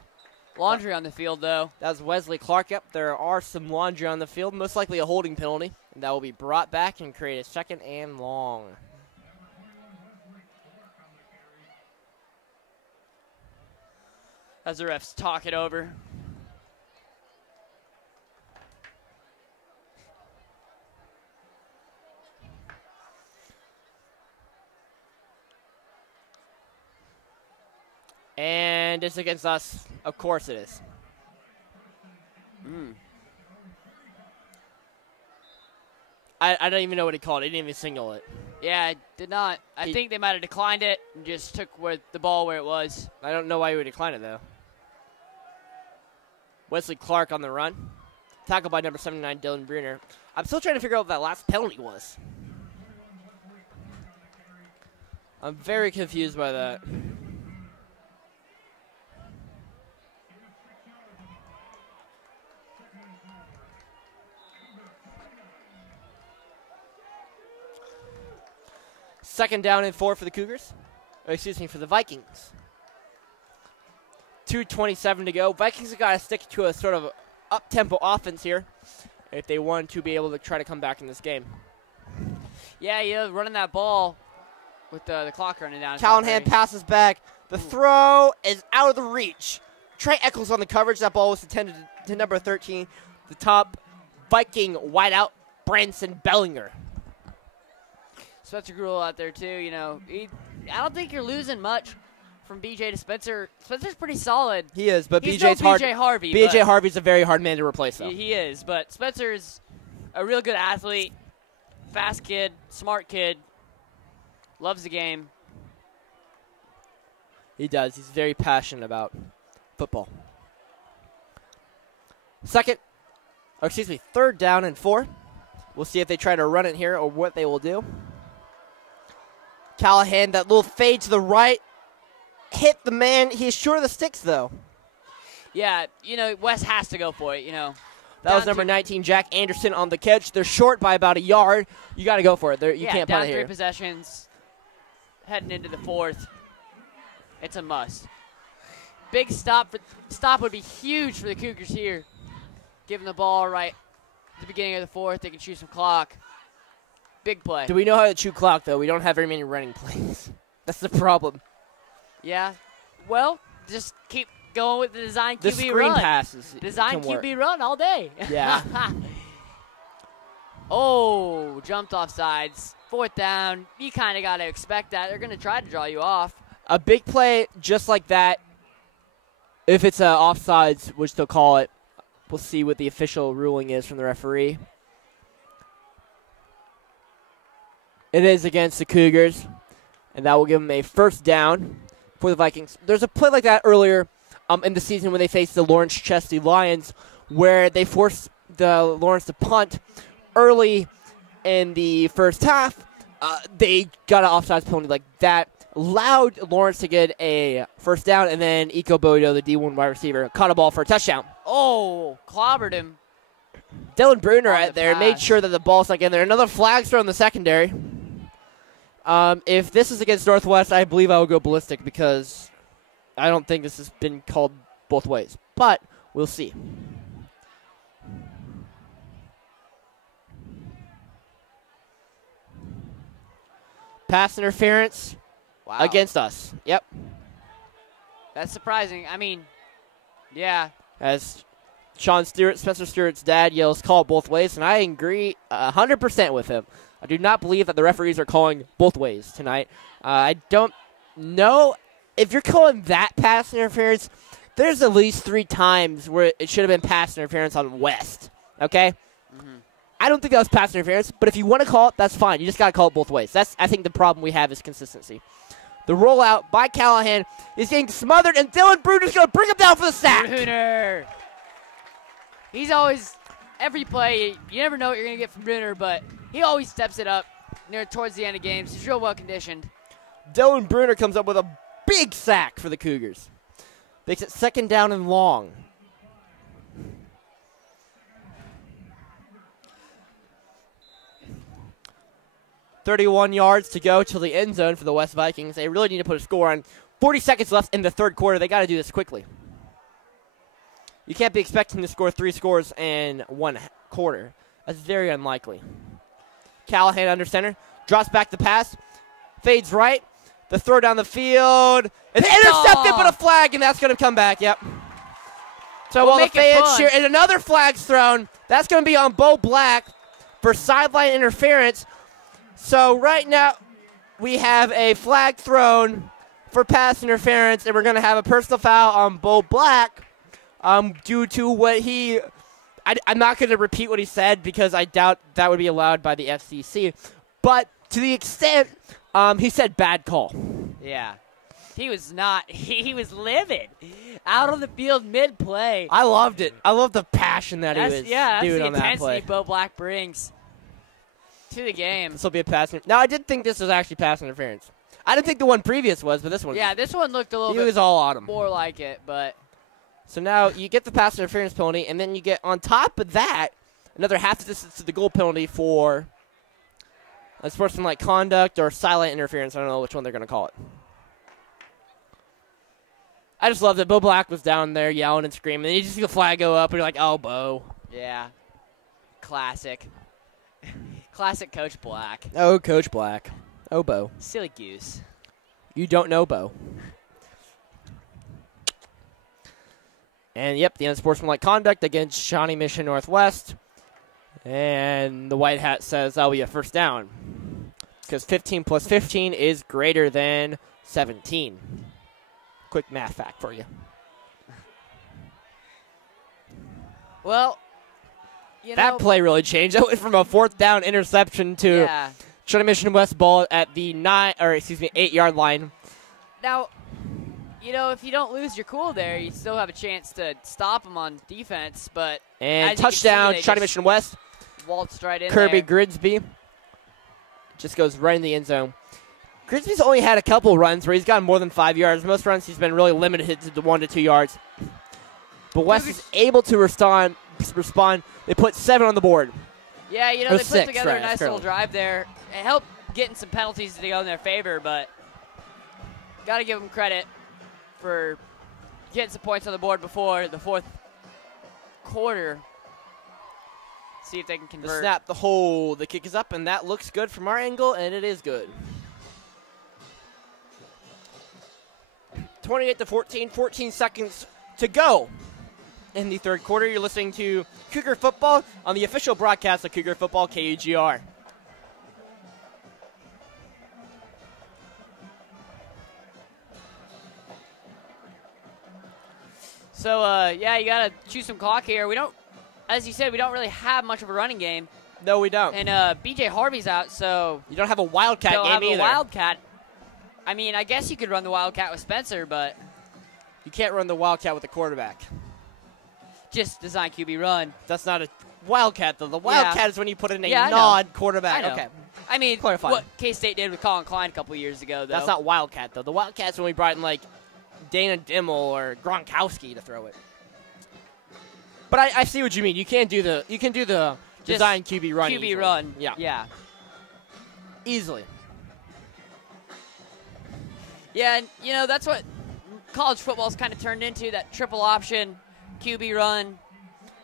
Laundry on the field, though. That's Wesley Clark. Yep, there are some laundry on the field, most likely a holding penalty, and that will be brought back and create a 2nd and long. As the refs talk it over. And it's against us. Of course it is. I don't even know what he called it. He didn't even signal it. Yeah, I did not. I think they might have declined it and just took the ball where it was. I don't know why he would decline it, though. Wesley Clark on the run. Tackled by number 79, Dylan Bruner. I'm still trying to figure out what that last penalty was. I'm very confused by that. Second down and 4 for the Cougars. Excuse me, for the Vikings. 2:27 to go. Vikings have got to stick to a sort of up-tempo offense here if they want to be able to try to come back in this game. Yeah, running that ball with the clock running down. Callahan passes back. The throw is out of the reach. Trey Eccles on the coverage. That ball was intended to number 13, the top Viking wideout, Branson Bellinger. Spencer Gruel out there, too. You know, I don't think you're losing much from BJ to Spencer. Spencer's pretty solid. He is, but He's BJ's no hard. BJ Harvey. BJ Harvey's a very hard man to replace, though. He is, but Spencer's a real good athlete, fast kid, smart kid, loves the game. He does. He's very passionate about football. Third down and 4. We'll see if they try to run it here or what they will do. Callahan, that little fade to the right, hit the man. He's short of the sticks, though. Yeah, you know, Wes has to go for it, you know. That was number 19, Jack Anderson, on the catch. They're short by about a yard. You got to go for it. You can't punt it here. Down 3 possessions, heading into the 4th. It's a must. Big stop would be huge for the Cougars here. Giving the ball right at the beginning of the 4th. They can chew some clock. Big play. Do we know how to chew clock, though? We don't have very many running plays. That's the problem. Yeah. Well, just keep going with the design QB the screen run. Passes. Design QB run all day. Yeah. Oh, jumped off sides. 4th down. You kind of got to expect that. They're going to try to draw you off. A big play just like that, if it's offsides, which they'll call it, we'll see what the official ruling is from the referee. It is against the Cougars, and that will give them a first down for the Vikings. There's a play like that earlier in the season when they faced the Lawrence Chesty Lions, where they forced the Lawrence to punt early in the first half. They got an offsides penalty like that, allowed Lawrence to get a first down, and then Iko Bodo, the D1 wide receiver, caught a ball for a touchdown. Oh, clobbered him. Dylan Bruner right there pass. made sure that the ball's not in there. Another flag's thrown in the secondary. If this is against Northwest, I believe I will go ballistic because I don't think this has been called both ways. But we'll see. Pass interference against us. Yep. That's surprising. I mean, yeah. As Spencer Stewart's dad yells, call it both ways, and I agree 100% with him. I do not believe that the referees are calling both ways tonight. I don't know if you're calling that pass interference. There's at least 3 times where it should have been pass interference on West. Okay? Mm-hmm. I don't think that was pass interference, but if you want to call it, that's fine. You just got to call it both ways. That's, I think, the problem we have is consistency. The rollout by Callahan is getting smothered, and Dylan Bruner's going to bring him down for the sack. Bruner. He's always, every play, you never know what you're going to get from Bruner, but he always steps it up near towards the end of games. He's real well conditioned. Dylan Bruner comes up with a big sack for the Cougars. Makes it 2nd down and long. .31 yards to go till the end zone for the West Vikings. They really need to put a score on. 40 seconds left in the 3rd quarter. They got to do this quickly. You can't be expecting to score 3 scores in 1 quarter. That's very unlikely. Callahan under center. Drops back the pass. Fades right. The throw down the field. It's intercepted, but a flag, and that's going to come back. Yep. So while the fans cheer, and another flag's thrown, that's going to be on Bo Black for sideline interference. So right now we have a flag thrown for pass interference, and we're going to have a personal foul on Bo Black due to what he – I'm not going to repeat what he said because I doubt that would be allowed by the FCC. But to the extent he said bad call. Yeah. He was not – he was livid out on the field mid-play. I loved it. I love the passion that he was doing on that play. That's the intensity Bo Black brings to the game. This will be a pass. Now, I did think this was actually pass interference. I didn't think the one previous was, but this one. Yeah, this one looked a little bit was all on him. More like it, but. So now you get the pass interference penalty, and then you get, on top of that, another half the distance to the goal penalty for sportsmanlike conduct or silent interference. I don't know which one they're going to call it. I just love that Bo Black was down there yelling and screaming, and you just see the flag go up, and you're like, oh, Bo. Yeah. Classic. Classic Coach Black. Oh, Coach Black. Oh, Bo. Silly goose. You don't know Bo. And, yep, the unsportsmanlike conduct against Shawnee Mission Northwest. And the white hat says that'll be a first down. Because 15 plus 15 is greater than 17. Quick math fact for you. Well, that play really changed. That went from a fourth down interception to Shawnee Mission West ball at the 8-yard line. Now, if you don't lose your cool there, you still have a chance to stop them on defense. But and touchdown, Shawnee Mission West. Waltzed right in Kirby there. Grigsby just goes right in the end zone. Grigsby's only had a couple runs where he's gotten more than 5 yards. Most runs he's been really limited to the 1 to 2 yards. But West is able to respond. They put 7 on the board. Yeah, they put together a nice little drive there. It helped getting some penalties to go in their favor, but got to give them credit for getting some points on the board before the fourth quarter. See if they can convert. The snap, the hold, the kick is up, and that looks good from our angle, and it is good. 28-14, 14 seconds to go in the third quarter. You're listening to Cougar Football on the official broadcast of Cougar Football, KUGR. So, you got to choose some clock here. We don't, as you said, we don't really have much of a running game. No, we don't. And B.J. Harvey's out, so. You don't have a Wildcat don't game have either. A Wildcat. I mean, I guess you could run the Wildcat with Spencer, but. You can't run the Wildcat with a quarterback. Just design QB run. That's not a Wildcat, though. The Wildcat is when you put in a non-quarterback. Okay. I mean, clarify. What K-State did with Colin Klein a couple years ago, though. That's not Wildcat, though. The Wildcat's when we brought in, Dana Dimmel or Gronkowski to throw it. But I see what you mean. You can do the design QB run. QB run. Yeah. Yeah. Easily. Yeah, and that's what college football's kind of turned into, that triple option QB run.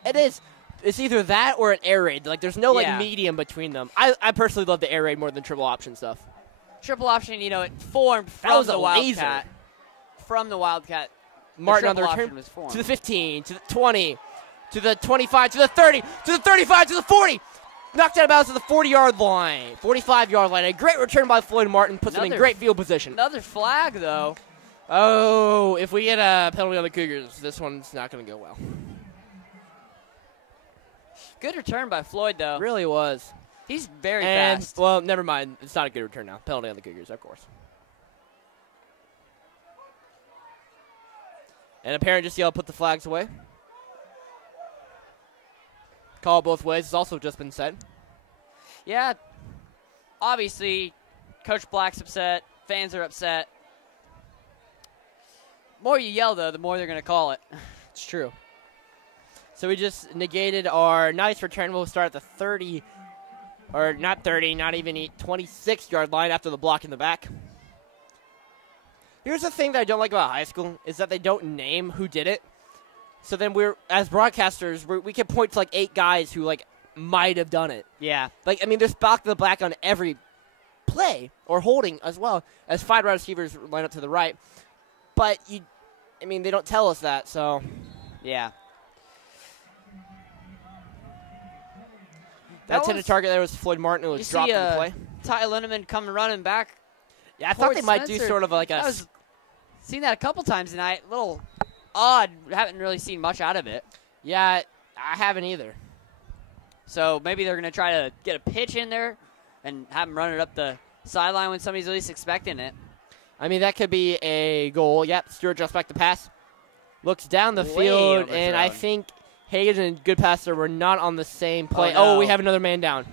It is. It's either that or an air raid. There's no medium between them. I personally love the air raid more than triple option stuff. Triple option, it formed from the Wildcat. From the Wildcat. Martin on the return to the 15, to the 20, to the 25, to the 30, to the 35, to the 40. Knocked out of bounds to the 40-yard line, 45-yard line. A great return by Floyd Martin. Puts him in great field position. Another flag, though. Oh, if we get a penalty on the Cougars, this one's not going to go well. Good return by Floyd, though. Really was. He's very fast. Well, never mind. It's not a good return now. Penalty on the Cougars, of course. And a parent just yelled, put the flags away. Call both ways has also just been said. Yeah. Obviously, Coach Black's upset. Fans are upset. The more you yell, though, the more they're going to call it. It's true. So we just negated our nice return. We'll start at the 30, or not 30, not even 26-yard line after the block in the back. Here's the thing that I don't like about high school is that they don't name who did it. So then as broadcasters, we can point to 8 guys who might have done it. Yeah. There's back to the black on every play or holding as well as 5 wide receivers line up to the right. But they don't tell us that. So yeah. That intended target there was Floyd Martin, who was dropped in the play. Ty Linneman coming running back. Yeah, I thought they might do sort of Seen that a couple times tonight. A little odd. Haven't really seen much out of it. Yeah, I haven't either. So maybe they're going to try to get a pitch in there and have him run it up the sideline when somebody's at least expecting it. That could be a goal. Yep, Stewart drops back the pass. Looks down the field, and I think Hagen and Goodpasser were not on the same play. Oh, no. We have another man down.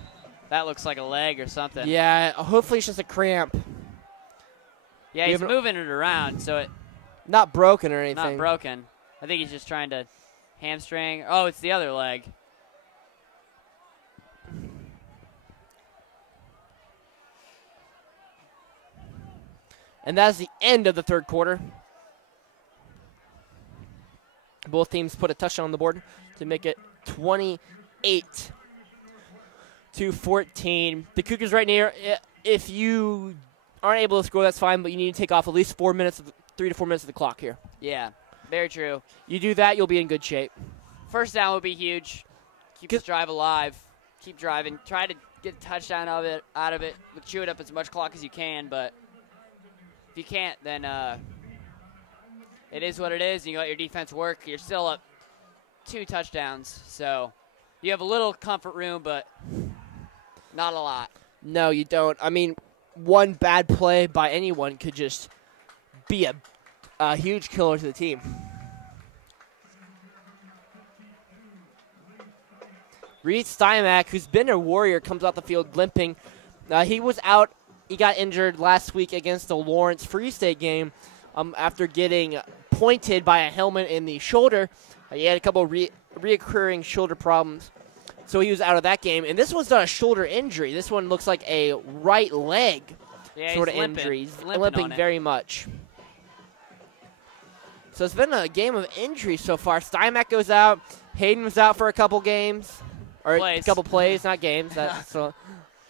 That looks like a leg or something. Yeah, hopefully it's just a cramp. Yeah, he's moving it around, so it... Not broken or anything. Not broken. I think he's just trying to hamstring. Oh, it's the other leg. And that's the end of the third quarter. Both teams put a touchdown on the board to make it 28-14. The Cougars right near, if you aren't able to score, that's fine, but you need to take off at least 3 to 4 minutes of the clock here. Yeah. Very true. You do that, you'll be in good shape. First down would be huge. Keep this drive alive. Keep driving. Try to get a touchdown out of it. Chew it up as much clock as you can, but if you can't, then it is what it is, and you let your defense work. You're still up 2 touchdowns, so you have a little comfort room, but not a lot. No, you don't. I mean, one bad play by anyone could just be a huge killer to the team. Reed Steinmack, who's been a Warrior, comes off the field limping. He was out. He got injured last week against the Lawrence Free State game after getting pointed by a helmet in the shoulder. He had a couple reoccurring shoulder problems, so he was out of that game. And this one's not a shoulder injury. This one looks like a right leg sort of injury. He's limping very much. So it's been a game of injuries so far. Steinmack goes out. Hayden was out for a couple games. Or a couple plays, not games. So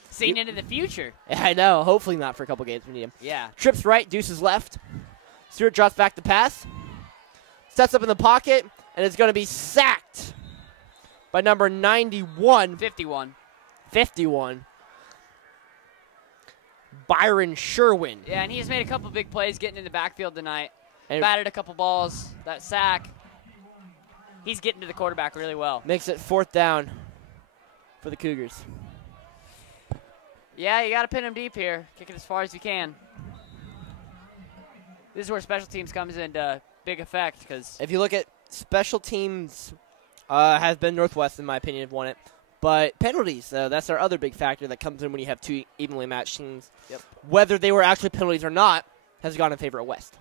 Seeing into the future. I know. Hopefully not for a couple games. We need him. Yeah. Trips right, deuces left. Stewart drops back the pass. Sets up in the pocket, and it's going to be sacked by number 91. 51. 51. Byron Sherwin. Yeah, and he's made a couple big plays getting in the backfield tonight. And batted a couple balls. That sack. He's getting to the quarterback really well. Makes it 4th down for the Cougars. Yeah, you got to pin him deep here. Kick it as far as you can. This is where special teams comes into big effect because if you look at special teams, has been Northwest, in my opinion, have won it. But penalties, that's our other big factor that comes in when you have 2 evenly matched teams. Yep. Whether they were actually penalties or not has gone in favor of West.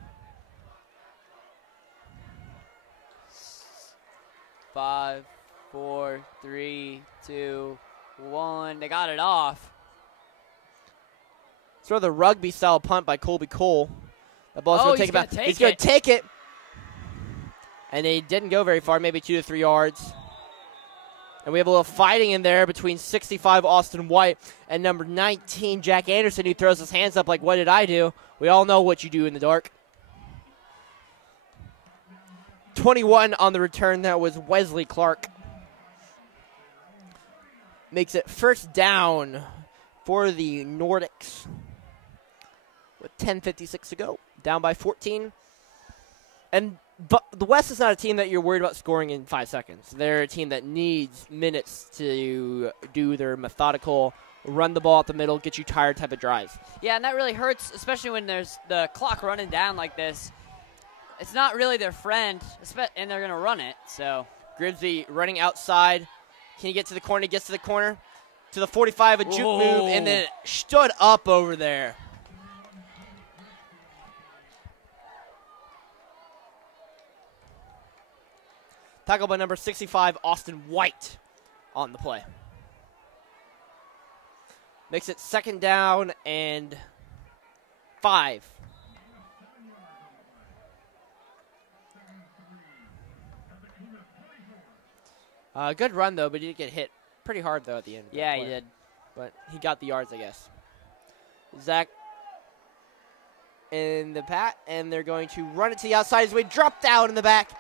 5, 4, 3, 2, 1. They got it off. Sort of the rugby-style punt by Colby Cole. The ball's going to take about. He's going to take it. And they didn't go very far, maybe 2 to 3 yards. And we have a little fighting in there between 65 Austin White and number 19 Jack Anderson, who throws his hands up like, what did I do? We all know what you do in the dark. 21 on the return, that was Wesley Clark. Makes it 1st down for the Nordics with 10:56 to go. Down by 14. And the West is not a team that you're worried about scoring in 5 seconds. They're a team that needs minutes to do their methodical, run the ball at the middle, get you tired type of drives. Yeah, and that really hurts, especially when there's the clock running down like this. It's not really their friend, and they're going to run it. So Grimsby running outside. Can he get to the corner? He gets to the corner. To the 45, a juke move, and then stood up over there. Tackled by number 65, Austin White, on the play. Makes it 2nd down and 5. Good run, though, but he did get hit pretty hard, though, at the end. Yeah, he did. But he got the yards, I guess. Zach in the pat, and they're going to run it to the outside as we drop down in the back.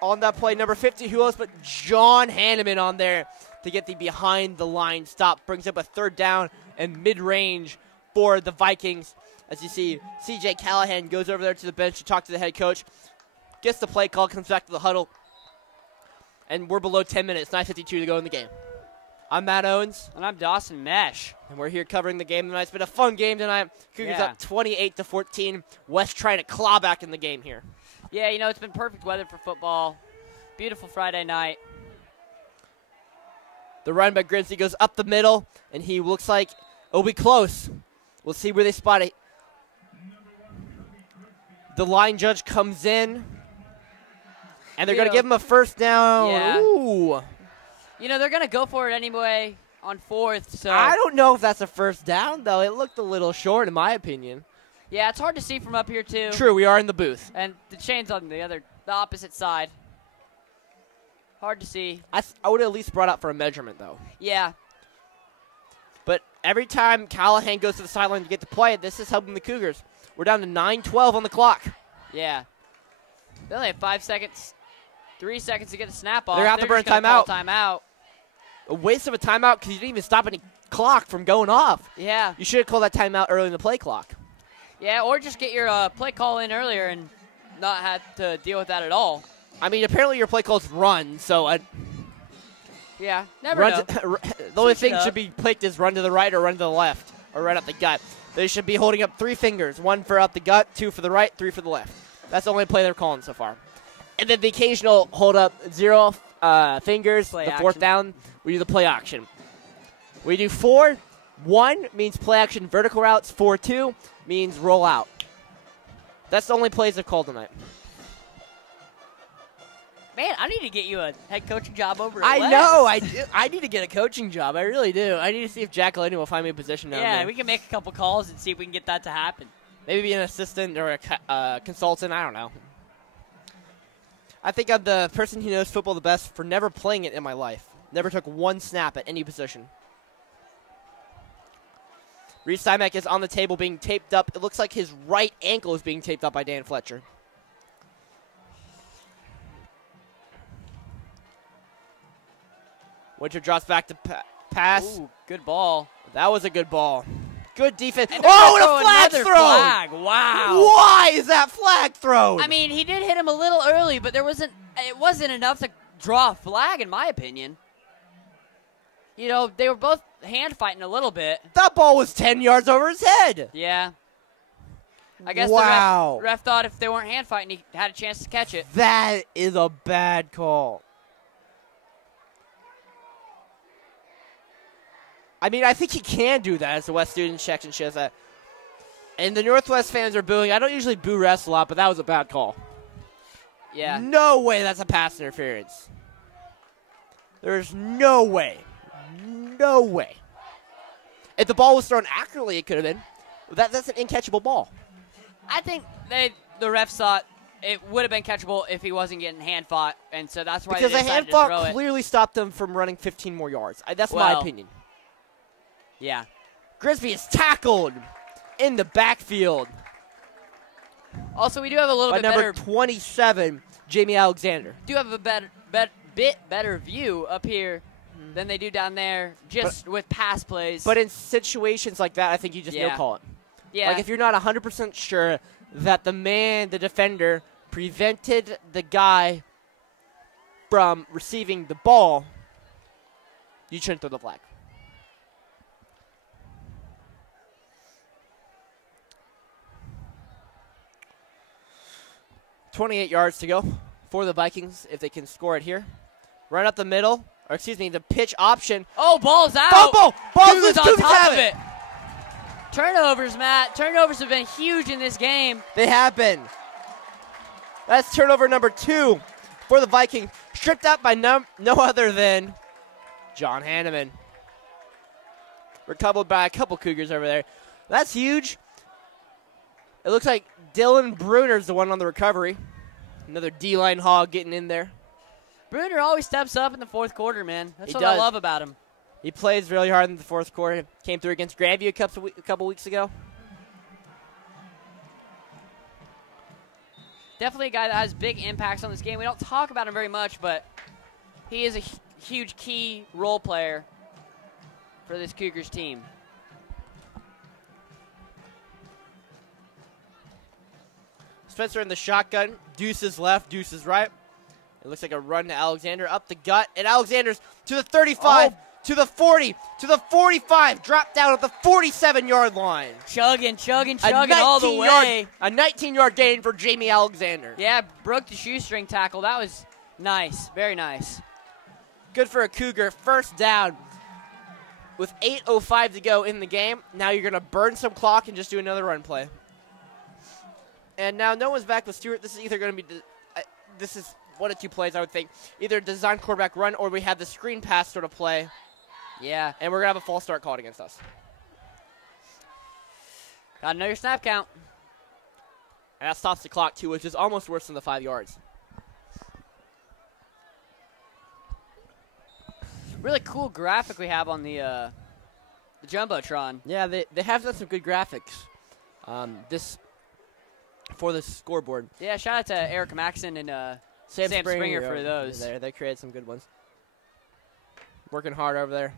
On that play, number 50, who else but John Hanneman on there to get the behind-the-line stop. Brings up a 3rd down and mid-range for the Vikings. As you see, C.J. Callahan goes over there to the bench to talk to the head coach. Gets the play call, comes back to the huddle. And we're below 10 minutes, 9:52 to go in the game. I'm Matt Owens. And I'm Dawson Mesh. And we're here covering the game tonight. It's been a fun game tonight. Cougars up 28-14. West trying to claw back in the game here. Yeah, you know, it's been perfect weather for football. Beautiful Friday night. The run by Grimsby goes up the middle, and he looks like it'll be close. We'll see where they spot it. The line judge comes in, and they're going to give him a 1st down. Yeah. Ooh. You know, they're going to go for it anyway on 4th. So I don't know if that's a 1st down, though. It looked a little short, in my opinion. Yeah, it's hard to see from up here, too. True, we are in the booth. And the chain's on the opposite side. Hard to see. I would have at least brought out for a measurement, though. Yeah. But every time Callahan goes to the sideline to get to play it, this is helping the Cougars. We're down to 9:12 on the clock. Yeah. They only have 5 seconds, 3 seconds to get the snap off. They're going to have to burn just gonna timeout. call timeout. A waste of a timeout because you didn't even stop any clock from going off. Yeah. You should have called that timeout early in the play clock. Yeah, or just get your play call in earlier and not have to deal with that at all. I mean, apparently your play call's run, so Yeah, never run know. the only Switch thing it up. should be picked is run to the right or run to the left or right up the gut. They should be holding up 3 fingers, 1 for up the gut, 2 for the right, 3 for the left. That's the only play they're calling so far. And then the occasional hold up 0 fingers, Play the 4th action. down, we do the play action. We do 4-1 means play action vertical routes, 4-2 means roll out. That's the only plays they've called tonight. Man, I need to get you a head coaching job over at I West. know. I need to get a coaching job. I really do. I need to see if Jack Delaney will find me a position down Yeah, there. we can make a couple calls and see if we can get that to happen. Maybe be an assistant or a consultant. I don't know. I think I'm the person who knows football the best for never playing it in my life. Never took 1 snap at any position. Reese Simek is on the table being taped up. It looks like his right ankle is being taped up by Dan Fletcher. Winter drops back to pass. Ooh, good ball. That was a good ball. Good defense. And they're Oh, gonna and a flag another thrown! flag. Wow. Why is that flag thrown? I mean, he did hit him a little early, but it wasn't enough to draw a flag, in my opinion. You know, they were both hand fighting a little bit. that ball was 10 yards over his head. Yeah. I guess Wow. the ref thought if they weren't hand fighting, he had a chance to catch it. That is a bad call. I mean, I think he can do that as the West student section shows that. And the Northwest fans are booing. I don't usually boo refs a lot, but that was a bad call. Yeah. No way that's a pass interference. There's no way. No way. If the ball was thrown accurately, it could have been. That's an uncatchable ball. I think the refs thought it would have been catchable if he wasn't getting hand fought, and so that's why Because they the decided hand to throw fought it. clearly stopped them from running 15 more yards. That's my Well, opinion. Yeah. Grisby is tackled in the backfield Also, we do have a little by bit number better 27, Jamie Alexander. do have a bit better view up here than they do down there, just with pass plays. But in situations like that, I think you just no Yeah. call it. yeah, Like if you're not 100% sure that the defender, prevented the guy from receiving the ball, you shouldn't throw the flag. .28 yards to go for the Vikings if they can score it here. Run up the middle, or excuse me, the pitch option. oh, ball's out. Fumble! Ball's Cougars loose, on Cougars top have of it. Turnovers, Matt. Turnovers have been huge in this game. They have been. That's turnover number 2 for the Vikings. Stripped out by no other than John Hanneman. Recovered by a couple Cougars over there. That's huge. It looks like Dylan Bruner's the one on the recovery. Another D-line hog getting in there. Bruner always steps up in the fourth quarter, man. That's He what does. I love about him. He plays really hard in the fourth quarter. Came through against Grandview a couple weeks ago. Definitely a guy that has big impacts on this game. We don't talk about him very much, but he is a huge key role player for this Cougars team. Spencer in the shotgun. Deuces left, deuces right. It looks like a run to Alexander up the gut. And Alexander's to the 35, to the 40, to the 45. Dropped down at the 47-yard line. Chugging all the way. A 19-yard gain for Jamie Alexander. Yeah, broke the shoestring tackle. That was nice. Very nice. Good for a Cougar. First down. With 8:05 to go in the game, now you're going to burn some clock and just do another run play. And now no one's back with Stewart. This is either going to be this is one of two plays, I would think. Either design quarterback run or we have the screen pass sort of play. Yeah. And we're going to have a false start called against us. Got to know your snap count. And that stops the clock, too, which is almost worse than the 5 yards. Really cool graphic we have on the Jumbotron. Yeah, they have done some good graphics. for the scoreboard. Yeah, shout out to Eric Maxon and Sam Springer for those. They created some good ones. Working hard over there.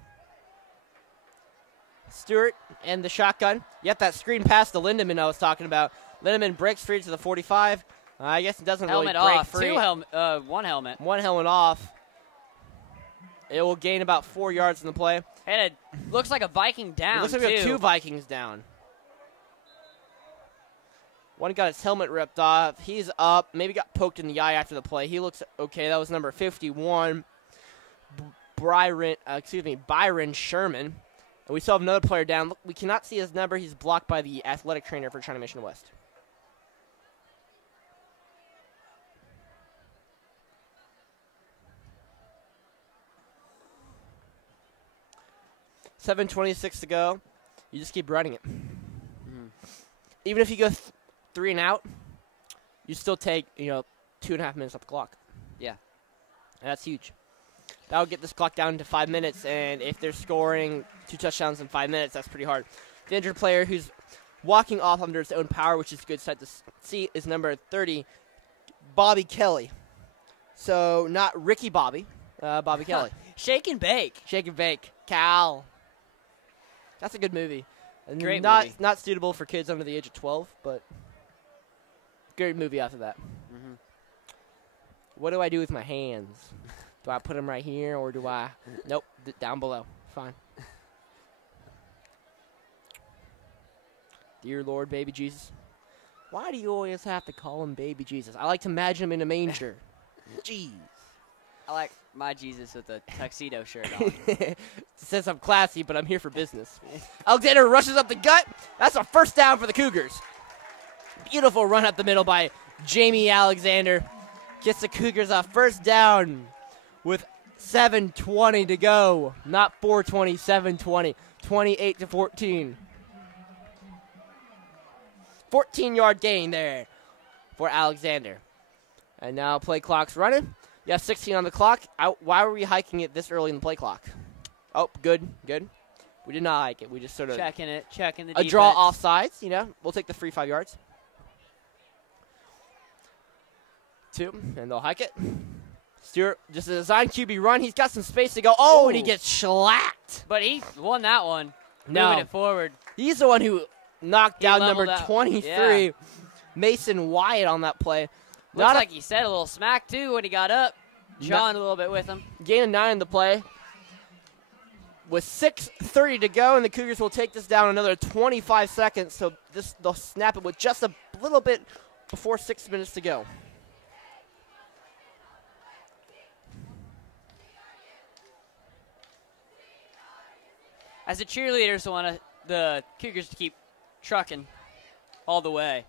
Stewart and the shotgun. Yep, that screen pass to Lindemann I was talking about. Lindemann breaks free to the 45. I guess it doesn't helmet really break off. free. One helmet. One helmet off. It will gain about 4 yards in the play. And it looks like a Viking down, It looks like we have 2 Vikings down. One got his helmet ripped off. He's up. Maybe got poked in the eye after the play. He looks okay. That was number 51, Byron Sherman. And we still have another player down. Look, we cannot see his number. He's blocked by the athletic trainer for China Mission West. $7:26 to go. You just keep running it. Even if you go 3 and out, you still take 2.5 minutes off the clock. Yeah, and that's huge. That would get this clock down to 5 minutes, and if they're scoring 2 touchdowns in 5 minutes, that's pretty hard. The injured player who's walking off under his own power, which is a good sight to see, is number 30, Bobby Kelly. So not Ricky Bobby, Bobby Kelly. Shake and Bake. Shake and Bake. Cal. That's a good movie. Great movie. movie. Not suitable for kids under the age of 12, but great movie after that. Mm-hmm. What do I do with my hands? Do I put them right here, or do I? Nope, down below. Fine. Dear Lord, baby Jesus. Why do you always have to call him baby Jesus? I like to imagine him in a manger. Jeez. I like my Jesus with a tuxedo shirt on. It says I'm classy, but I'm here for business. Alexander rushes up the gut. That's a first down for the Cougars. Beautiful run up the middle by Jamie Alexander. Gets the Cougars a first down with 7:20 to go. Not 4:20, 7:20. 28-14. 14-yard gain there for Alexander. And now play clock's running. You have 16 on the clock. Why were we hiking it this early in the play clock? Oh, good. We did not hike it. We just sort of checking the a defense. draw offsides. We'll take the free 5 yards. 2, and they'll hike it. Stewart, just a design QB run. He's got some space to go. Oh, and he gets shellacked. But he won that one. No. Moving it forward. He's the one who knocked down number leveled out. 23, Yeah. Mason Wyatt, on that play. Looks like he said a little smack, too, when he got up. Jawing a little bit with him. Gain of 9 in the play. With 6:30 to go, and the Cougars will take this down another 25 seconds. So they'll snap it with just a little bit before 6 minutes to go. As the cheerleaders want the Cougars to keep trucking all the way.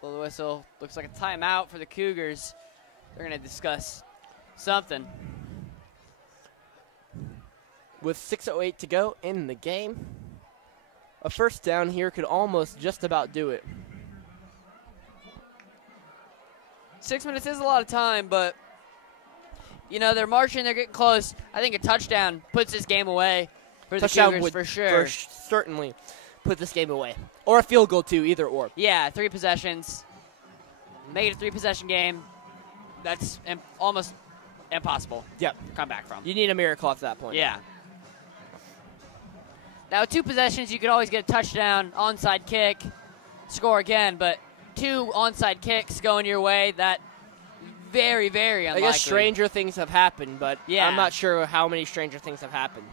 Blow the whistle. Looks like a timeout for the Cougars. They're going to discuss something. With 6:08 to go in the game, a first down here could almost just about do it. 6 minutes is a lot of time, but, they're marching, they're getting close. I think a touchdown puts this game away for the Touchdown Cougars would for sure. Certainly put this game away. Or a field goal, too, either or. Yeah, 3 possessions. Make it a 3-possession game. That's almost impossible Yep. to come back from. You need a miracle at that point. Yeah. Now, 2 possessions, you could always get a touchdown, onside kick, score again, but 2 onside kicks going your way, that very, very unlikely. I guess stranger things have happened, but Yeah. I'm not sure how many stranger things have happened.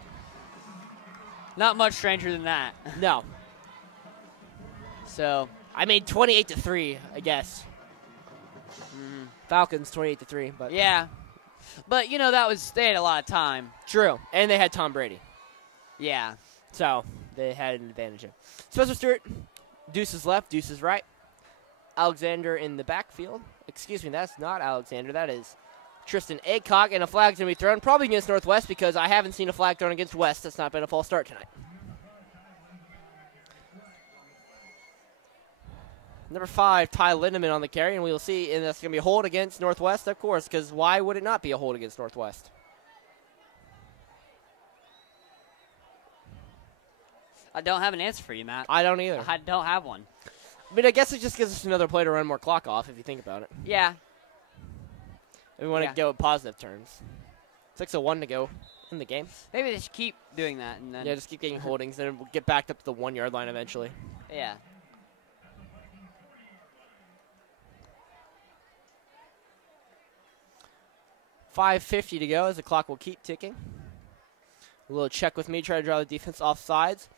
Not much stranger than that. No. So, I made 28-3, I guess. Falcons 28-3, but yeah. But, they had a lot of time. true. And they had Tom Brady. Yeah. So they had an advantage there. Spencer Stewart, Deuce's left, Deuce's right. Alexander in the backfield. Excuse me, that's not Alexander. That is Tristan Aycock, and a flag's going to be thrown, probably against Northwest, because I haven't seen a flag thrown against West. That's not been a false start tonight. Number 5, Ty Lindemann on the carry, and we will see, and that's going to be a hold against Northwest, of course, because why would it not be a hold against Northwest? I don't have an answer for you, Matt. I don't either. I don't have one. But I guess it just gives us another play to run more clock off if you think about it. Yeah. If we want to go with positive terms. 6:01 to go in the game. Maybe they should keep doing that. And then Yeah, just keep getting holdings, and we'll get back up to the 1 yard line eventually. Yeah. $5:50 to go as the clock will keep ticking. A little check with me, try to draw the defense off sides.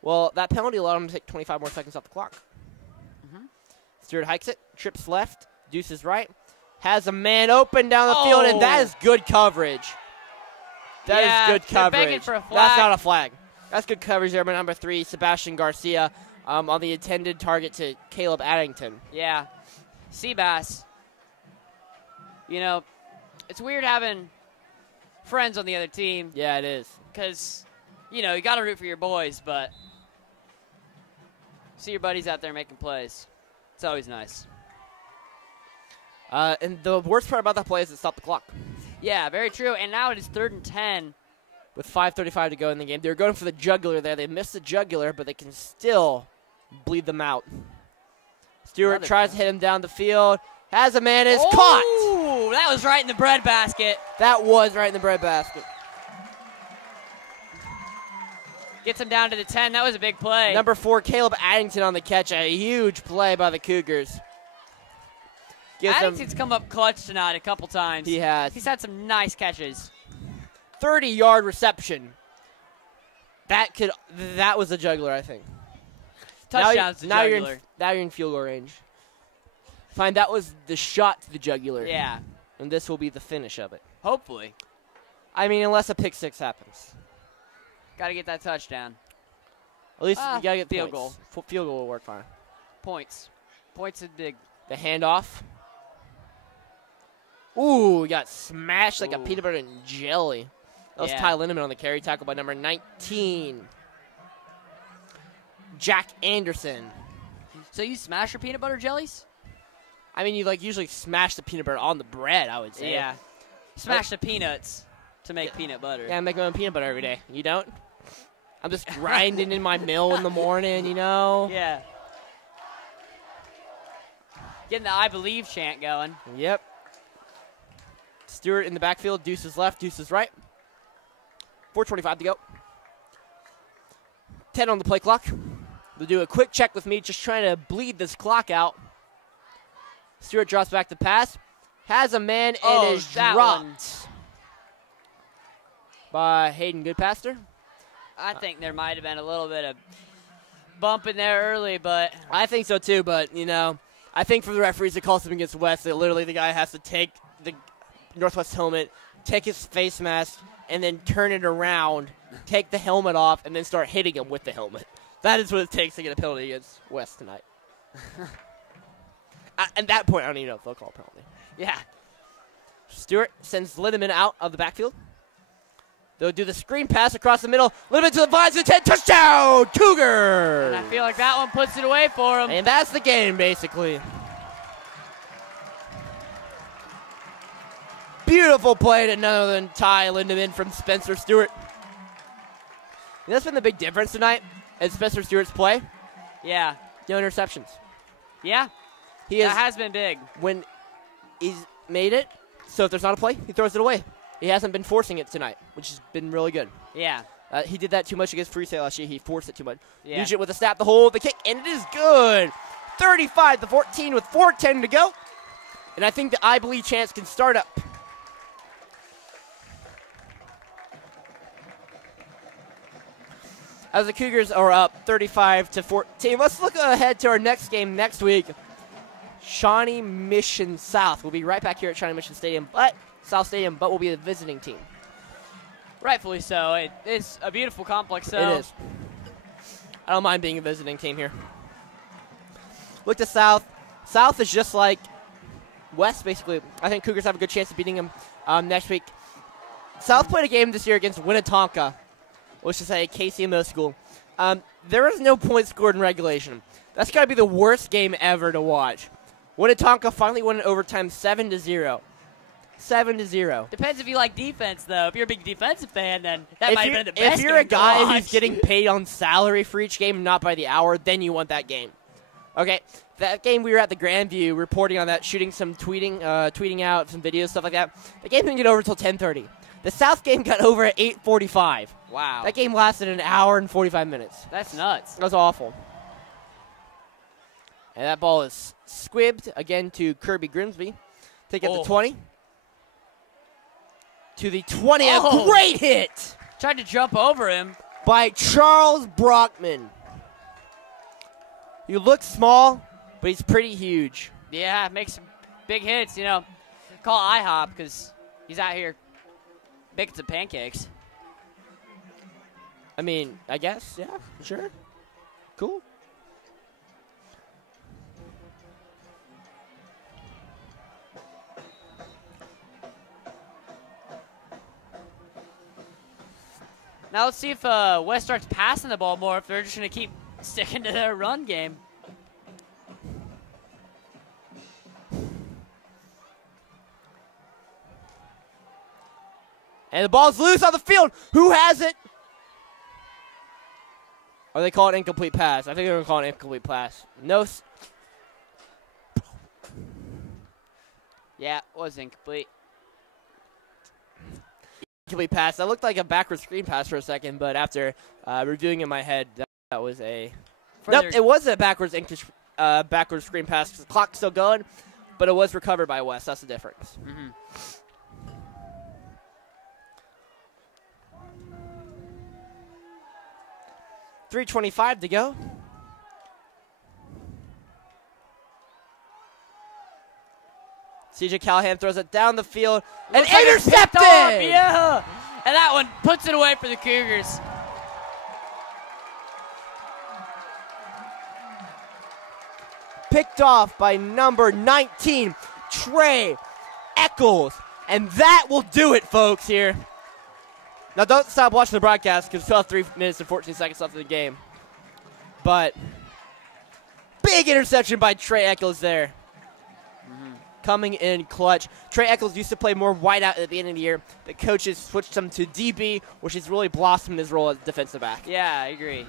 Well, that penalty allowed him to take 25 more seconds off the clock. Stewart hikes it, trips left, deuces right, has a man open down the field, and that is good coverage. That is good they're coverage. begging for a flag. That's not a flag. That's good coverage there by number 3, Sebastian Garcia, on the intended target to Caleb Addington. Yeah. Seabass. You know, it's weird having friends on the other team Yeah, it is. because, you know, you got to root for your boys, but see your buddies out there making plays. It's always nice. And the worst part about that play is it stopped the clock. Yeah, very true. And now it is 3rd and 10. With 5:35 to go in the game. They were going for the jugular there. They missed the jugular, but they can still bleed them out. Stewart tries to hit him down the field. Has a man, is caught. Ooh, that was right in the bread basket. That was right in the breadbasket. Gets him down to the 10. That was a big play. Number 4, Caleb Addington on the catch. A huge play by the Cougars. Addington's come up clutch tonight a couple times. He has. He's had some nice catches. 30-yard reception. That was a jugular, I think. Touchdowns to jugular. Now you're in field goal range. Fine, that was the shot to the jugular. Yeah. And this will be the finish of it. Hopefully. I mean, unless a pick 6 happens. Got to get that touchdown. At least you got to get field points. Field goal will work fine. Points. Points is big. The handoff. Ooh, got smashed like a peanut butter and jelly. That was Ty Lindemann on the carry, tackle by number 19. Jack Anderson. So you smash your peanut butter jellies? I mean, you usually smash the peanut butter on the bread, I would say. Yeah. Smash the peanuts to make peanut butter. Yeah, I make my own peanut butter every day. You don't? I'm just grinding in my mill in the morning, you know? Yeah. Getting the I Believe chant going. Yep. Stewart in the backfield, deuces left, deuces right. 4:25 to go. 10 on the play clock. We'll do a quick check with me, just trying to bleed this clock out. Stewart drops back the pass. Has a man and is dropped by Hayden Goodpaster. I think there might have been a little bit of bump in there early, but I think so too, but, I think for the referees to call something against West, that literally the guy has to take the Northwest helmet, take his face mask, and then turn it around, take the helmet off, and then start hitting him with the helmet. That is what it takes to get a penalty against West tonight. At that point, I don't even know if they'll call a penalty. yeah. Stewart sends Lindemann out of the backfield. They'll do the screen pass across the middle. Lindemann to the vines, the 10, touchdown, Cougar! And I feel like that one puts it away for him. And that's the game, basically. Beautiful play to none other than Ty Lindemann from Spencer Stewart. And that's been the big difference tonight in Spencer Stewart's play. Yeah. No interceptions. Yeah. That has been big. When he's made it, so if there's not a play, he throws it away. He hasn't been forcing it tonight, which has been really good. Yeah. He did that too much against Freestyle last year. He forced it too much. Yeah. Nugent with a snap, the hold, the kick, and it is good. 35-14 with 4:10 to go. And I think the I Believe chance can start up. As the Cougars are up 35-14. Let's look ahead to our next game next week. Shawnee Mission South. We'll be right back here at Shawnee Mission South Stadium, but we'll be the visiting team. Rightfully so. It's a beautiful complex. So. It is. I don't mind being a visiting team here. Look to South. South is just like West, basically. I think Cougars have a good chance of beating them next week. South played a game this year against Winnetonka, which is a KCMO school. There was no points scored in regulation. That's got to be the worst game ever to watch. Winnetonka finally won in overtime 7-0. 7-0. Depends if you like defense, though. If you're a big defensive fan, then that might have been the best If you're a game to guy watch. who's getting paid on salary for each game, not by the hour, then you want that game. Okay, that game we were at the Grandview reporting on that, shooting some tweeting out some videos, stuff like that. The game didn't get over until 10:30. The South game got over at 8:45. Wow. That game lasted an hour and 45 minutes. That's nuts. That was awful. And that ball is squibbed again to Kirby Grimsby. Take it the 20. To the 20. Oh. A great hit Tried to jump over him. by Charles Brockman. You look small, but he's pretty huge. Yeah, makes some big hits, you know. Call IHOP because he's out here making some pancakes. I mean, I guess, yeah, sure. Cool. Now let's see if West starts passing the ball more, if they're just going to keep sticking to their run game. And the ball's loose on the field. Who has it? Or they call it incomplete pass. I think they're going to call it incomplete pass. No. Yeah, it was incomplete. Incomplete pass. That looked like a backward screen pass for a second, but after reviewing in my head, that was a... Nope, it was a backward screen pass. The clock's still going, but it was recovered by West. That's the difference. Mm-hmm. .325 to go. CJ Callahan throws it down the field and Looks like it's picked intercepted! off, yeah! And that one puts it away for the Cougars. Picked off by number 19, Trey Eccles. And that will do it, folks, here. Now, don't stop watching the broadcast because we still have 3 minutes and 14 seconds left in the game. But big interception by Trey Eccles there. Coming in clutch. Trey Eccles used to play more wideout at the end of the year. The coaches switched him to DB, which has really blossomed his role as defensive back. Yeah, I agree.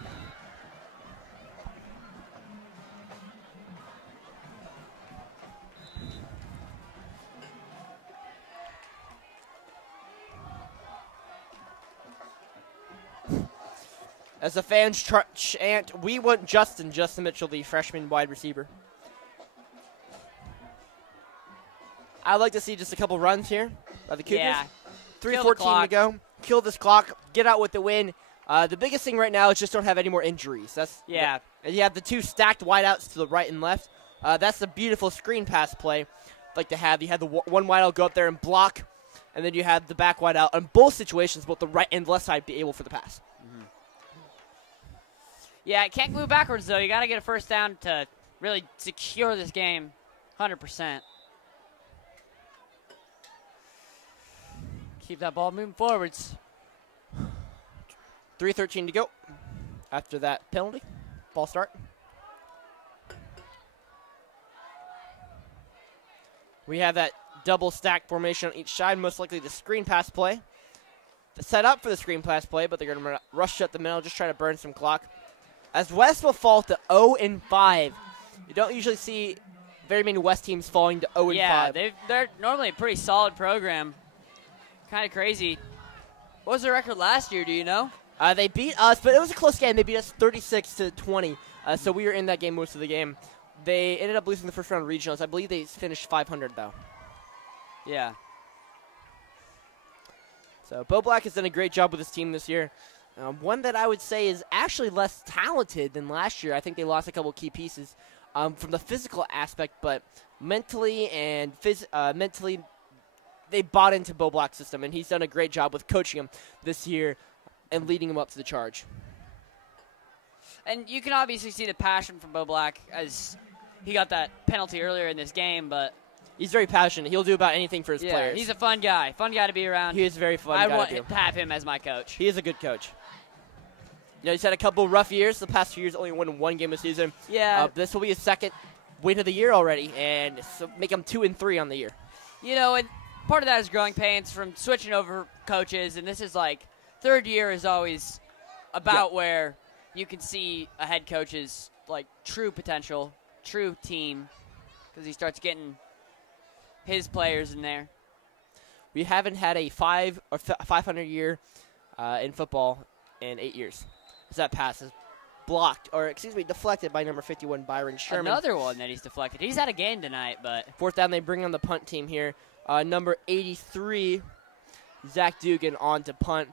As the fans chant, we want Justin Mitchell, the freshman wide receiver. I'd like to see just a couple runs here by the Cougars. Yeah. 3:14 to go. Kill this clock. Get out with the win. The biggest thing right now is just don't have any more injuries. Yeah. And you have the 2 stacked wideouts to the right and left. That's the beautiful screen pass play. Like to have. You have the one wideout go up there and block, and then you have the back wideout on both situations, both the right and left side be able for the pass. Mm-hmm. Yeah, it can't glue backwards, though. You got to get a first down to really secure this game 100%. Keep that ball moving forwards. 3:13 to go. After that penalty, ball start. We have that double stack formation on each side, most likely the screen pass play. The set up for the screen pass play, but they're going to rush up the middle, just try to burn some clock. As West will fall to 0-5. You don't usually see very many West teams falling to 0-5. Yeah, they're normally a pretty solid program. Kind of crazy. What was their record last year, do you know? They beat us, but it was a close game. They beat us 36-20, so we were in that game most of the game. They ended up losing the first round regionals. I believe they finished 500, though. Yeah. So Bo Black has done a great job with his team this year. One that I would say is actually less talented than last year. I think they lost a couple key pieces from the physical aspect, but mentally and they bought into Bo Black's system, and he's done a great job with coaching him this year and leading him up to the charge. And you can obviously see the passion from Bo Black as he got that penalty earlier in this game, but he's very passionate. He'll do about anything for his yeah, players. he's a fun guy to be around. He is a very fun I guy want to do. to have him as my coach. He is a good coach. You know, he's had a couple rough years. The past 2 years, only won 1 game a season. Yeah. This will be his second win of the year already, and so make him 2-3 on the year. You know, and part of that is growing pains from switching over coaches, and this is like third year is always about where you can see a head coach's like true potential, true team, because he starts getting his players in there. We haven't had a 500 year in football in 8 years. As that pass is blocked, or excuse me, deflected by number 51, Byron Sherman. Another one that he's deflected. He's had a game tonight, but fourth down, they bring on the punt team here. Number 83, Zach Dugan on to punt.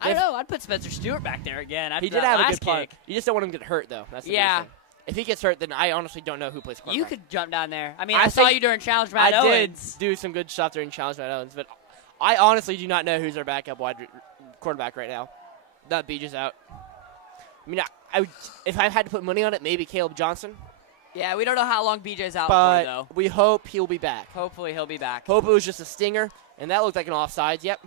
I don't know. I'd put Spencer Stewart back there again. After He did that have a last good punt. kick. You just don't want him to get hurt, though. That's the Yeah. biggest thing. If he gets hurt, then I honestly don't know who plays quarterback. You could jump down there. I mean, I I saw think- you during Challenge Matt I Owens. did do some good stuff during Challenge Matt Owens, but I honestly do not know who's our backup quarterback right now. That Beach is out. I mean, I would, if I had to put money on it, maybe Caleb Johnson. Yeah, we don't know how long BJ's out But for, though. we hope he'll be back. Hopefully he'll be back. Hope it was just a stinger, and that looked like an offsides. Yep.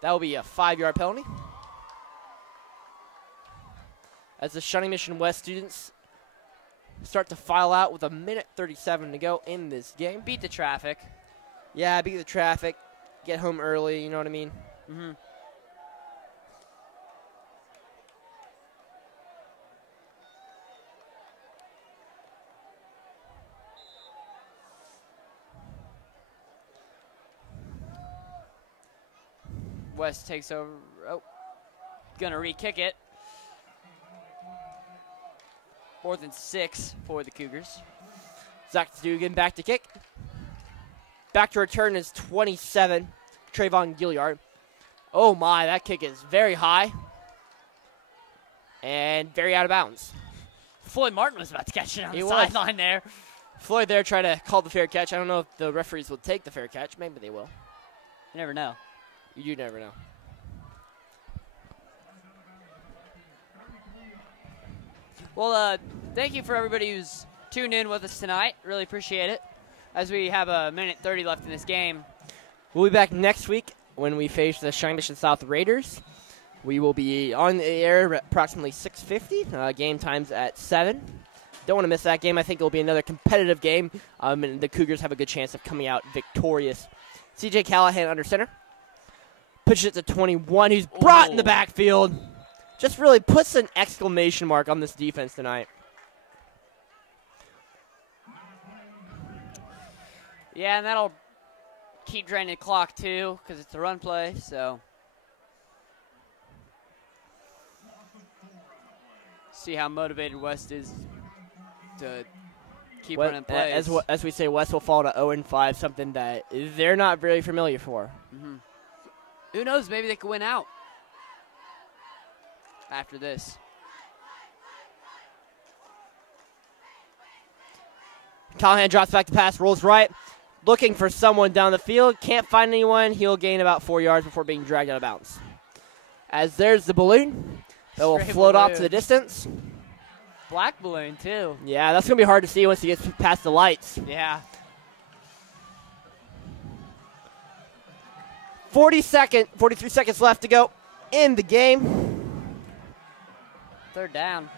That will be a 5-yard penalty. As the Shawnee Mission West students start to file out with 1:37 to go in this game. Beat the traffic. Yeah, beat the traffic, get home early, you know what I mean? Mm-hmm. West takes over. Oh, gonna re-kick it. 4th and 6 for the Cougars. Zach Dugan back to kick. Back to return is 27, Trayvon Gilliard. Oh my, that kick is very high and very out of bounds. Floyd Martin was about to catch it on He the was. sideline there. Floyd there trying to call the fair catch. I don't know if the referees will take the fair catch. Maybe they will. You never know. You do never know. Well, thank you for everybody who's tuned in with us tonight. Really appreciate it. As we have 1:30 left in this game. We'll be back next week when we face the Shawnee Mission South Raiders. We will be on the air at approximately 6:50. Game time's at 7. Don't want to miss that game. I think it will be another competitive game, and the Cougars have a good chance of coming out victorious. C.J. Callahan under center. Pushes it to 21, who's brought in the backfield. Just really puts an exclamation mark on this defense tonight. Yeah, and that'll keep draining the clock, too, because it's a run play, so. See how motivated West is to keep running plays. As we say, West will fall to 0-5, something that they're not very familiar for. Mm-hmm. Who knows? Maybe they could win out after this. Callahan drops back to pass, rolls right, looking for someone down the field. Can't find anyone. He'll gain about 4 yards before being dragged out of bounds. As there's the balloon that will float off to the distance. Black balloon, too. Yeah, that's going to be hard to see once he gets past the lights. Yeah. 43 seconds left to go in the game. 3rd down.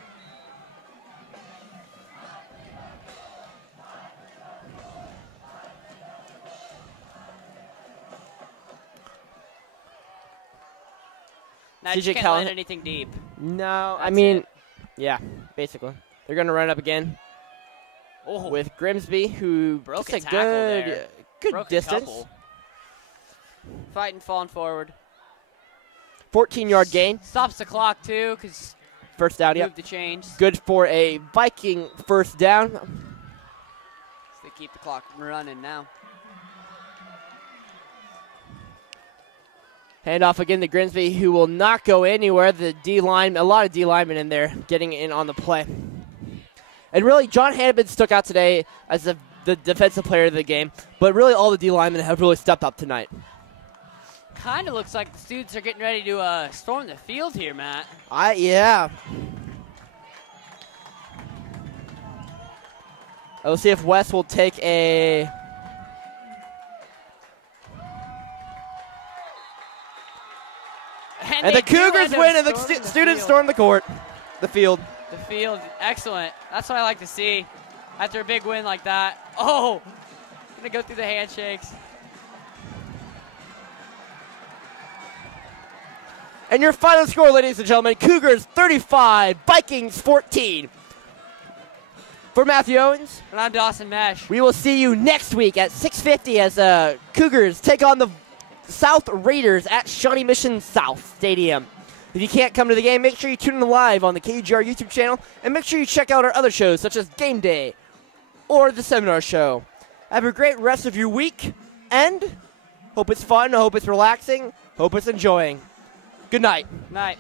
Now you CJ can't Callahan. land anything deep. No, I That's mean, it. yeah, basically. They're going to run it up again with Grimsby, who Broke just a a tackle good, there. good Broke a distance. couple. Fighting, falling forward. 14-yard gain. Stops the clock, too, because First down, yep. moved the chains. Good for a Viking first down. So they keep the clock running now. Handoff again to Grimsby, who will not go anywhere. The D-line, a lot of D linemen in there getting in on the play. And really, John Hanneman stuck out today as the defensive player of the game, but really all the D linemen have really stepped up tonight. Kind of looks like the students are getting ready to storm the field here, Matt. Yeah. We'll see if West will take a... And the Cougars win, and the students storm the field. The field, excellent. That's what I like to see. after a big win like that. Oh, gonna go through the handshakes. And your final score, ladies and gentlemen, Cougars 35, Vikings 14. For Matthew Owens, And I'm Dawson Mesh. we will see you next week at 6:50 as Cougars take on the South Raiders at Shawnee Mission South Stadium. If you can't come to the game, make sure you tune in live on the KUGR YouTube channel, and make sure you check out our other shows such as Game Day or the Seminar Show. Have a great rest of your week, and hope it's fun, hope it's relaxing, hope it's enjoying. Good night. Night.